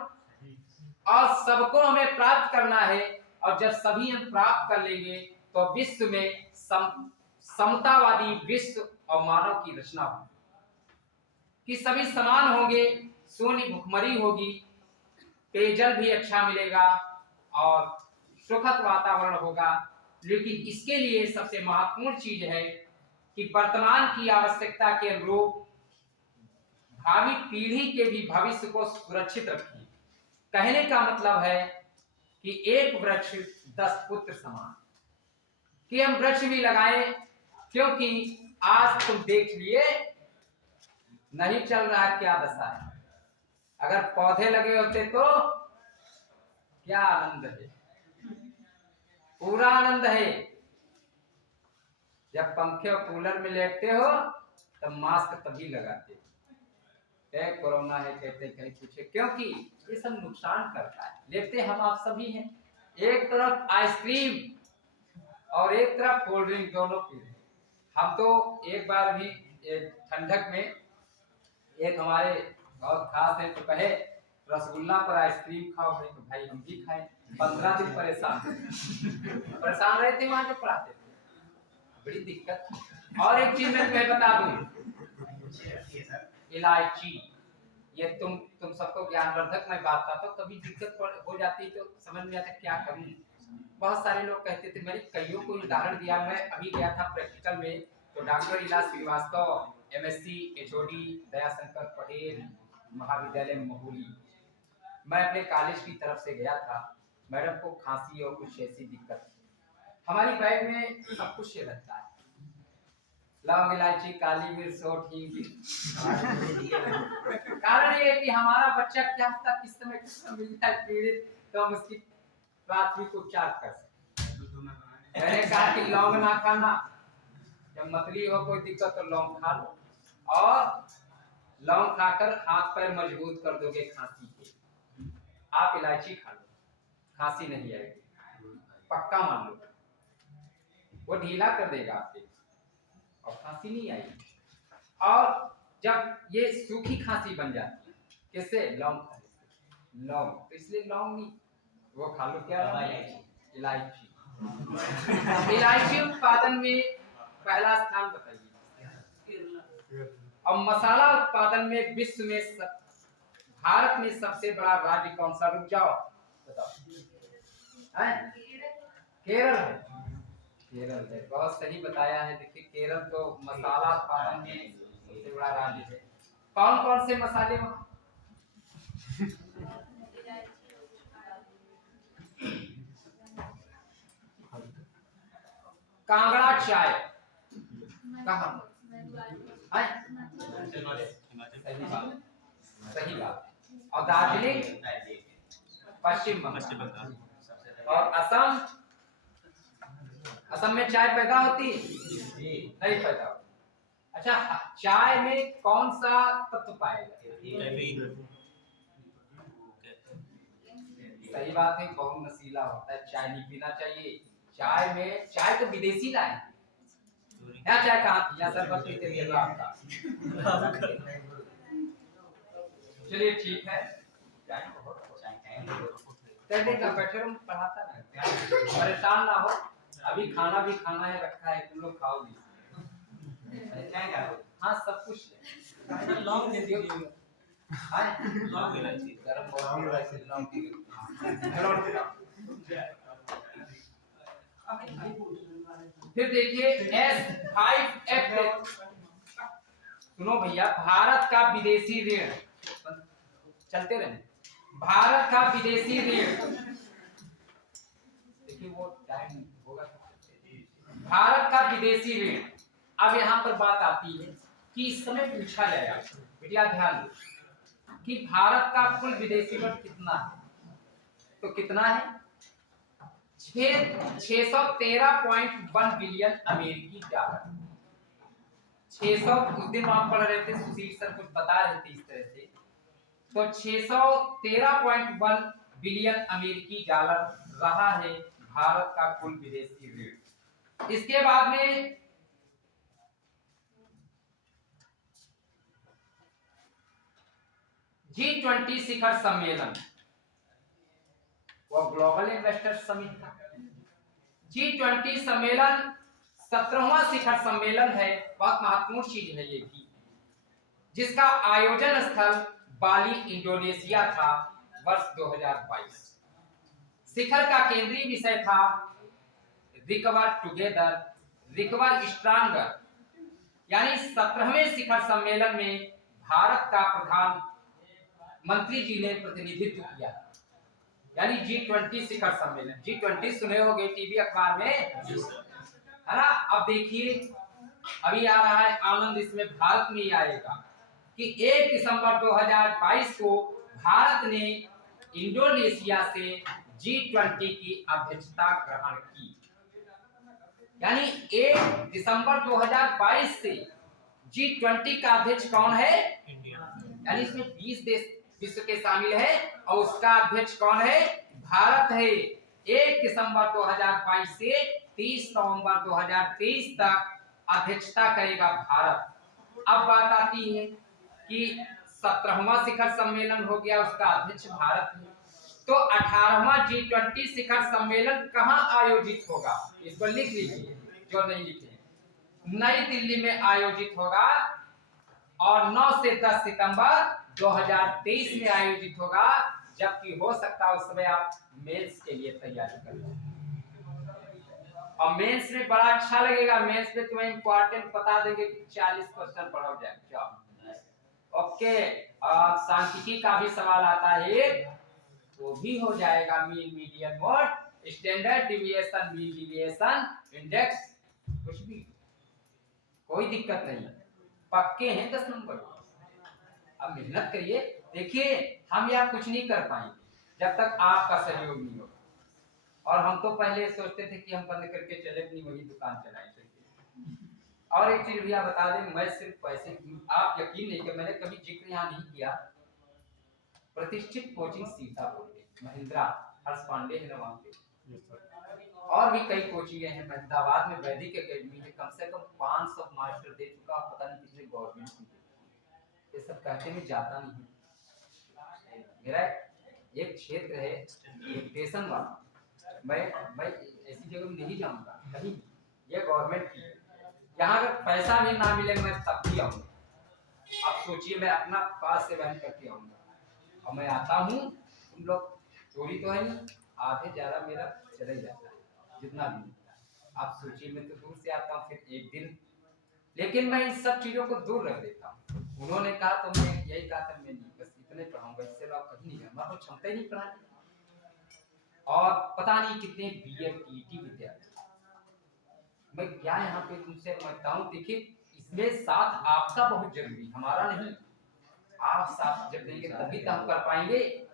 और सबको हमें प्राप्त करना है, और जब सभी हम प्राप्त कर लेंगे तो विश्व में समतावादी विश्व और मानव की रचना होगी कि सभी समान होंगे, शून्य भुखमरी होगी, पेयजल भी अच्छा मिलेगा और सुखद वातावरण होगा। लेकिन इसके लिए सबसे महत्वपूर्ण चीज है कि वर्तमान की आवश्यकता के अनुरूप भावी पीढ़ी के भी भविष्य को सुरक्षित रखिए। कहने का मतलब है कि एक वृक्ष 10 पुत्र समान, कि हम वृक्ष भी लगाएं, क्योंकि आज तुम देख लिए नहीं चल रहा है क्या दशा है। अगर पौधे लगे होते तो क्या आनंद है, पूरा आनंद है। जब पंखे और कूलर में लेटते हो तब मास्क तभी लगाते, कोरोना है कहते कहीं पूछे, क्योंकि ये सब नुकसान करता है। लेते हम आप सभी हैं, एक तरफ आइसक्रीम और एक तरफ कोल्ड ड्रिंक, दोनों पी रहे। हम तो एक बार भी ठंडक में एक हमारे बहुत खास है तो कहे रसगुल्ला पर आइसक्रीम खाओ भाई, तो भाई हम भी खाए। 15 दिन परेशान रहे थे वहां जो पढ़ाते थे, बड़ी दिक्कत। और एक चीज मैं तुम्हें बता दूं, इलायची, ये तुम सबको ज्ञानवर्धक मैं बात करता हूँ, कभी दिक्कत हो जाती तो समझ में आता क्या करूं। बहुत सारे लोग कहते थे, मैंने कईयों को उदाहरण दिया। मैं अभी गया था प्रैक्टिकल में, तो डॉक्टर इला श्रीवास्तव, एमएससी एचओडी दयाशंकर पटेल महाविद्यालय महुली, मैं अपने कॉलेज की तरफ से गया था। मैडम को खांसी और कुछ ऐसी दिक्कत थी। हमारी बैग में सब कुछ रहता है, लौंग, इलायची, काली मिर्च और हींग। कारण ये है कि हमारा बच्चा क्या होता, किस समय मिलता है पीड़ित, तो हम उसकी प्राथमिक उपचार कर सकते। मैंने कहा कि लौंग ना खाना, जब मतली हो कोई दिक्कत तो लौंग खा लो, और लौंग खाकर हाथ पैर मजबूत कर दोगे खांसी के। आप इलायची खा लो, खांसी नहीं आएगी, पक्का मान लो, वो ढीला कर देगा आपके और खांसी नहीं आएगी। और जब ये सूखी खांसी बन जाती है, किससे? लौंग खाने से। लौंग तो इसलिए लौंग नहीं, वो खा लो, क्या? इलायची। इलायची उत्पादन में पहला स्थान बताइए। और मसाला उत्पादन में विश्व में भारत में सबसे बड़ा राज्य कौन सा? रुक जाओ, बताओ। केरल है। केरल है, बहुत सही बताया है। देखिए केरल तो मसाला उत्पादन में सबसे बड़ा राज्य है। कौन कौन से मसाले वहाँ? कांगड़ा चाय कहाँ? सही बात। और दार्जिलिंग पश्चिम बंगाल। और असम, असम में चाय पैदा होती नहीं पैदा होती। अच्छा, चाय में कौन सा तत्व पाएगा? सही बात है, बहुत नशीला होता है, चाय नहीं पीना चाहिए। चाय में, चाय तो विदेशी लाए, यहाँ चाय कहाँ थी? यहाँ शरबत पीते थे आपका। चलिए ठीक है, बैठे रूम पढ़ाता ना, परेशान ना हो। अभी खाना भी खाना है, रखा है, तुम लोग खाओ भी। हाँ सब कुछ लौंग दे दियो। गरम फिर देखिए S5F, सुनो भैया, भारत का विदेशी ऋण, चलते रहे, भारत का विदेशी ऋण, देखिए वो टाइम होगा। भारत का विदेशी ऋण, अब यहाँ पर बात आती है कि इस समय पूछा जाएगा, बेटिया ध्यान दो कि भारत का कुल विदेशी ऋण कितना है, तो कितना है? 613.1 बिलियन अमेरिकी डॉलर। 600 उस दिन आप पढ़ रहे थे, सुशील सर कुछ बता रहे थे इस तरह से, तो 613.1 बिलियन अमेरिकी डॉलर रहा है भारत का कुल विदेशी ऋण। इसके बाद में G20 शिखर सम्मेलन, वो ग्लोबल इन्वेस्टर समिट था। G20 सम्मेलन 17वां शिखर सम्मेलन है, बहुत महत्वपूर्ण चीज है ये भी, जिसका आयोजन स्थल बाली इंडोनेशिया था वर्ष 2022। शिखर का केंद्रीय विषय था रिकवर टुगेदर रिकवर स्ट्रॉन्गर, यानी 17वें शिखर सम्मेलन में भारत का प्रधानमंत्री जी ने प्रतिनिधित्व किया, यानी G20 शिखर सम्मेलन। G20 सुने होंगे टीवी अखबार में, है ना। अब देखिए अभी आ रहा है आनंद, इसमें भारत में ही आएगा कि 1 दिसंबर 2022 को भारत ने इंडोनेशिया से G20 की अध्यक्षता ग्रहण की, यानी 1 दिसंबर 2022 से G20 का अध्यक्ष कौन है? इंडिया। यानी इसमें 20 देश विश्व के शामिल है और उसका अध्यक्ष कौन है? भारत है। 1 दिसंबर 2022 से 30 नवंबर 2023 तक अध्यक्षता करेगा भारत। अब बात आती है कि 17वां शिखर सम्मेलन हो गया, उसका अध्यक्ष भारत है, तो 18वां G20 शिखर सम्मेलन कहां आयोजित होगा? इसको लिख लीजिए जो नहीं लिखे। नई दिल्ली में आयोजित होगा और 9 से 10 सितंबर 2023 में आयोजित होगा, जबकि हो सकता है उस समय आप मेंस के लिए तैयारी कर लो। और मेंस में बड़ा अच्छा लगेगा, मेंस में तुम्हें इंपॉर्टेंट बता देंगे कि 40 क्वेश्चन पढ़ो जाए। ओके, सांख्यिकी का भी सवाल आता है, वो भी हो जाएगा। Mean, median, mode, standard deviation, mean deviation, index, कुछ भी, कोई दिक्कत नहीं, पक्के हैं 10 नंबर। अब मेहनत करिए। देखिए हम यहाँ कुछ नहीं कर पाएंगे जब तक आपका सहयोग नहीं हो, और हम तो पहले सोचते थे कि हम बंद करके चले अपनी वही दुकान चलाएंगे। और एक चीज भैया बता दें, मैं सिर्फ पैसे, आप यकीन नहीं कि मैंने कभी जिक्र यहाँ नहीं किया, प्रतिष्ठित कोचिंग सीतापुर के महिंद्रा, हर्ष पांडे है ना वहाँ पे, और भी कई कोचिंगें हैं। अहमदाबाद में वैदिक एकेडमी है, कम से कम 500 मास्टर दे चुका, पता नहीं कितने गवर्नमेंट की। ये सब कहते में जाता नहीं। मेरा एक क्षेत्र है स्टेशन वाला, मैं ऐसी जगह में नहीं जाऊंगा कहीं, ये गवर्नमेंट की, यहाँ अगर पैसा भी ना मिले मैं तब भी आऊंगा। अब सोचिए मैं अपना पास से वहन करके आऊंगा, और मैं आता हूँ, तुम लोग चोरी तो है नहीं, आधे ज्यादा मेरा चला ही जाता है जितना भी मिलता है। आप सोचिए मैं तो दूर से आता हूँ, फिर एक दिन, लेकिन मैं इन सब चीजों को दूर रख देता हूँ। उन्होंने कहा तो मैं यही कहा था, मैं नहीं, बस इतने पढ़ाऊंगा, इससे लोग कहीं नहीं जाऊंगा, तो क्षमता ही नहीं पढ़ाने। और पता नहीं कितने बीएड टीटी विद्यार्थी, मैं क्या यहाँ पे तुमसे मांगता हूँ। देखिए इसमें साथ आपका बहुत जरूरी, हमारा नहीं। आप साथ जब देंगे तभी तो हम कर पाएंगे।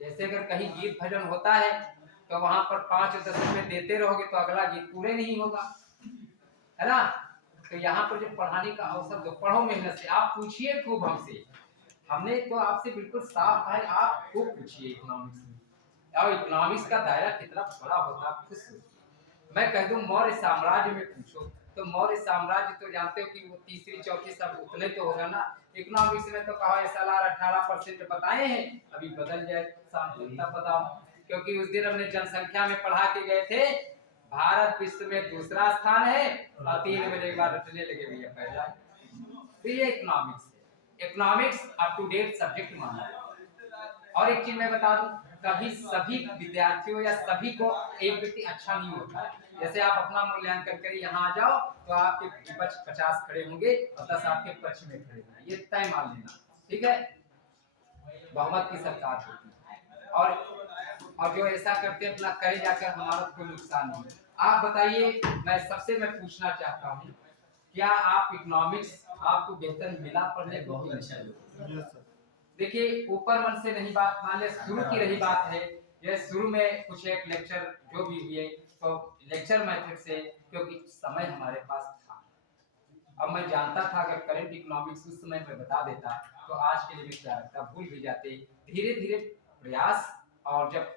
जैसे अगर कहीं गीत भजन होता है तो वहां पर 5-10 रुपए देते रहोगे तो अगला गीत पूरे नहीं होगा, है ना। तो यहाँ पर जो पढ़ाने का अवसर दो, पढ़ो मेहनत से, आप पूछिए खूब हमसे, हमने तो आपसे बिल्कुल साफ है, आप खूब पूछिए इकोनॉमिक्स में, और इकोनॉमिक्स का दायरा कितना बड़ा होता है खुद सोचिए। मैं कह दूं मौर्य साम्राज्य में पूछो तो मौर्य साम्राज्य तो जानते हो कि वो तीसरी चौथी सब उतने तो होगा ना। इकोनॉमिक्स में तो कहा SLR 18% बताए हैं, अभी बदल जाए तब बताओ, क्योंकि उस दिन हमने जनसंख्या में पढ़ा के गए थे, भारत विश्व में दूसरा स्थान है और 3 बजे के बाद रटने लगे भैया पहला। तो ये इकोनॉमिक्स है, economics up to date subject माना है। और एक चीज मैं बता दूं, कभी सभी विद्यार्थियों या सभी को एक व्यक्ति अच्छा नहीं होता है। जैसे आप अपना मूल्यांकन करिए, यहाँ आ जाओ तो आपके विपक्ष 50 खड़े होंगे और 10 आपके पक्ष में खड़े होंगे, ये तय मान लेना, ठीक है। बहुमत की सरकार होती है, और जो ऐसा करते अपना करे जाकर हमारा कोई नुकसान नहीं। आप बताइए, मैं पूछना चाहता हूँ, क्या आप इकोनॉमिक्स आपको बेहतर मिला पढ़ने? बहुत अच्छा। देखिए ऊपर मन से नहीं बात, मान लिया शुरू की रही बात है, ये शुरू में कुछ एक लेक्चर जो भी हुए तो लेक्चर मेथड से, क्योंकि समय हमारे पास था, अब मैं जानता था अगर करंट इकोनॉमिक्स उस समय में बता देता तो आज के लिए मैं क्या रखता, भूल भी जाते। धीरे धीरे प्रयास और जब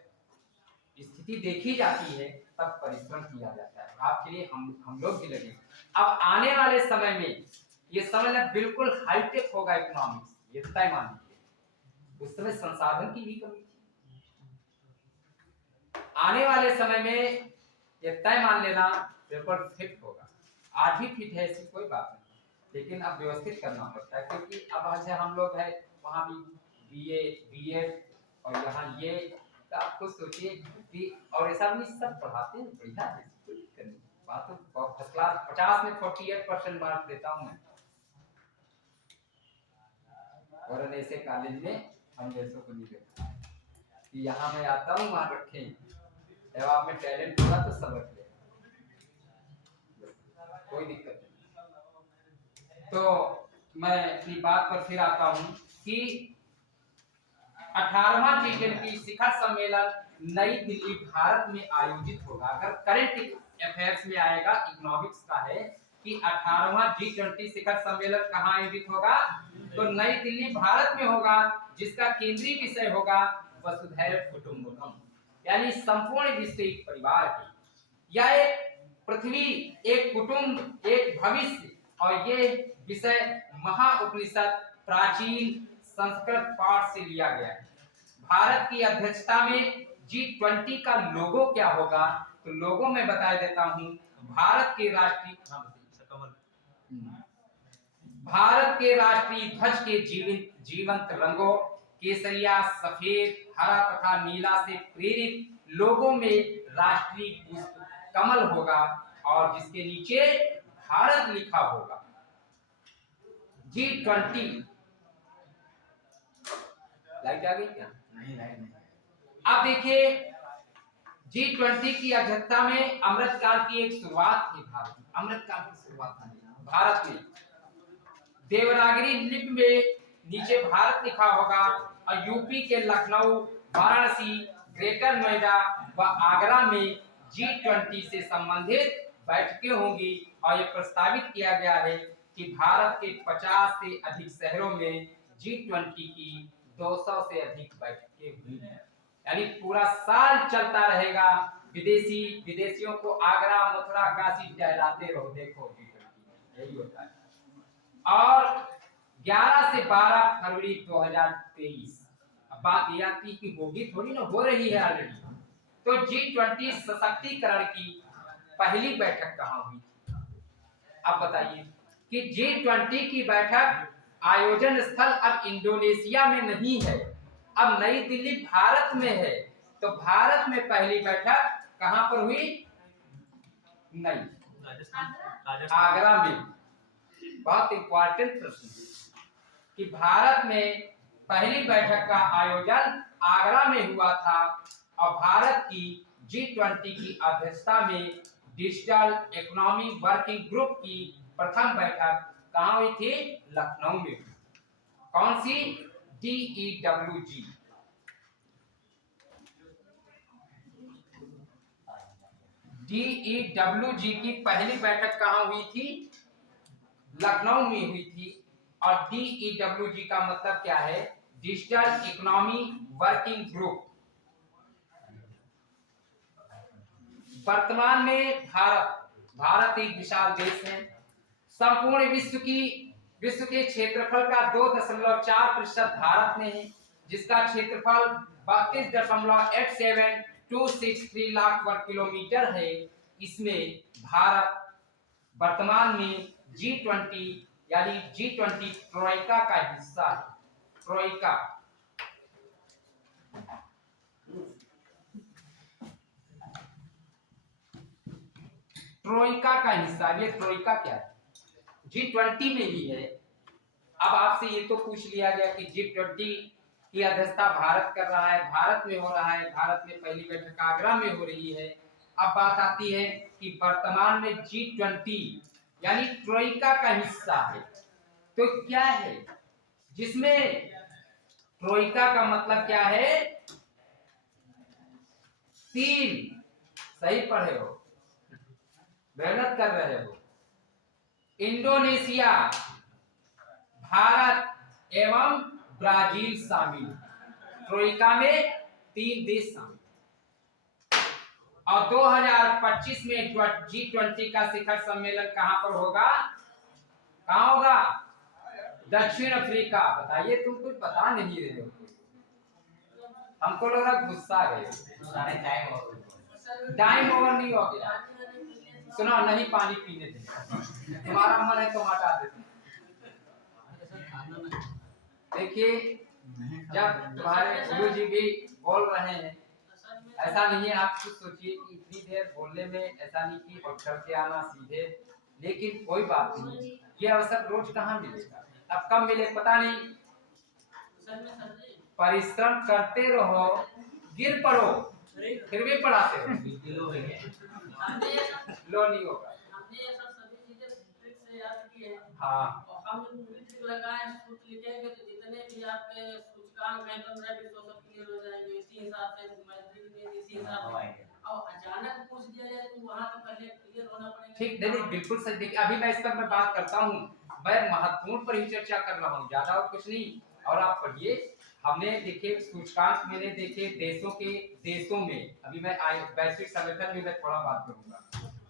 स्थिति देखी जाती है तब परिश्रम किया जाता है। आपके लिए हम लोग भी लगे। अब आने वाले समय में ये समझ लें बिल्कुल हाईटेक होगा इकोनॉमिक्स, ये तय मान लीजिए। उस समय संसाधन की भी कमी थी, आने वाले समय में ये तय मान लेना बिल्कुल फिट होगा। आज भी फिट है, ऐसी कोई बात नहीं, लेकिन अब व्यवस्थित करना पड़ता है क्योंकि अब आज हम लोग है वहाँ भी बीए बीएड और यहाँ ये आप खुद सोचिए कि और ऐसा नहीं सब पढ़ाते हैं बढ़िया है, कोई दिक्कत नहीं। बात तो फर्स्ट क्लास 50 में 48% मार्क्स देता हूँ मैं, और ऐसे कॉलेज में हम जैसों को नहीं देता कि यहाँ मैं आता हूँ वहाँ रखें, जब आप में टैलेंट होगा तो सब रख लेगा, कोई दिक्कत नहीं। तो मैं अपनी बात पर फिर आता हूँ कि 18वां G20 शिखर सम्मेलन नई दिल्ली भारत में आयोजित होगा। अगर करंट अफेयर्स में आएगा इकोनॉमिक्स का है कि 18वां G20 शिखर सम्मेलन कहाँ आयोजित होगा, तो नई दिल्ली भारत में होगा, जिसका केंद्रीय विषय होगा वसुधैव कुटुंबकम, यानी संपूर्ण विश्व एक परिवार है। यह एक पृथ्वी, एक कुटुंब, एक भविष्य, और ये विषय महाउपनिषद प्राचीन संस्कृत पाठ से लिया गया है। भारत की अध्यक्षता में G20 का लोगो क्या होगा, तो लोगो में बता देता हूं। भारत के राष्ट्रीय ध्वज के जीवंत रंगों केसरिया, सफेद, हरा तथा नीला से प्रेरित लोगों में राष्ट्रीय पुष्प कमल होगा और जिसके नीचे भारत लिखा होगा। G20 लाइट आ गई क्या? नहीं लाइट नहीं। अब देखिए G20 की अध्यक्षता में अमृतकाल की एक शुरुआत थी। भारत में अमृतकाल की शुरुआत थी भारत में। देवनागरी लिपि में नीचे भारत लिखा होगा और यूपी के लखनऊ, वाराणसी, ग्रेटर नोएडा व आगरा में G20 से संबंधित बैठकें होंगी और यह प्रस्तावित किया गया है कि भारत के 50 से अधिक शहरों में G20 की 200 से अधिक बैठकें हुई हैं, यानी पूरा साल चलता रहेगा। विदेशियों को आगरा, मथुरा, काशी टहलाते रहो, देखो G20 यही होता है। और 11 से 12 फरवरी 2023, अब बात यह आती कि होगी थोड़ी ना, हो रही है ऑलरेडी। तो G20 सशक्तिकरण की पहली बैठक कहाँ हुई थी? अब बताइए कि G20 की बैठक आयोजन स्थल अब इंडोनेशिया में नहीं है, अब नई दिल्ली भारत में है। तो भारत में पहली बैठक कहां पर हुई? नहीं, आगरा में। बहुत इंपॉर्टेंट प्रश्न कि भारत में पहली बैठक का आयोजन आगरा में हुआ था और भारत की G20 की अध्यक्षता में डिजिटल इकोनॉमी वर्किंग ग्रुप की प्रथम बैठक कहां हुई थी? लखनऊ में। कौन सी? DEWG। DEWG की पहली बैठक कहां हुई थी? लखनऊ में हुई थी। और DEWG का मतलब क्या है? Digital economy working group. वर्तमान में भारत एक विशाल देश है। संपूर्ण विश्व के क्षेत्रफल का 2.4% भारत में है, जिसका क्षेत्रफल 32.87263 लाख वर्ग किलोमीटर है। इसमें भारत वर्तमान में G20 यानी G20 ट्रोइका का हिस्सा है। ट्रोइका का हिस्सा। ये ट्रोइका क्या है? G20 में ही है। अब आपसे ये तो पूछ लिया गया कि G20 की अध्यक्षता भारत कर रहा है, भारत में हो रहा है, भारत में पहली बैठक आगरा में हो रही है। अब बात आती है कि वर्तमान में G20 यानी ट्रोइका का हिस्सा है, तो क्या है जिसमें ट्रोइका का मतलब क्या है? 3। सही पढ़े हो, मेहनत कर रहे हो। इंडोनेशिया, भारत एवं ब्राजील शामिल। ट्रोइका में 3 देश शामिल। और 2025 में G20 का शिखर सम्मेलन कहां पर होगा? कहां होगा? दक्षिण अफ्रीका। बताइए, तुम कुछ बता नहीं रहे हो, हमको लग रहा गुस्सा आ गए। टाइम ओवर नहीं हो गया। सुनो, नहीं पानी पीने दे, तुम्हारा मन है तो हटा देते। देखिए, जब तुम्हारे गुरु जी भी बोल रहे हैं, ऐसा नहीं है, आप कुछ सोचिए कि इतनी देर बोलने में ऐसा नहीं कि और चल के आना सीधे, लेकिन कोई बात नहीं, ये अवसर रोज कहाँ मिलेगा, अब कब मिले पता नहीं। परिश्रम करते रहो, गिर पड़ो, फिर भी पढ़ाते रहो, लो नहीं होगा। हमने ये सब सभी चीजें ट्रिक से याद की है। हाँ, और हम ट्रिक लगाए, सूत्र लिखेंगे तो जितने भी आपके सूचकांक हैं 15-20 सब क्लियर हो जाएंगे। इसी हिसाब से मैट्रिक में इसी हिसाब से। और अचानक पूछ दिया जाए तो वहां तो पहले क्लियर होना पड़ेगा। ठीक, नहीं बिल्कुल सही। देखिए, अभी मैं इस पर मैं बात करता हूँ, मैं महत्वपूर्ण पर ही चर्चा कर रहा हूँ, ज्यादा और कुछ नहीं। और आप पढ़िए, हमने देखे सूचकांक, मैंने देखे देशों में, अभी मैं वैश्विक संगठन में मैं थोड़ा बात करूंगा,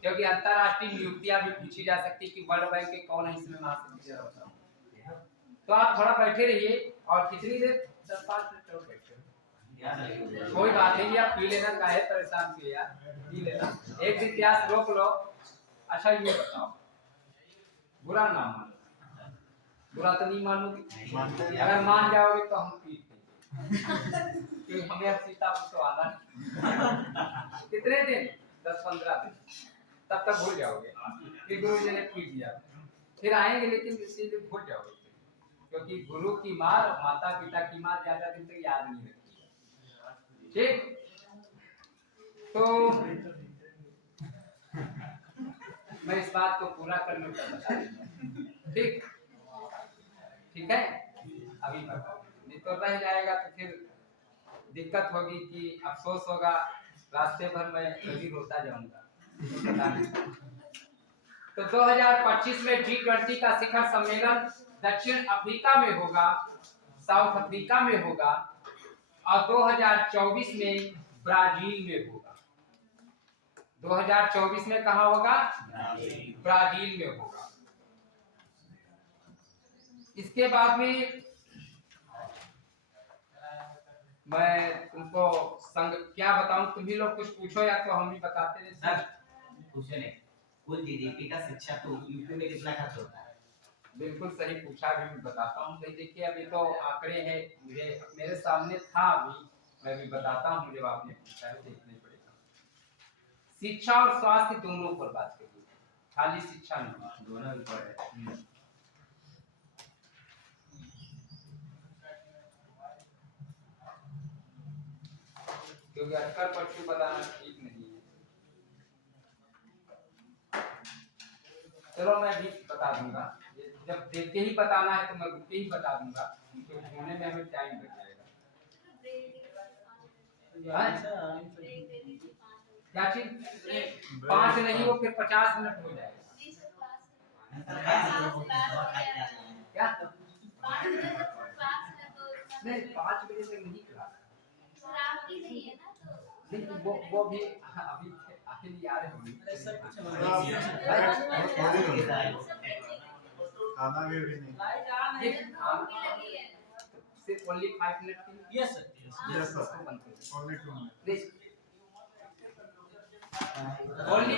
क्योंकि अंतरराष्ट्रीय नियुक्तियां भी पूछी जा सकती है कि वर्ल्ड बैंक के कौन है इसमें महासचिव जरा बताओ। तो आप थोड़ा बैठे रहिए, और कितनी देर? 10-5 मिनट और बैठे, कोई बात नहीं, आप पी लेना, काहे परेशान किए यार, पी लेना, एक दिन प्यास रोक लो। अच्छा ये बताओ, बुरा ना मानो, बुरा तो नहीं मानोगे? अगर मान जाओगे तो हम पीते, क्योंकि हमें अब सीतापुर तो आना नहीं। कितने दिन? 10-15 दिन, तब तक भूल जाओगे कि गुरु जी ने पीट दिया, फिर आएंगे, लेकिन इसीलिए भूल जाओगे, क्योंकि गुरु की मार और माता पिता की मार ज्यादा दिन तक याद नहीं रहती। ठीक, तो मैं इस बात को पूरा करने पर बता दूंगा। ठीक, ठीक है, अभी नहीं तो रह जाएगा तो फिर दिक्कत होगी कि अफसोस होगा, रास्ते भर मैं कभी रोता जाऊंगा, पता नहीं। तो 2025 में G20 का शिखर सम्मेलन दक्षिण अफ्रीका में होगा, साउथ अफ्रीका में होगा, और 2024 में ब्राजील में होगा। 2024 में कहाँ होगा? ब्राजील में होगा। इसके बाद में मैं तुमको संग क्या बताऊं, तुम ही लोग कुछ पूछो या तो हम ही बताते हैं। सर पूछो नहीं, कुल जीडीपी का शिक्षा तो यूपी में कितना खर्च होता है? बिल्कुल सही पूछा, अभी मैं बताता हूँ। देखिए, अभी तो आंकड़े हैं, मुझे मेरे सामने था, अभी मैं भी बताता हूँ, जब आपने पूछा है देखने पड़ेगा। शिक्षा और स्वास्थ्य दोनों पर बात करिए, खाली शिक्षा नहीं, दोनों ऊपर है। क्योंकि अटकर पट्टू बताना ठीक नहीं है। चलो मैं भी बता दूंगा, जब देख के ही बताना है तो मैं रुक के ही बता दूंगा, क्योंकि होने में हमें टाइम लग जाएगा। क्या चीज? 5 नहीं, वो फिर 50 मिनट हो जाएगा। क्या? नहीं, 5 बजे तक नहीं क्लास, नहीं वो भी अभी आखिर आ रहे होंगे। खाना भी नहीं, सिर्फ ओनली 5 मिनट की। Yes sir, yes sir, only 2 minute. Only